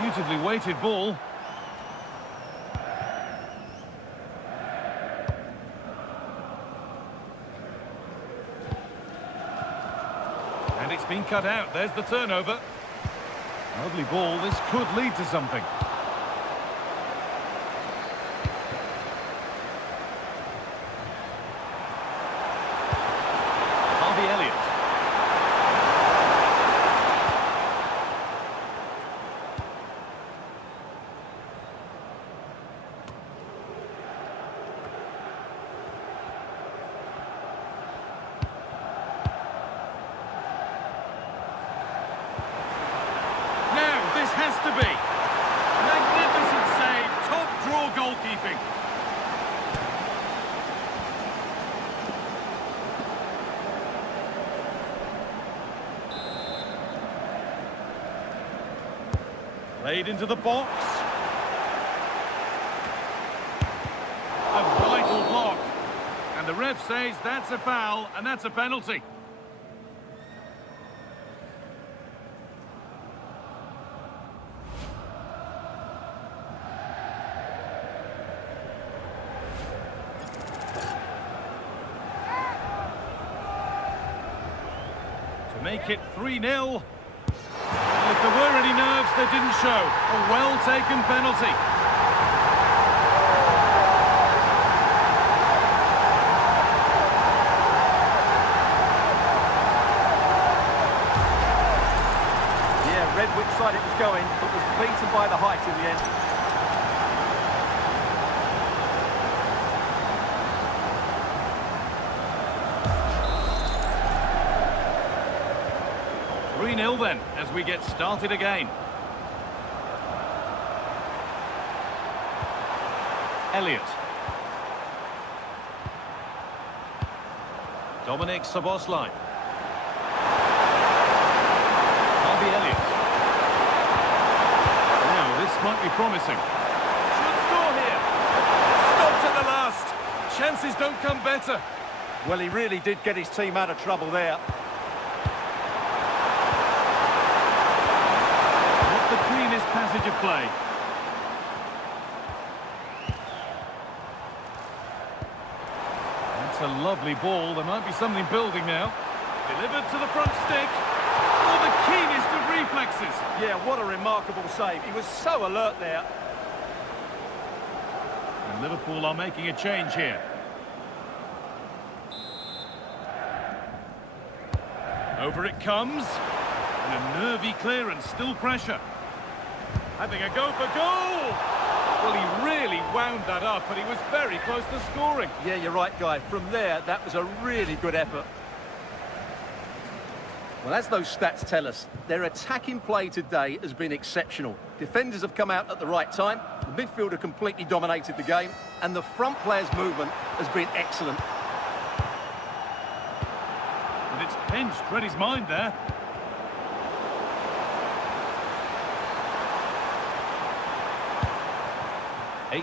Beautifully weighted ball. And it's been cut out. There's the turnover. Lovely ball. This could lead to something. Harvey Elliott. Has to be. Magnificent save, top draw goalkeeping. Played into the box. A vital block. And the ref says that's a foul and that's a penalty. Make it 3-0. If there were any nerves, they didn't show. A well-taken penalty. Yeah, read which side it was going, but was beaten by the height in the end. 3-0 then, as we get started again. Elliott. Dominic Szoboszlai. Harvey Elliott. promising. Should score here. Stopped at the last. Chances don't come better. Well, he really did get his team out of trouble there. Not the cleanest passage of play. That's a lovely ball. There might be something building now. Delivered to the front stick. Oh, the keenest of reflexes. Yeah, what a remarkable save. He was so alert there. And Liverpool are making a change here. Over it comes. And a nervy clearance, still pressure. Having a go for goal! Well, he really wound that up, but he was very close to scoring. Yeah, you're right, Guy. From there, that was a really good effort. Well, as those stats tell us, their attacking play today has been exceptional. Defenders have come out at the right time, the midfielder completely dominated the game, and the front players' movement has been excellent. And it's pinched Freddie's mind there.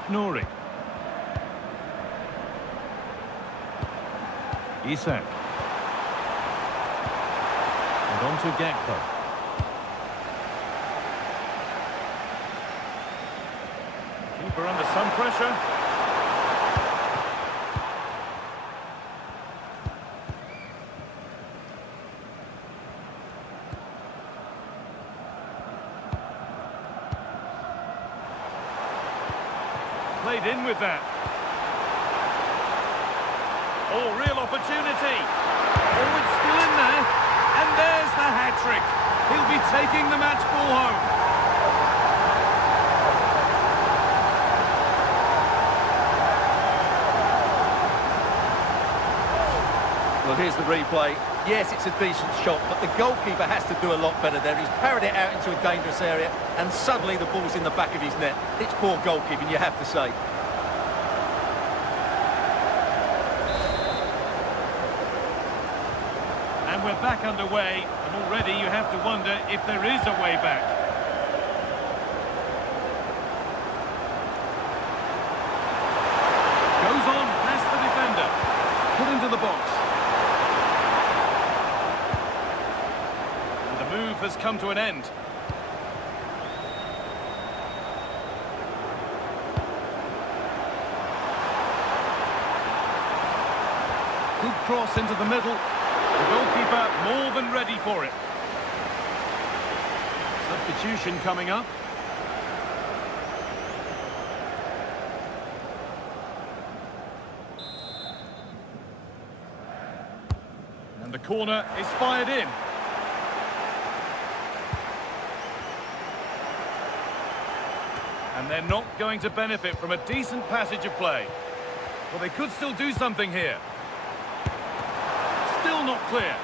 Nouri. Isak. And on to Gakpo. Keeper under some pressure. Played in with that. Oh, real opportunity. Oh, it's still in there. And there's the hat-trick. He'll be taking the match ball home. Well, here's the replay. Yes, it's a decent shot, but the goalkeeper has to do a lot better there. He's parried it out into a dangerous area, and suddenly the ball's in the back of his net. It's poor goalkeeping, you have to say. And we're back underway, and already you have to wonder if there is a way back. Goes on past the defender. Put into the box. And the move has come to an end. Good cross into the middle. The goalkeeper more than ready for it. Substitution coming up. And the corner is fired in. And they're not going to benefit from a decent passage of play. Well, they could still do something here. Still not clear.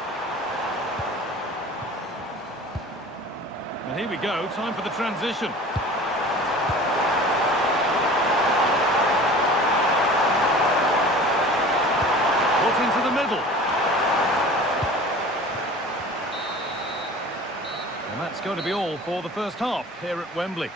And here we go, time for the transition. Put into the middle. And that's going to be all for the first half here at Wembley.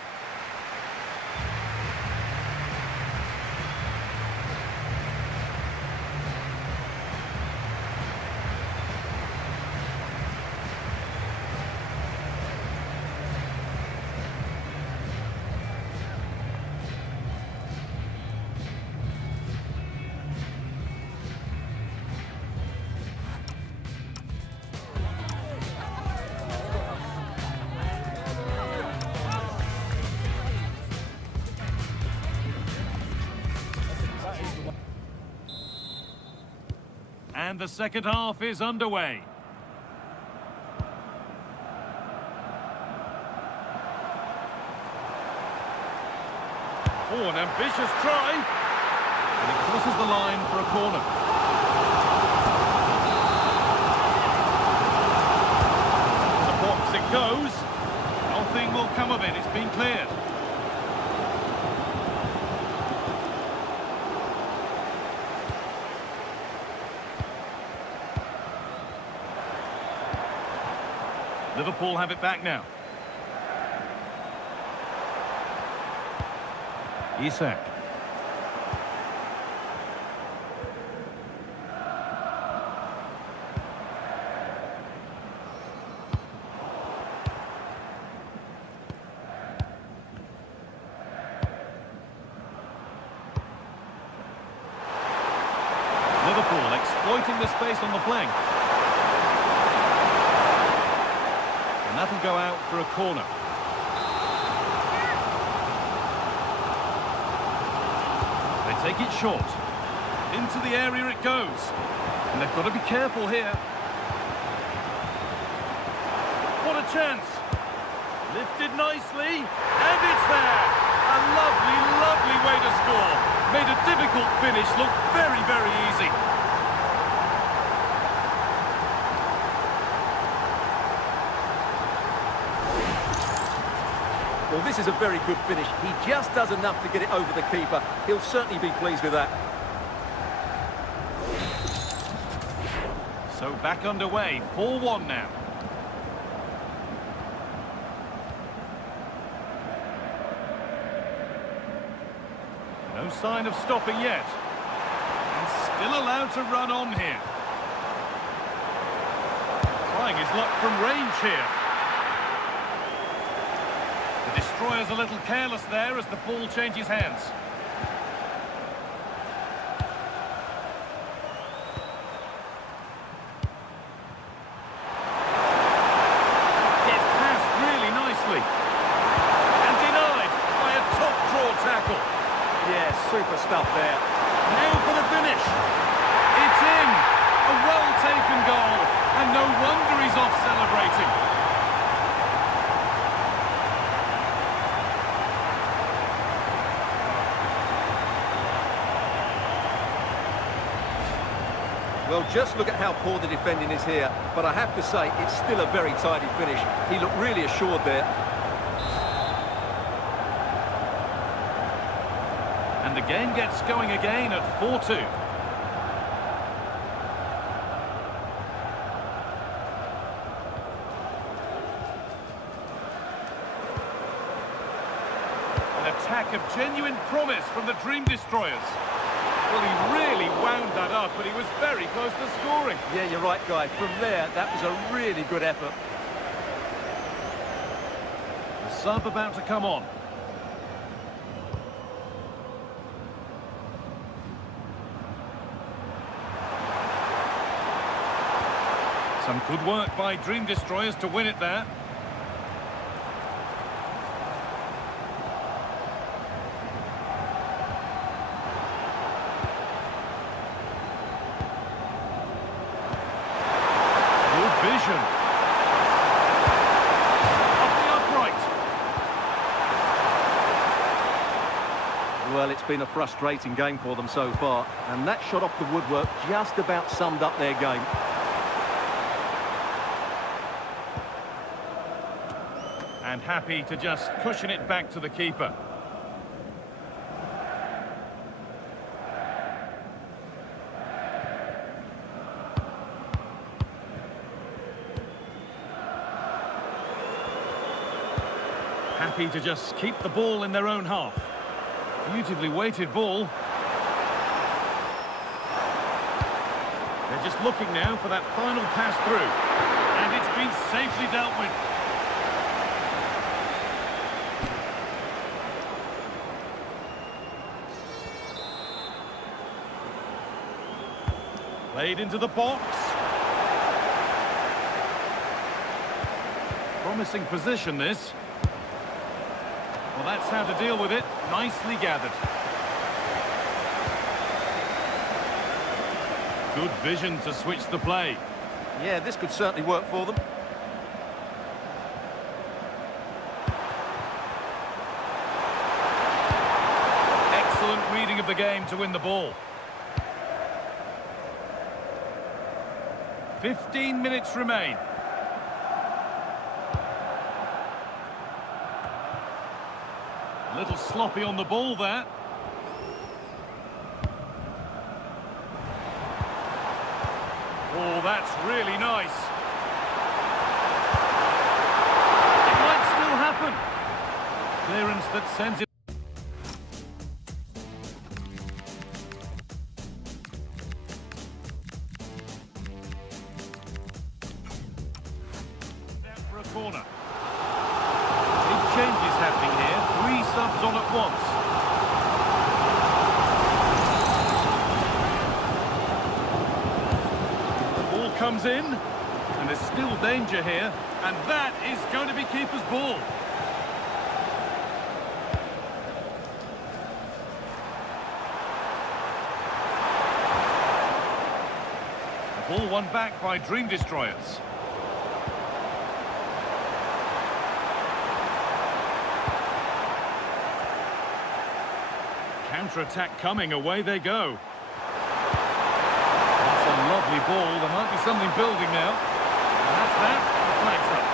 And the second half is underway. Oh, an ambitious try. And it crosses the line for a corner. To the box it goes. Nothing will come of it. It's been cleared. Liverpool have it back now. Isak. Liverpool exploiting the space on the flank. And that'll go out for a corner. They take it short. Into the area it goes. And they've got to be careful here. What a chance. Lifted nicely. And it's there. A lovely, lovely way to score. Made a difficult finish look very, very easy. Well, this is a very good finish. He just does enough to get it over the keeper. He'll certainly be pleased with that. So back underway, 4-1 now. No sign of stopping yet. And still allowed to run on here. Trying his luck from range here. The destroyer's a little careless there as the ball changes hands. Gets past really nicely. And denied by a top draw tackle. Yeah, super stuff there. Now for the finish. It's in. A well-taken goal. And no wonder he's off celebrating. Well, just look at how poor the defending is here. But I have to say, it's still a very tidy finish. He looked really assured there. And the game gets going again at 4-2. An attack of genuine promise from the Dream Destroyers. Well, he really wound that up, but he was very close to scoring. Yeah, you're right, Guy. From there, that was a really good effort. The sub about to come on. Some good work by Dream Destroyers to win it there. Good vision. Up the upright. Well, it's been a frustrating game for them so far. And that shot off the woodwork just about summed up their game. And happy to just cushion it back to the keeper. Happy to just keep the ball in their own half. Beautifully weighted ball. They're just looking now for that final pass through. And it's been safely dealt with. Played into the box. Promising position, this. Well, that's how to deal with it. Nicely gathered. Good vision to switch the play. Yeah, this could certainly work for them. Excellent reading of the game to win the ball. 15 minutes remain. A little sloppy on the ball there. Oh, that's really nice. It might still happen. Clearance that sends it. corner. Big changes happening here. 3 subs on at once. The ball comes in, and there's still danger here, and that is going to be keeper's ball. The ball won back by Dream Destroyers. Counter-attack coming, away they go. That's a lovely ball, there might be something building now. And that's that, the flag's up.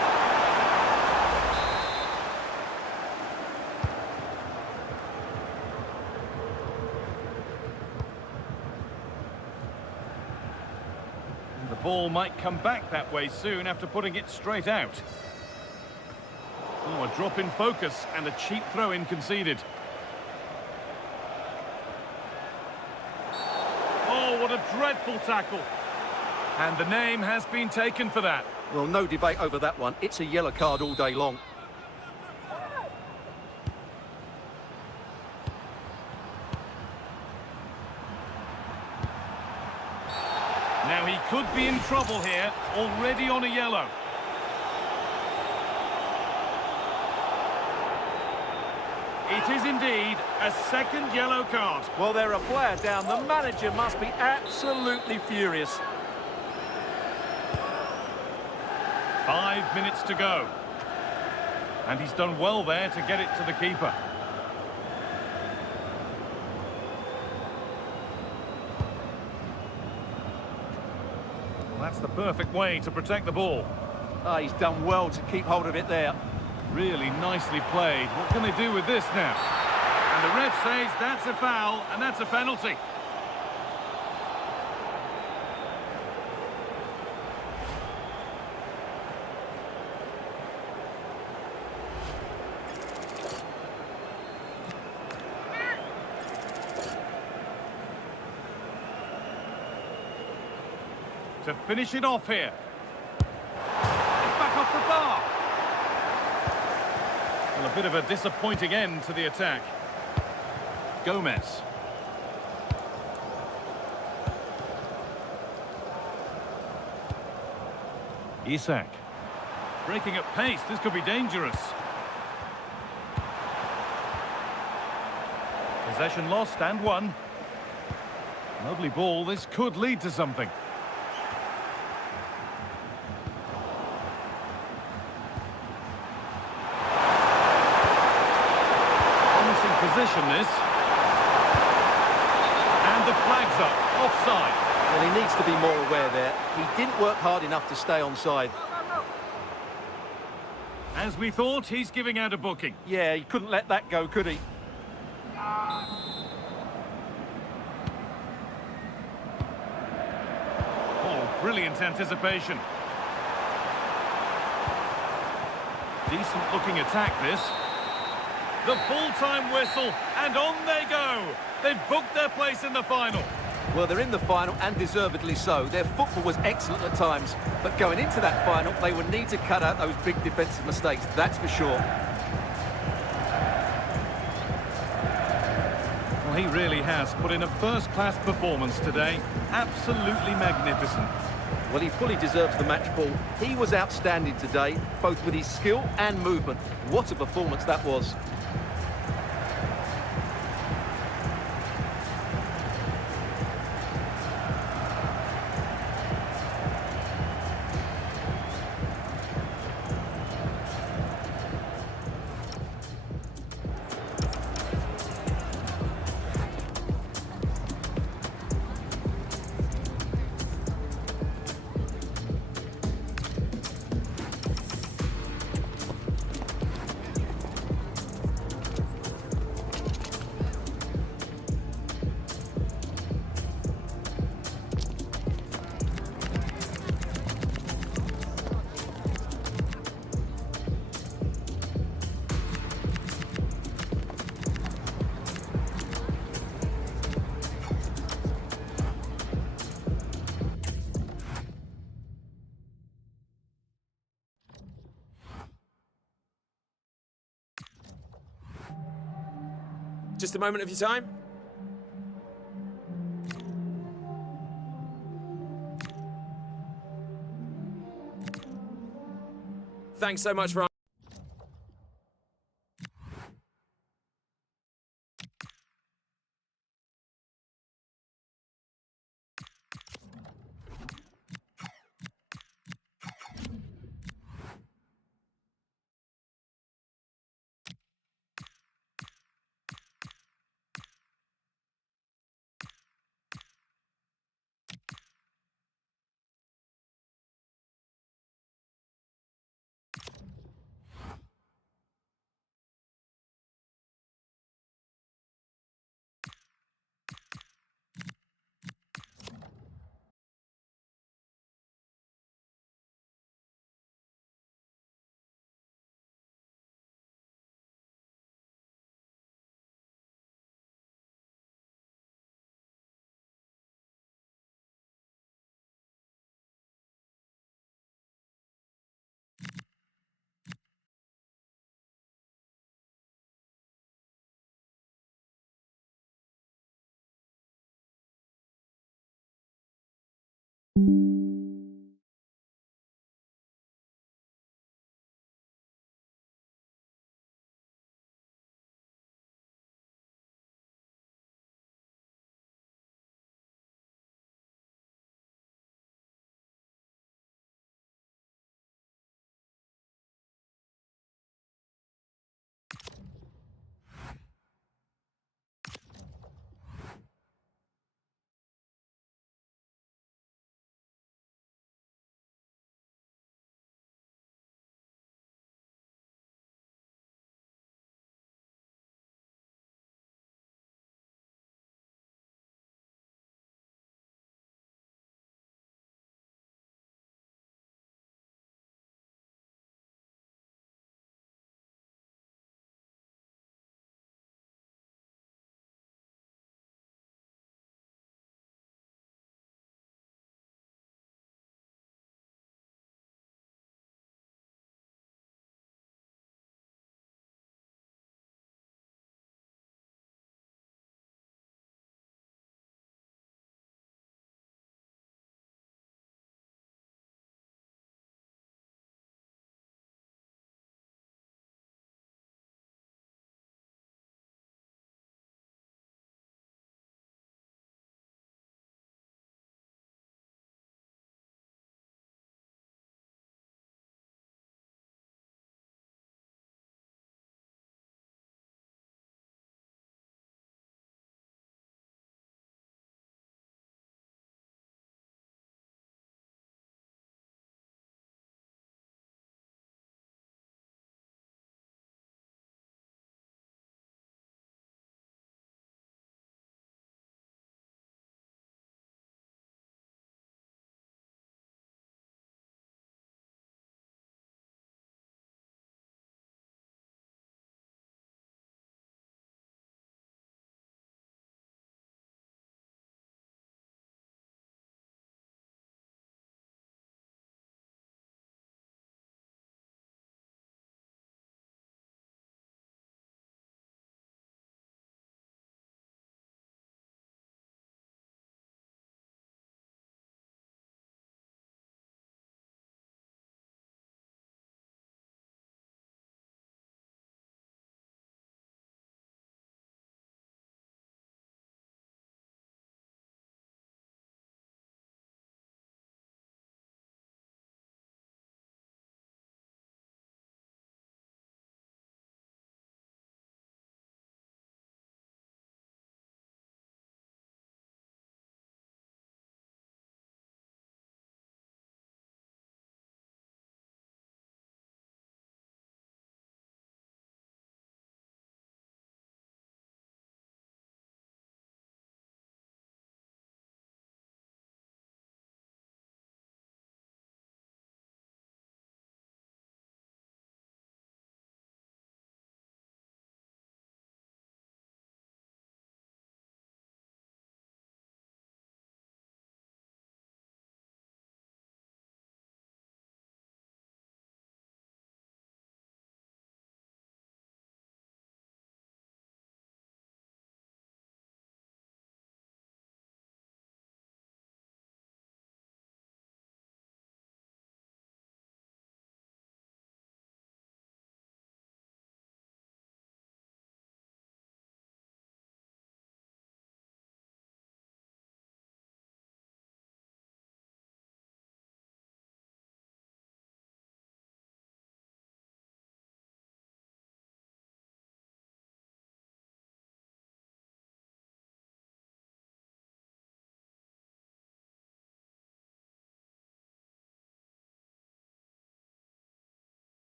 And the ball might come back that way soon after putting it straight out. Oh, a drop in focus and a cheap throw-in conceded. What a dreadful tackle. And the name has been taken for that. Well, no debate over that one. It's a yellow card all day long. Now he could be in trouble here, already on a yellow. It is indeed a second yellow card. Well, they're a player down. The manager must be absolutely furious. 5 minutes to go. And he's done well there to get it to the keeper. Well, that's the perfect way to protect the ball. Ah, he's done well to keep hold of it there. Really nicely played. What can they do with this now? And the ref says that's a foul, and that's a penalty. To finish it off here. It's back off the bar. Well, a bit of a disappointing end to the attack. Gomez. Isak. Breaking at pace, this could be dangerous. Possession lost and won. Lovely ball, this could lead to something. Position this, and the flag's up, offside. Well, he needs to be more aware there. He didn't work hard enough to stay onside. As we thought, he's giving out a booking. Yeah, he couldn't let that go, could he? Oh, brilliant anticipation. Decent looking attack, this. The full-time whistle, and on they go. They've booked their place in the final. Well, they're in the final, and deservedly so. Their football was excellent at times, but going into that final, they would need to cut out those big defensive mistakes, that's for sure. Well, he really has put in a first-class performance today. Absolutely magnificent. Well, he fully deserves the match ball. He was outstanding today, both with his skill and movement. What a performance that was. Just a moment of your time. Thanks so much for...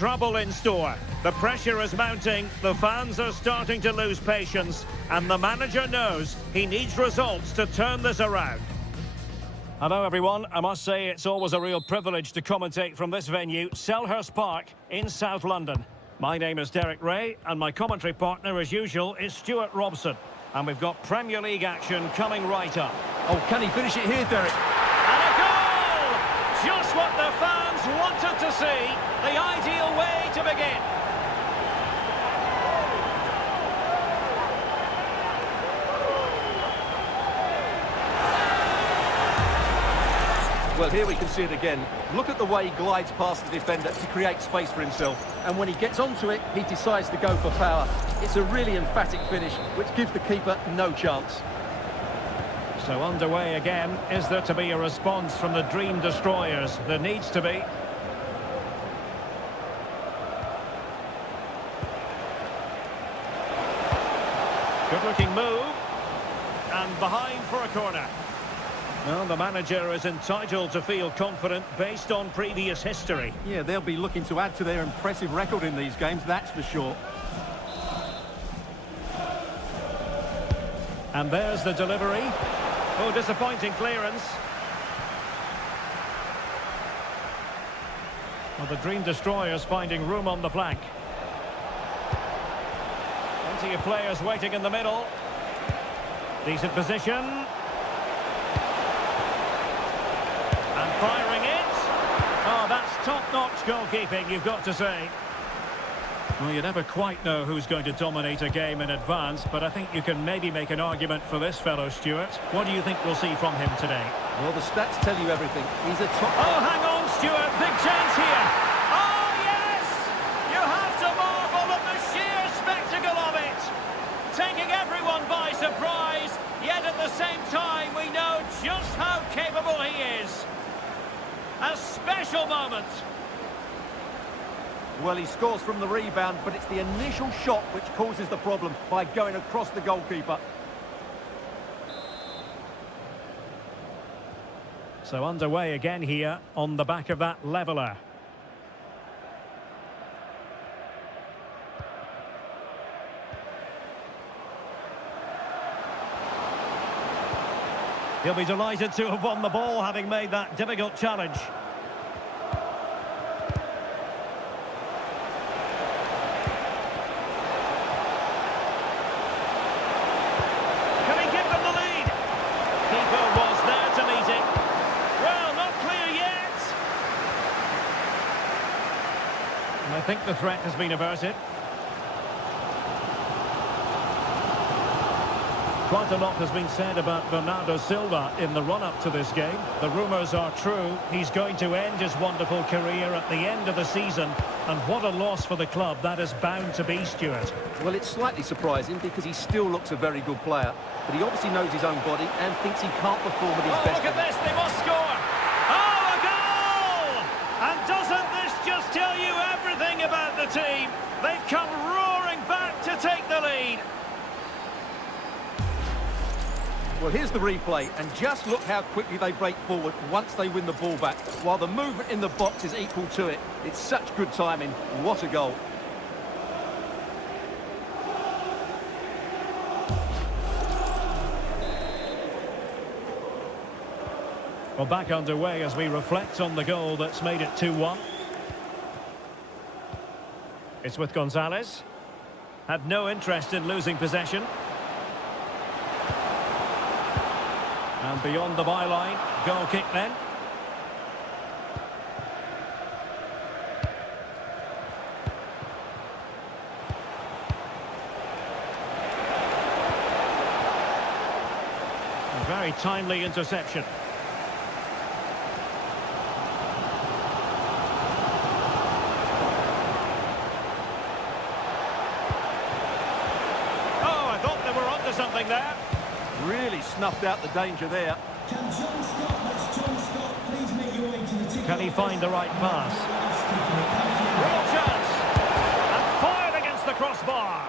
trouble in store. The pressure is mounting, the fans are starting to lose patience, and the manager knows he needs results to turn this around. Hello everyone, I must say it's always a real privilege to commentate from this venue, Selhurst Park in South London. My name is Derek Ray, and my commentary partner as usual is Stuart Robson. And we've got Premier League action coming right up. Oh, can he finish it here, Derek? And a goal! Just what the fans wanted to see, the ideal way to begin. Well, here we can see it again. Look at the way he glides past the defender to create space for himself. And when he gets onto it, he decides to go for power. It's a really emphatic finish, which gives the keeper no chance. So underway again. Is there to be a response from the Dream Destroyers? There needs to be. Good-looking move. And behind for a corner. Well, the manager is entitled to feel confident based on previous history. Yeah, they'll be looking to add to their impressive record in these games, that's for sure. And there's the delivery. Oh, disappointing clearance. Well, the Dream Destroyers finding room on the flank. Plenty of players waiting in the middle. Decent position. And firing it. Oh, that's top-notch goalkeeping, you've got to say. Well, you never quite know who's going to dominate a game in advance, but I think you can maybe make an argument for this fellow, Stuart. What do you think we'll see from him today? Well, the stats tell you everything. He's a top... Oh, hang on, Stuart. Big chance here. Oh, yes! You have to marvel at the sheer spectacle of it. Taking everyone by surprise, yet at the same time, we know just how capable he is. A special moment. Well, he scores from the rebound, but it's the initial shot which causes the problem by going across the goalkeeper. So underway again here on the back of that leveller. He'll be delighted to have won the ball, having made that difficult challenge. Can he give them the lead? Keeper was there to meet it. Well, not clear yet. And I think the threat has been averted. Quite a lot has been said about Bernardo Silva in the run-up to this game. The rumours are true. He's going to end his wonderful career at the end of the season. And what a loss for the club that is bound to be, Stuart. Well, it's slightly surprising because he still looks a very good player. But he obviously knows his own body and thinks he can't perform at his best. Look at this, they must score. Oh, a goal! And doesn't this just tell you everything about the team? They've come roaring back to take the lead. Well, here's the replay, and just look how quickly they break forward once they win the ball back, while the movement in the box is equal to it. It's such good timing. What a goal. Well, back underway as we reflect on the goal that's made it 2-1. It's with Gonzalez. Had no interest in losing possession. And beyond the byline, goal kick then. A very timely interception. Oh, I thought they were onto something there. Really snuffed out the danger there. Can he find the right pass? Real chance! And fired against the crossbar!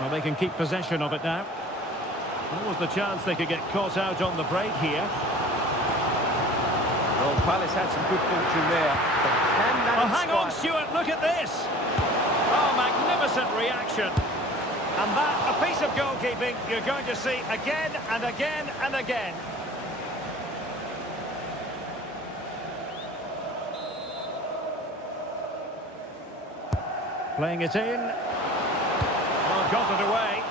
Well, they can keep possession of it now. What was the chance they could get caught out on the break here? Well, Palace had some good fortune there. Oh, hang on, Stuart, look at this. Oh, magnificent reaction. And that, a piece of goalkeeping you're going to see again and again and again. Playing it in. Oh, got it away.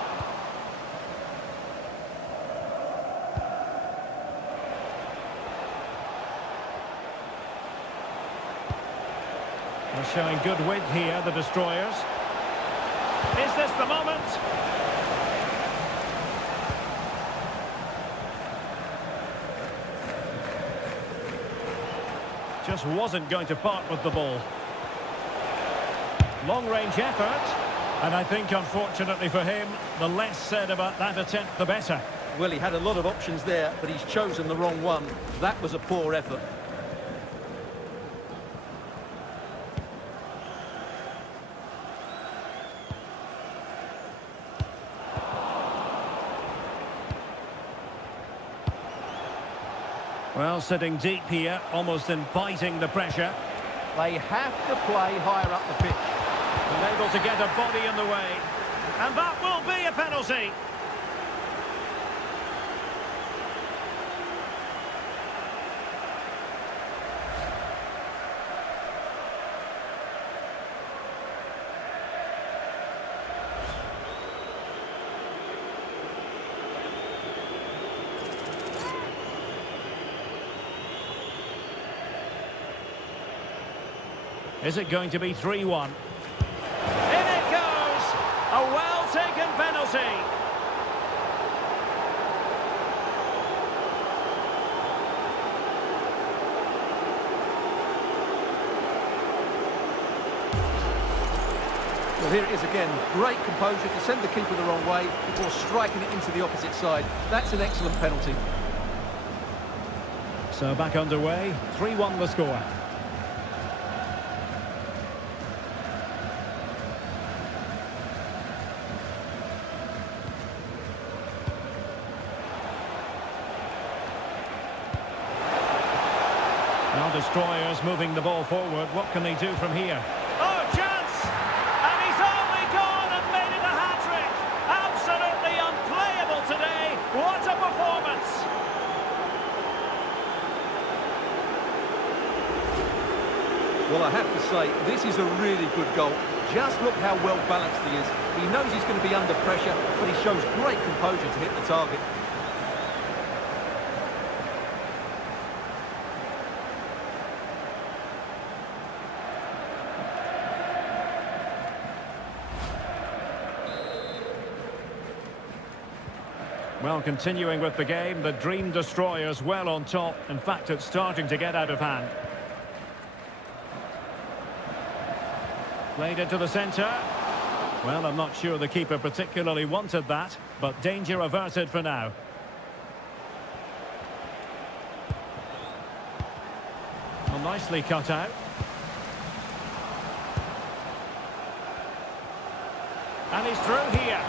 They're showing good width here, the destroyers. Is this the moment? Just wasn't going to part with the ball. Long-range effort. And I think, unfortunately for him, the less said about that attempt, the better. Well, he had a lot of options there, but he's chosen the wrong one. That was a poor effort. Well, sitting deep here, almost inviting the pressure. They have to play higher up the pitch. And able to get a body in the way. And that will be a penalty. Is it going to be 3-1? In it goes! A well-taken penalty. Well, here it is again. Great composure to send the keeper the wrong way before striking it into the opposite side. That's an excellent penalty. So back underway. 3-1 the score. Now destroyers moving the ball forward. What can they do from here? Oh, chance! And he's only gone and made it a hat-trick! Absolutely unplayable today. What a performance! Well, I have to say, this is a really good goal. Just look how well balanced he is. He knows he's going to be under pressure, but he shows great composure to hit the target. Well, continuing with the game, the Dream Destroyers well on top. In fact, it's starting to get out of hand. Played into the centre. Well, I'm not sure the keeper particularly wanted that, but danger averted for now. Well, nicely cut out. And he's through here.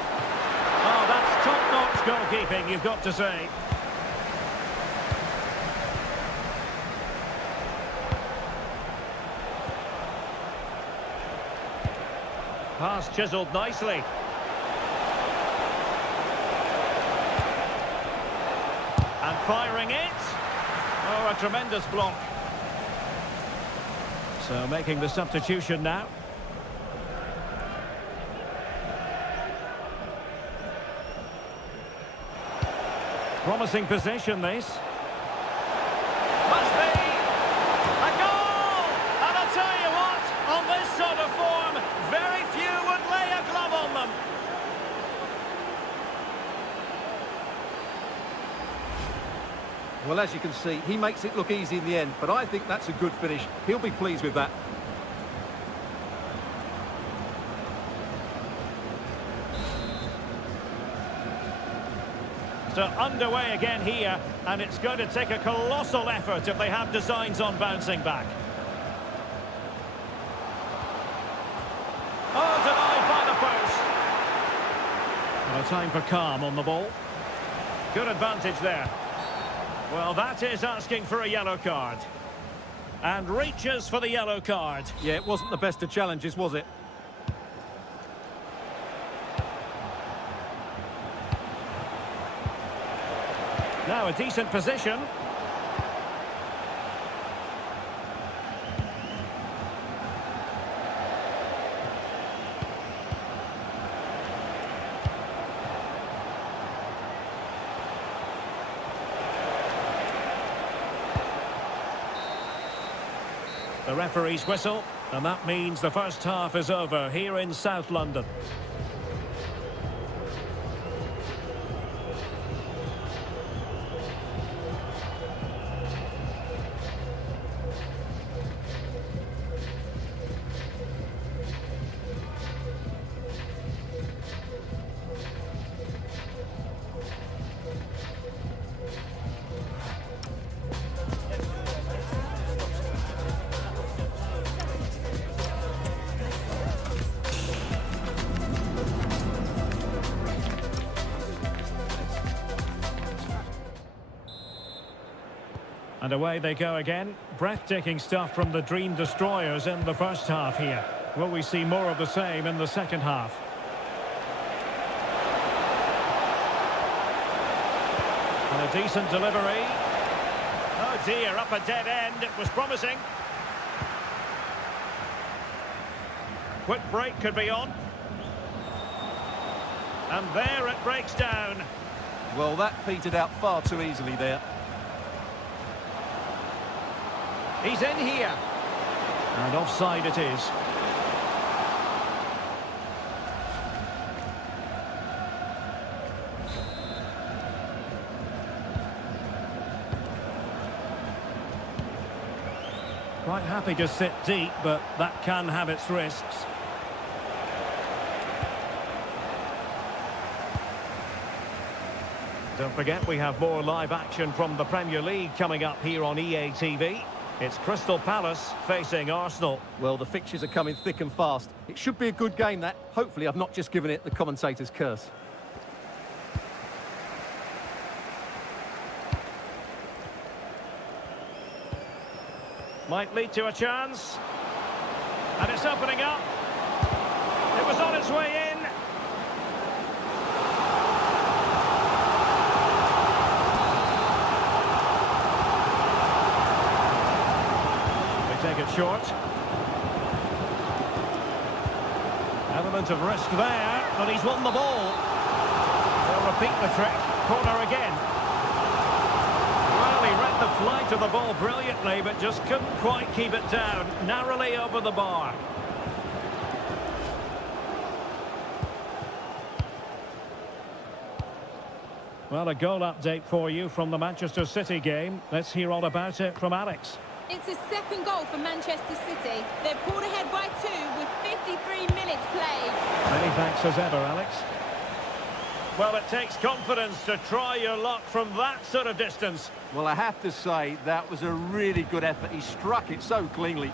Oh, that's top-notch goalkeeping, you've got to say. Pass chiselled nicely. And firing it. Oh, a tremendous block. So making the substitution now. Promising position, this. Must be a goal! And I'll tell you what, on this sort of form, very few would lay a glove on them. Well, as you can see, he makes it look easy in the end, but I think that's a good finish. He'll be pleased with that. So underway again here, and it's going to take a colossal effort if they have designs on bouncing back. Oh, denied by the post. No time for calm on the ball. Good advantage there. Well, that is asking for a yellow card. And reaches for the yellow card. Yeah, it wasn't the best of challenges, was it? Now a decent position. The referee's whistle, and that means the first half is over here in South London. And away they go again. Breathtaking stuff from the Dream Destroyers in the first half here. Will we see more of the same in the second half? And a decent delivery. Oh dear, up a dead end. It was promising. Quick break could be on. And there it breaks down. Well, that petered out far too easily there. He's in here. And offside it is. Quite happy to sit deep, but that can have its risks. Don't forget, we have more live action from the Premier League coming up here on EA TV. It's Crystal Palace facing Arsenal. Well, the fixtures are coming thick and fast. It should be a good game, that. Hopefully, I've not just given it the commentator's curse. Might lead to a chance. And it's opening up. It was on its way in. Take it short. Element of risk there, but he's won the ball. They'll repeat the trick. Corner again. Well, he read the flight of the ball brilliantly, but just couldn't quite keep it down. Narrowly over the bar. Well, a goal update for you from the Manchester City game. Let's hear all about it from Alex. It's a second goal for Manchester City. They're pulled ahead by 2 with 53 minutes played. Many thanks as ever, Alex. Well, it takes confidence to try your luck from that sort of distance. Well, I have to say, that was a really good effort. He struck it so cleanly.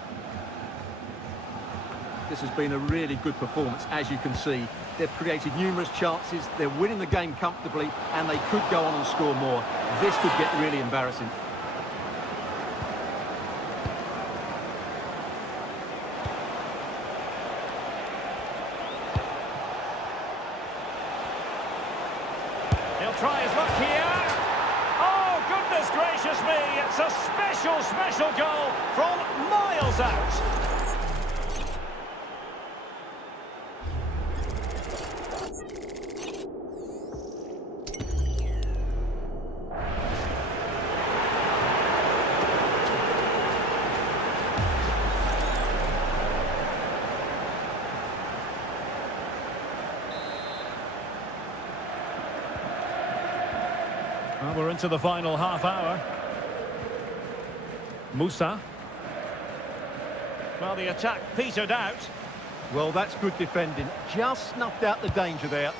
This has been a really good performance, as you can see. They've created numerous chances, they're winning the game comfortably, and they could go on and score more. This could get really embarrassing. Try his luck here. Oh, goodness gracious me. It's a special, special goal from miles out. Well, we're into the final half hour. Musa. Well, the attack petered out. Well, that's good defending. Just snuffed out the danger there.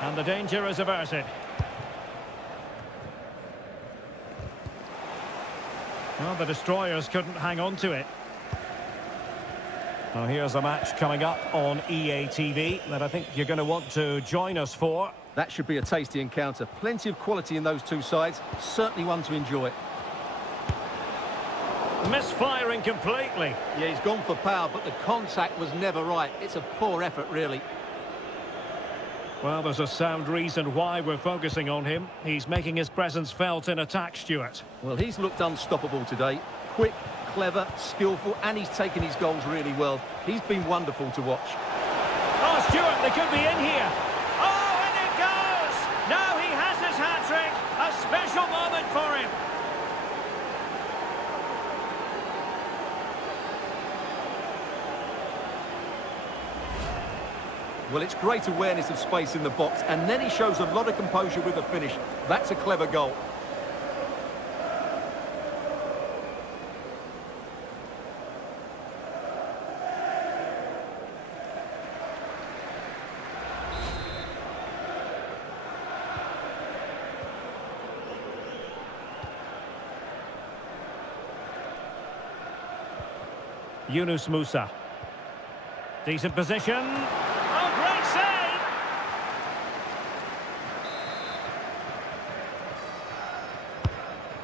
And the danger is averted. Well, the destroyers couldn't hang on to it. Well, here's a match coming up on EA TV that I think you're going to want to join us for. That should be a tasty encounter. Plenty of quality in those two sides. Certainly one to enjoy. Misfiring completely. Yeah, he's gone for power, but the contact was never right. It's a poor effort, really. Well, there's a sound reason why we're focusing on him. He's making his presence felt in attack, Stuart. Well, he's looked unstoppable today. Quick, clever, skillful, and he's taken his goals really well. He's been wonderful to watch. Oh, Stuart, they could be in here. Oh, in it goes! Now he has his hat-trick. A special moment for him. Well, it's great awareness of space in the box, and then he shows a lot of composure with the finish. That's a clever goal. Yunus Musa. Decent position. Oh, great save!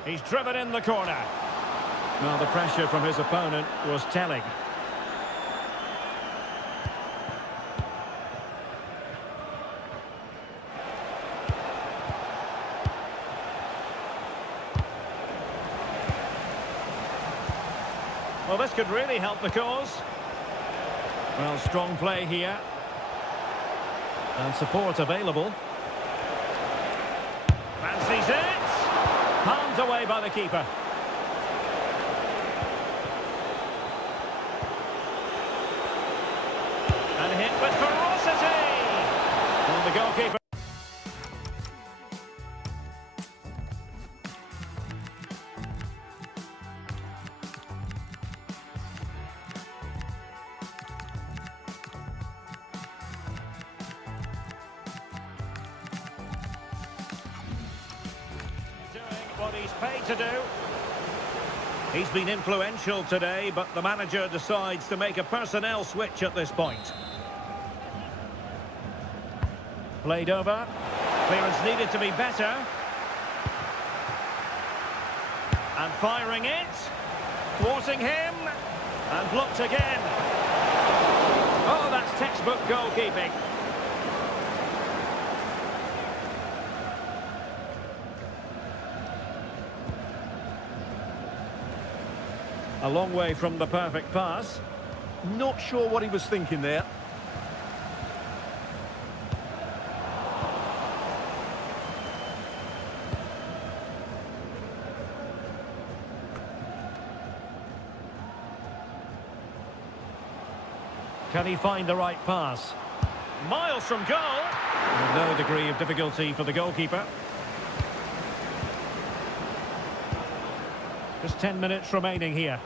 He's driven in the corner. Well, the pressure from his opponent was telling. Well, this could really help the cause. Well, strong play here. And support available. Fancies it. Palmed away by the keeper. And hit with ferocity. And the goalkeeper. What he's paid to do. He's been influential today, but the manager decides to make a personnel switch at this point. Played over. Clearance needed to be better. And firing it. Thwarting him. And blocked again. Oh, that's textbook goalkeeping. A long way from the perfect pass. Not sure what he was thinking there. Can he find the right pass? Miles from goal. With no degree of difficulty for the goalkeeper. Just 10 minutes remaining here.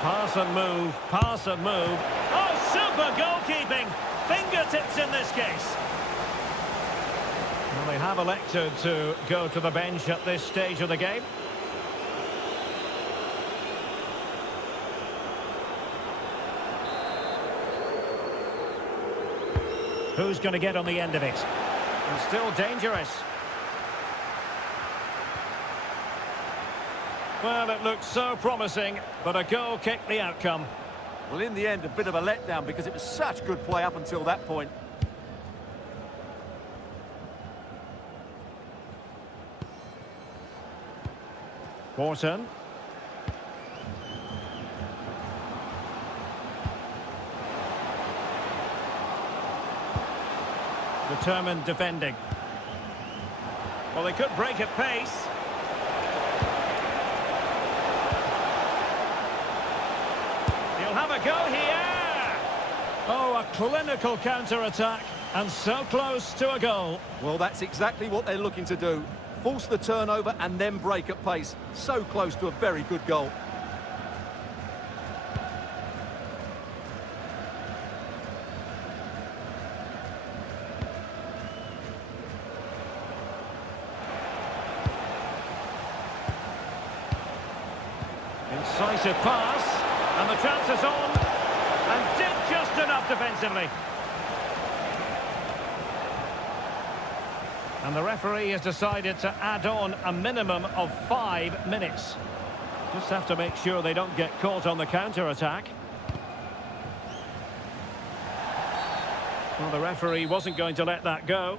Pass and move, pass and move. Oh, super goalkeeping! Fingertips in this case. Well, they have elected to go to the bench at this stage of the game. Who's going to get on the end of it? And still dangerous. Well, it looked so promising, but a goal kicked the outcome. Well, in the end, a bit of a letdown because it was such good play up until that point. Wharton. Determined defending. Well, they could break at pace. He'll have a go here. Oh, a clinical counter-attack, and so close to a goal. Well, that's exactly what they're looking to do. Force the turnover and then break at pace. So close to a very good goal. Decisive pass, and the chance is on, and did just enough defensively. And the referee has decided to add on a minimum of 5 minutes. Just have to make sure they don't get caught on the counter-attack. Well, the referee wasn't going to let that go.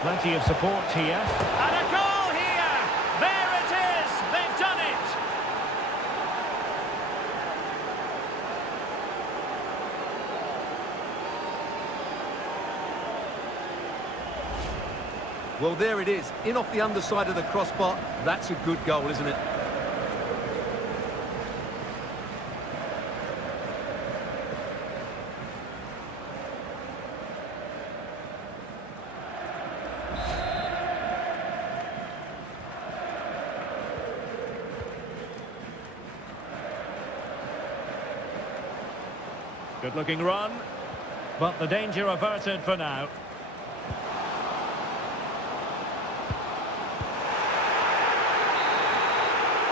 Plenty of support here. And a goal here! There it is! They've done it! Well, there it is. In off the underside of the crossbar. That's a good goal, isn't it? Good-looking run, but the danger averted for now.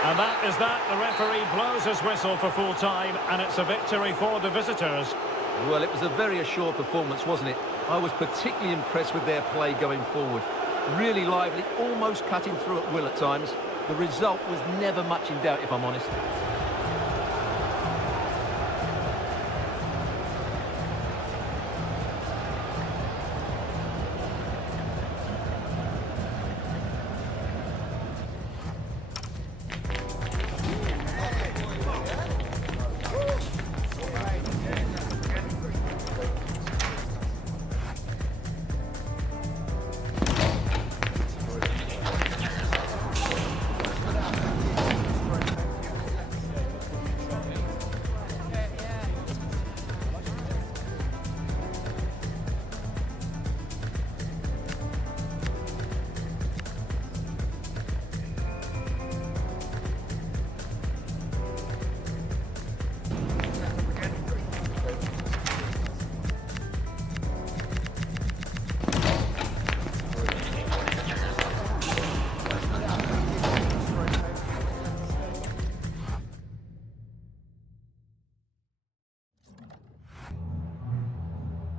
And that is that. The referee blows his whistle for full time, and it's a victory for the visitors. Well, it was a very assured performance, wasn't it? I was particularly impressed with their play going forward. Really lively, almost cutting through at will at times. The result was never much in doubt, if I'm honest.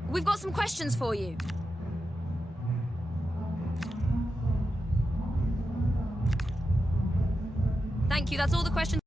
We've got some questions for you. Thank you, that's all the questions.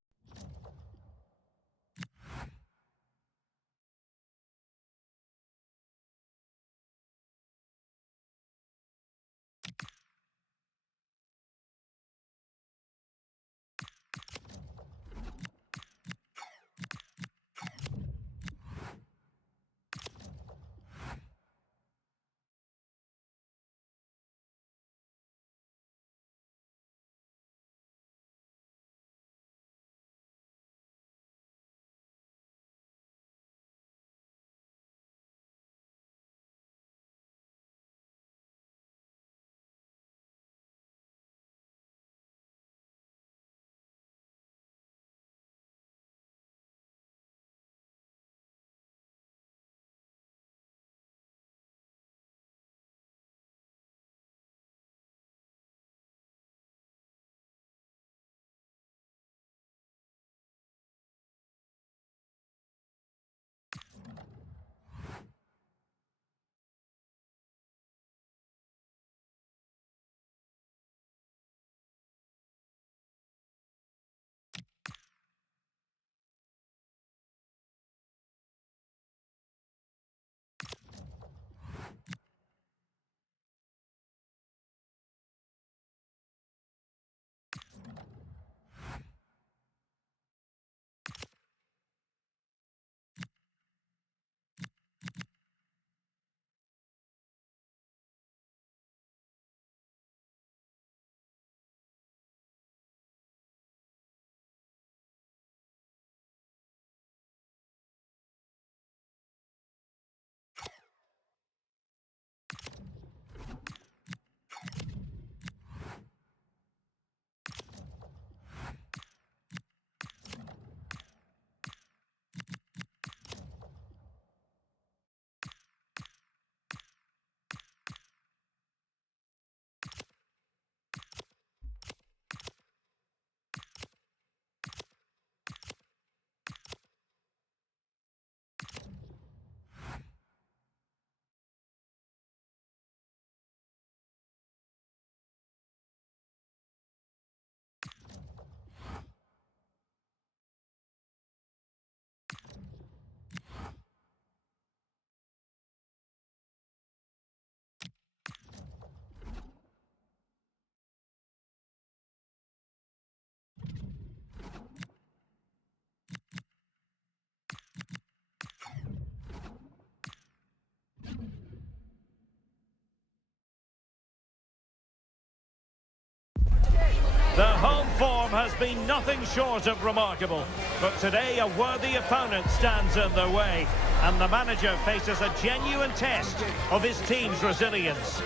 has been nothing short of remarkable. But today a worthy opponent stands in their way, and the manager faces a genuine test of his team's resilience.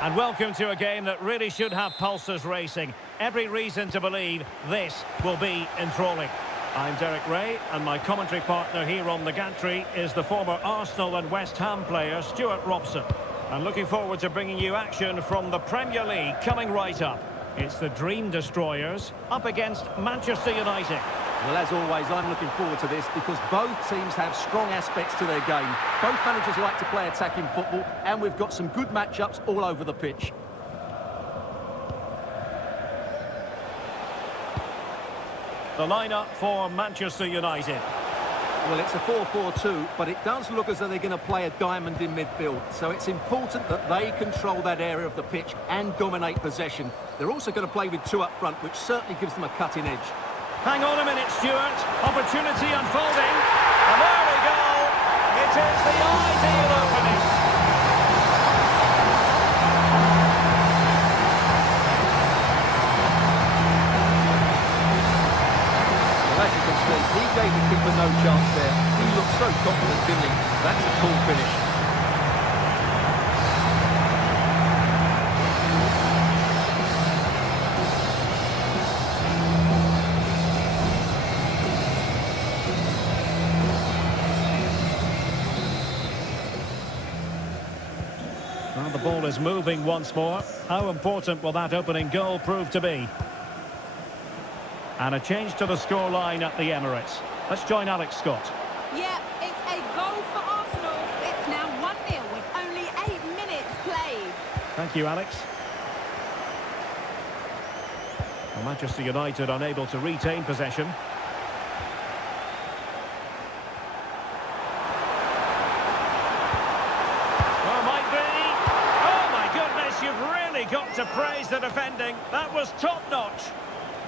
And welcome to a game that really should have pulses racing. Every reason to believe this will be enthralling. I'm Derek Ray, and my commentary partner here on the gantry is the former Arsenal and West Ham player Stuart Robson. I'm looking forward to bringing you action from the Premier League coming right up. It's the Dream Destroyers up against Manchester United. Well, as always, I'm looking forward to this because both teams have strong aspects to their game. Both managers like to play attacking football, and we've got some good matchups all over the pitch. The lineup for Manchester United. Well, it's a 4-4-2, but it does look as though they're going to play a diamond in midfield. So it's important that they control that area of the pitch and dominate possession. They're also going to play with two up front, which certainly gives them a cutting edge. Hang on a minute, Stuart. Opportunity unfolding. And there we go. It is the ideal opening. Well, as you can see, he gave the keeper no chance there. He looked so confident, didn't he? That's a cool finish. Well, the ball is moving once more. How important will that opening goal prove to be? And a change to the scoreline at the Emirates. Let's join Alex Scott. Yeah, it's a goal for Arsenal. It's now 1-0 with only 8 minutes played. Thank you, Alex. Well, Manchester United unable to retain possession. Got to praise the defending. That was top-notch.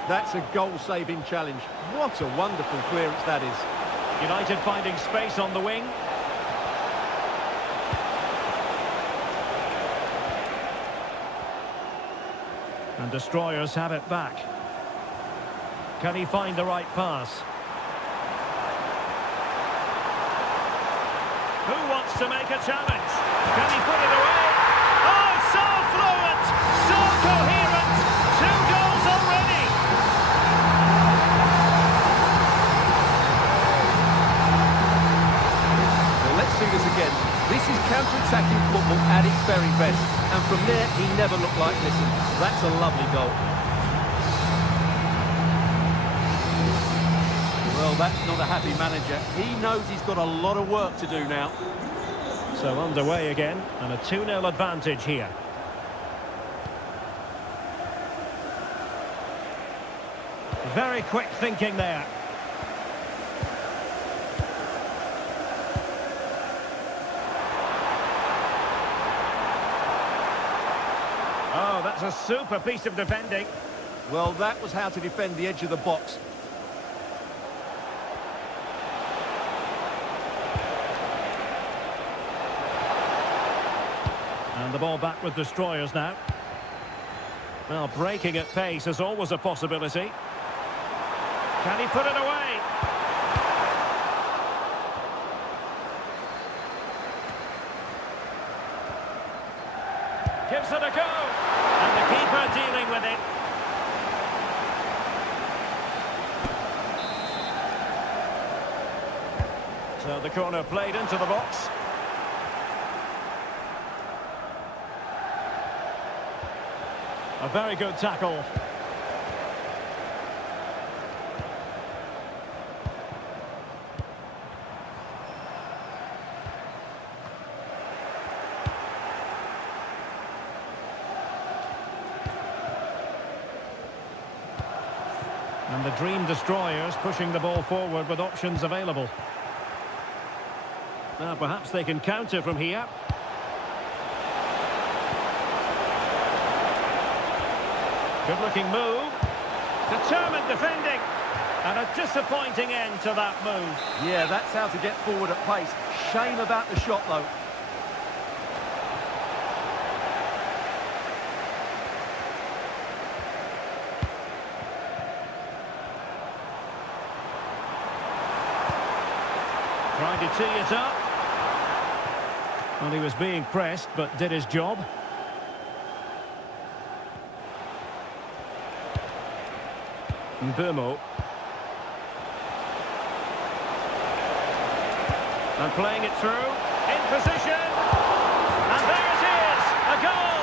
That's a goal-saving challenge. What a wonderful clearance that is. United finding space on the wing. And Destroyers have it back. Can he find the right pass? Who wants to make a challenge? Can he put it away? Oh, so fluent! So coherent! 2 goals already! Well, let's see this again. This is counter-attacking football at its very best. And from there, he never looked like missing. That's a lovely goal. Well, that's not a happy manager. He knows he's got a lot of work to do now. So underway again, and a 2-0 advantage here. Very quick thinking there. Oh, that's a super piece of defending. Well, that was how to defend the edge of the box. And the ball back with Destroyers now. Well, breaking at pace is always a possibility. Can he put it away? Gives it a go. And the keeper dealing with it. So the corner played into the box. A very good tackle. And the Dream Destroyers pushing the ball forward with options available. Now perhaps they can counter from here. Good looking move. Determined defending. And a disappointing end to that move. Yeah, that's how to get forward at pace. Shame about the shot, though. Trying to tee it up. Well, he was being pressed, but did his job. Mbumo. And playing it through. In position. And there it is! A goal!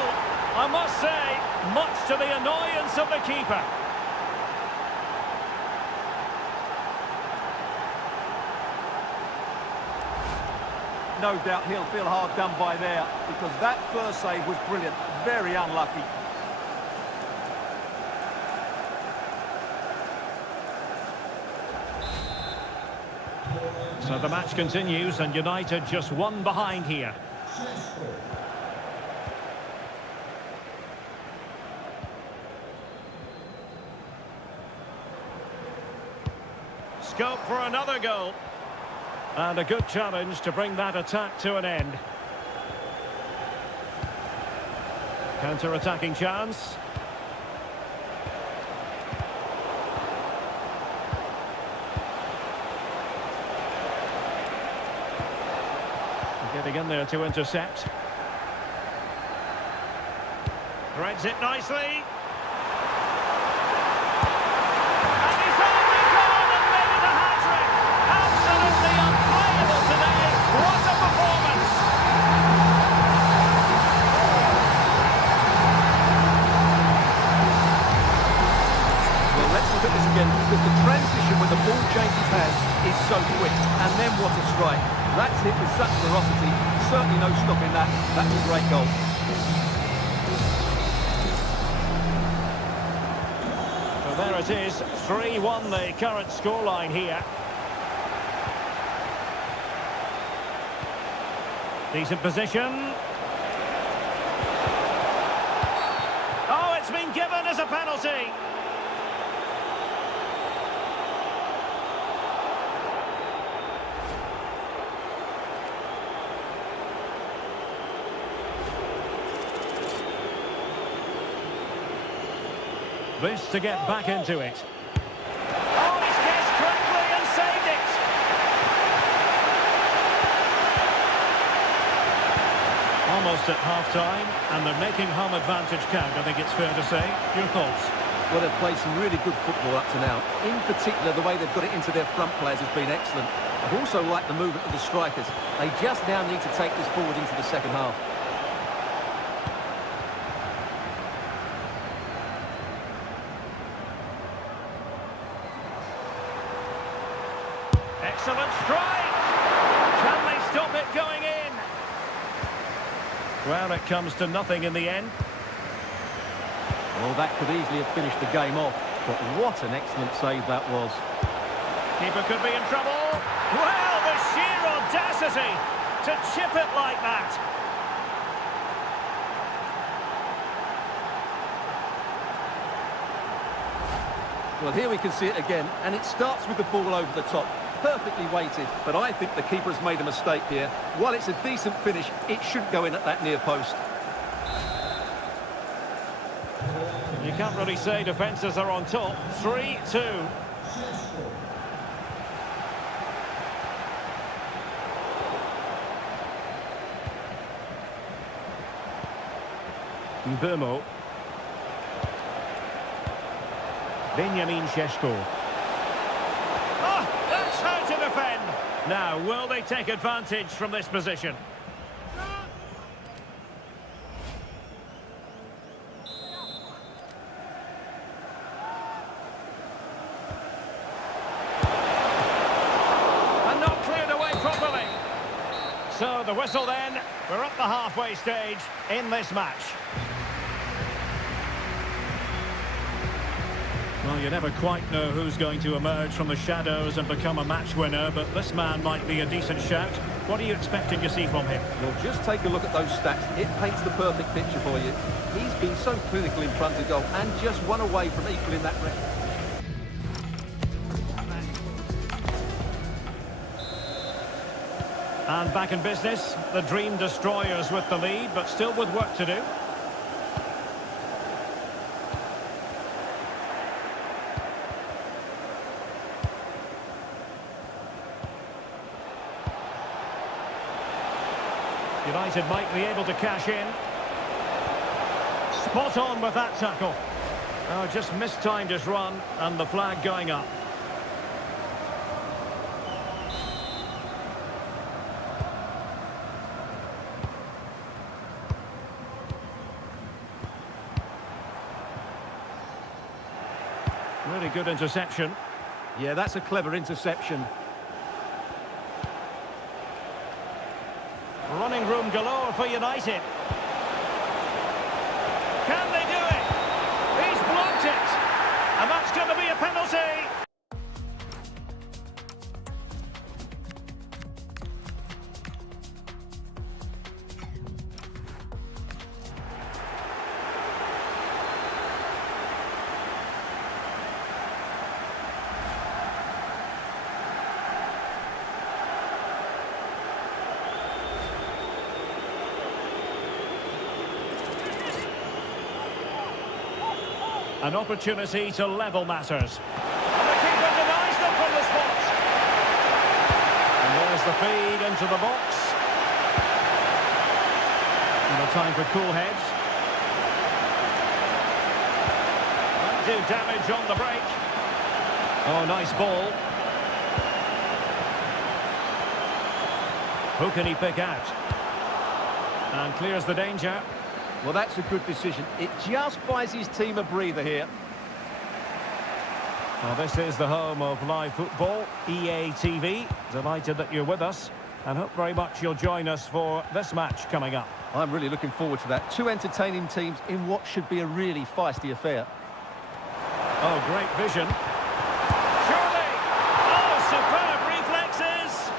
I must say, much to the annoyance of the keeper. No doubt he'll feel hard done by there, because that first save was brilliant. Very unlucky. So the match continues, and United just one behind here. Scope for another goal. And a good challenge to bring that attack to an end. Counter-attacking chance. Getting in there to intercept. Threads it nicely. And he's only gone and made it a hat-trick. Absolutely unplayable today. What a performance! Well, let's look at this again, because the transition when the ball changes hands is so quick. And then what a strike. That's hit with such ferocity. Certainly no stopping that. That's a great goal. So there it is. 3-1 the current scoreline here. Decent position. Oh, it's been given as a penalty. This to get back into it. Oh, he's guessed correctly and saved it. Almost at half-time, and they're making home advantage count, I think it's fair to say. Your thoughts? Well, they've played some really good football up to now. In particular, the way they've got it into their front players has been excellent. I've also liked the movement of the strikers. They just now need to take this forward into the second half. Excellent strike! Can they stop it going in? Well, it comes to nothing in the end. Well, that could easily have finished the game off, but what an excellent save that was. Keeper could be in trouble. Well, the sheer audacity to chip it like that. Well, here we can see it again, and it starts with the ball over the top. Perfectly weighted, but I think the keeper has made a mistake here. While it's a decent finish, it shouldn't go in at that near post. You can't really say defences are on top. 3-2. Mbumo. Benjamin Šeško. Oh, that's how to defend. Now, will they take advantage from this position? And not cleared away properly. So the whistle then. We're up the halfway stage in this match. Well, you never quite know who's going to emerge from the shadows and become a match winner, but this man might be a decent shout. What are you expecting to see from him? Well, just take a look at those stats. It paints the perfect picture for you. He's been so clinical in front of goal and just one away from equaling that record. And back in business, the Dream Destroyers with the lead, but still with work to do. United might be able to cash in. Spot on with that tackle. Oh, just mistimed his run, and the flag going up. Really good interception. Yeah, that's a clever interception. Running room galore for United. Can they do it? He's blocked it. And that's going to be a penalty. An opportunity to level matters. And the keeper denies them from the spot. And there's the feed into the box. And a time for cool heads. Might do damage on the break. Oh, nice ball. Who can he pick out? And clears the danger. Well, that's a good decision. It just buys his team a breather here. Well, this is the home of live football, EA TV. Delighted that you're with us, and hope very much you'll join us for this match coming up. I'm really looking forward to that. Two entertaining teams in what should be a really feisty affair. Oh, great vision. Surely! Oh, superb reflexes!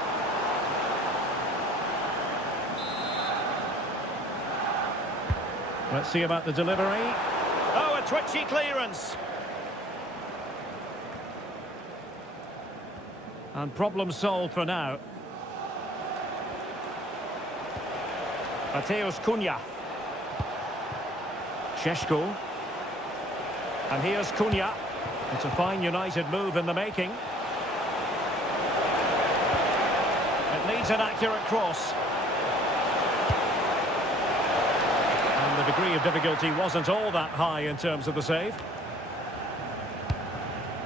Let's see about the delivery. Oh, a twitchy clearance. And problem solved for now. Mateus Cunha. Šeško. And here's Cunha. It's a fine United move in the making. It needs an accurate cross. And the degree of difficulty wasn't all that high in terms of the save.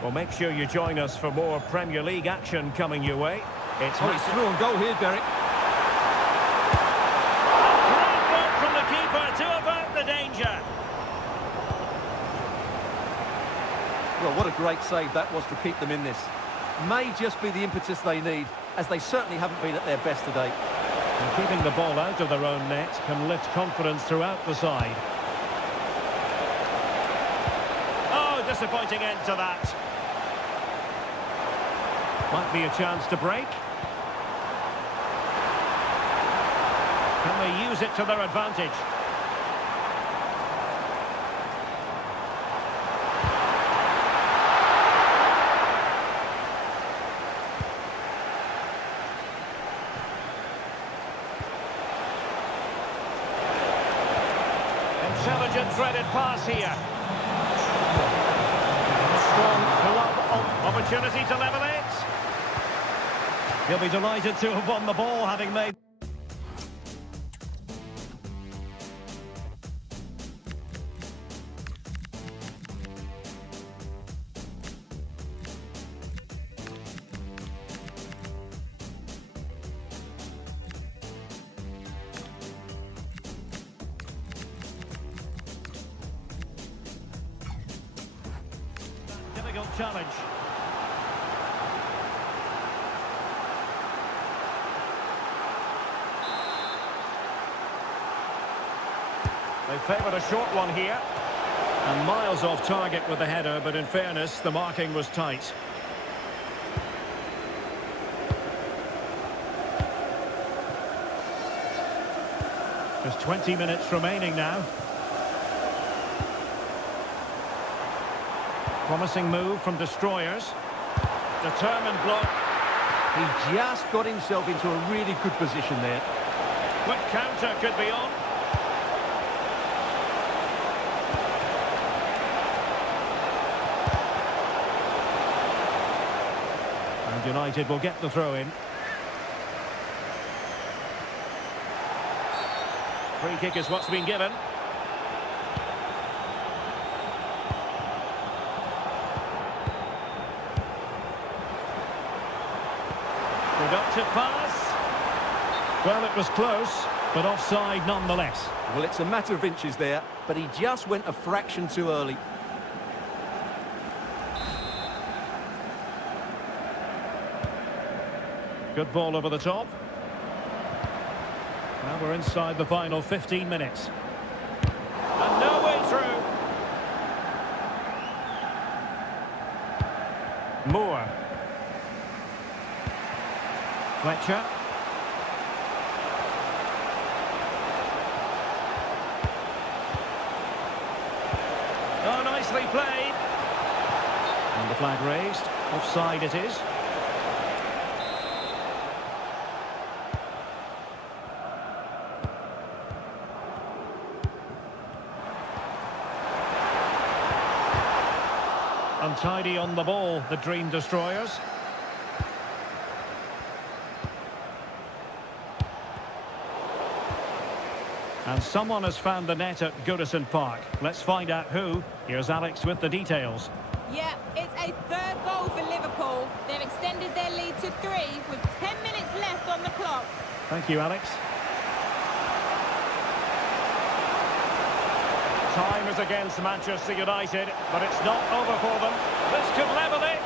Well, make sure you join us for more Premier League action coming your way. It's through on goal here, Derek. Great work from the keeper to avert the danger. Well, what a great save that was to keep them in this. May just be the impetus they need, as they certainly haven't been at their best today. And keeping the ball out of their own net can lift confidence throughout the side. Oh, disappointing end to that. Might be a chance to break. Can they use it to their advantage? Intelligent threaded pass here. Strong glove opportunity to level it. He'll be delighted to have won the ball, having made... Difficult challenge. They favoured a short one here. And miles off target with the header, but in fairness, the marking was tight. Just 20 minutes remaining now. Promising move from Destroyers. Determined block. He just got himself into a really good position there. Quick counter could be on. And United will get the throw in. Free kick is what's been given. Productive pass. Well, it was close, but offside nonetheless. Well, it's a matter of inches there, but he just went a fraction too early. Good ball over the top. Now we're inside the final 15 minutes. And no way through. Moore. Fletcher. Oh, nicely played. And the flag raised. Offside it is. Untidy on the ball, the Dream Destroyers. And someone has found the net at Goodison Park. Let's find out who. Here's Alex with the details. Yeah, it's a third goal for Liverpool. They've extended their lead to 3 with 10 minutes left on the clock. Thank you, Alex. Time is against Manchester United, but it's not over for them. This could level it.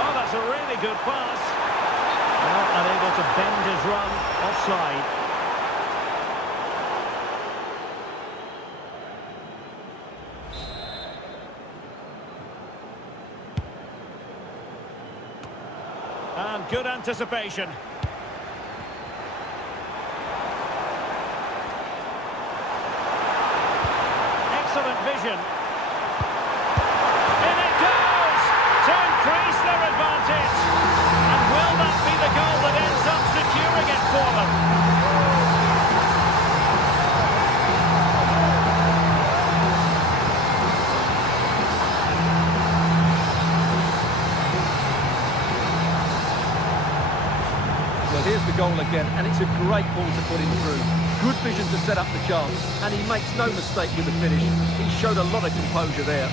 Oh, that's a really good pass. Well, unable to bend his run. Offside. And good anticipation. Excellent vision. In it goes to increase their advantage. And will that be the goal that ends up securing it for them? Well, here's the goal again, and it's a great ball to put him through. Good vision to set up the chance, and he makes no mistake with the finish. He showed a lot of composure there.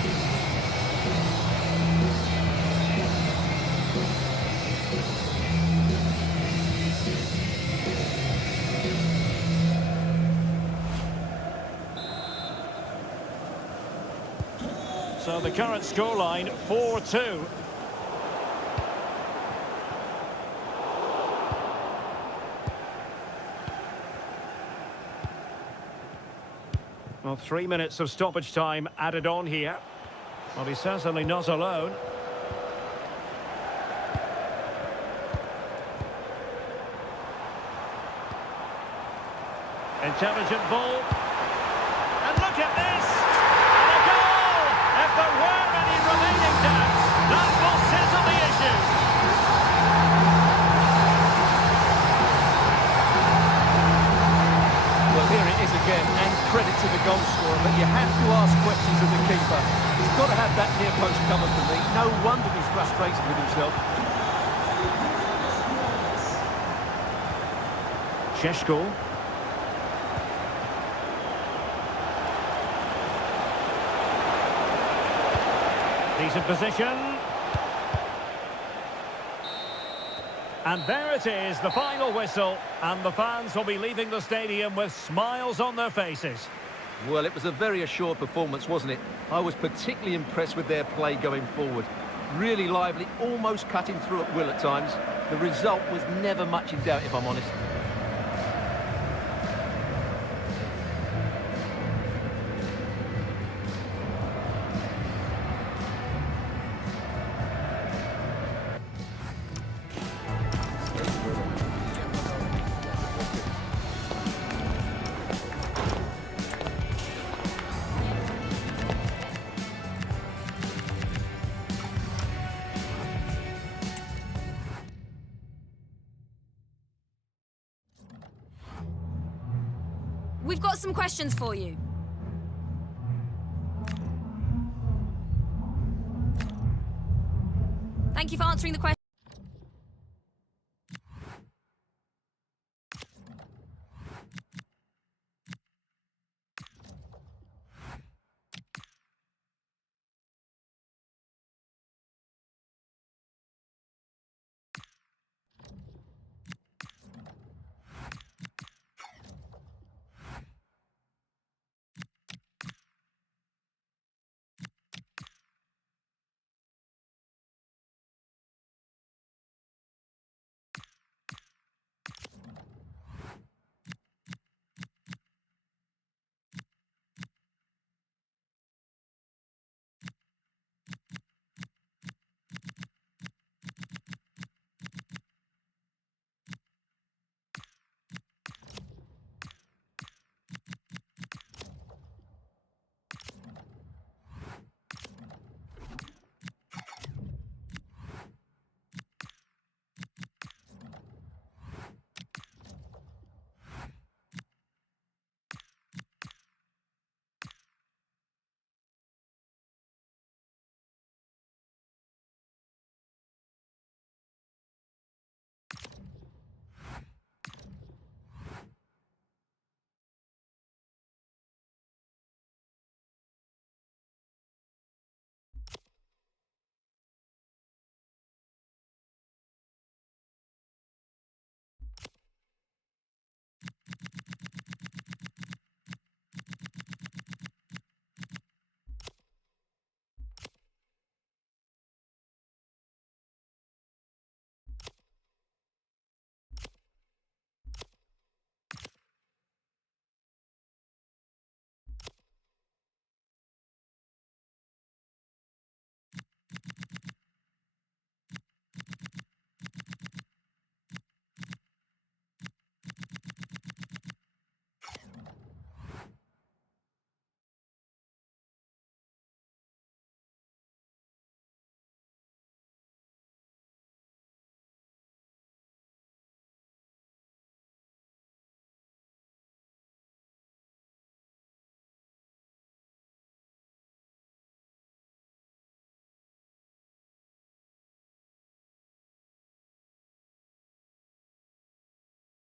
So the current scoreline, 4-2. Well, 3 minutes of stoppage time added on here. Well, he's certainly not alone. Intelligent ball. And look at this! And a goal! If there were any remaining doubts, that will settle the issue. Well, here it is again, and credit to the goal scorer, but you have to ask questions of the keeper. He's got to have that near post cover for me. No wonder he's frustrated with himself. Sheshko. Decent position. And there it is, the final whistle, and the fans will be leaving the stadium with smiles on their faces. Well, it was a very assured performance, wasn't it? I was particularly impressed with their play going forward. Really lively, almost cutting through at will at times. The result was never much in doubt, if I'm honest. We've got some questions for you. Thank you for answering the question.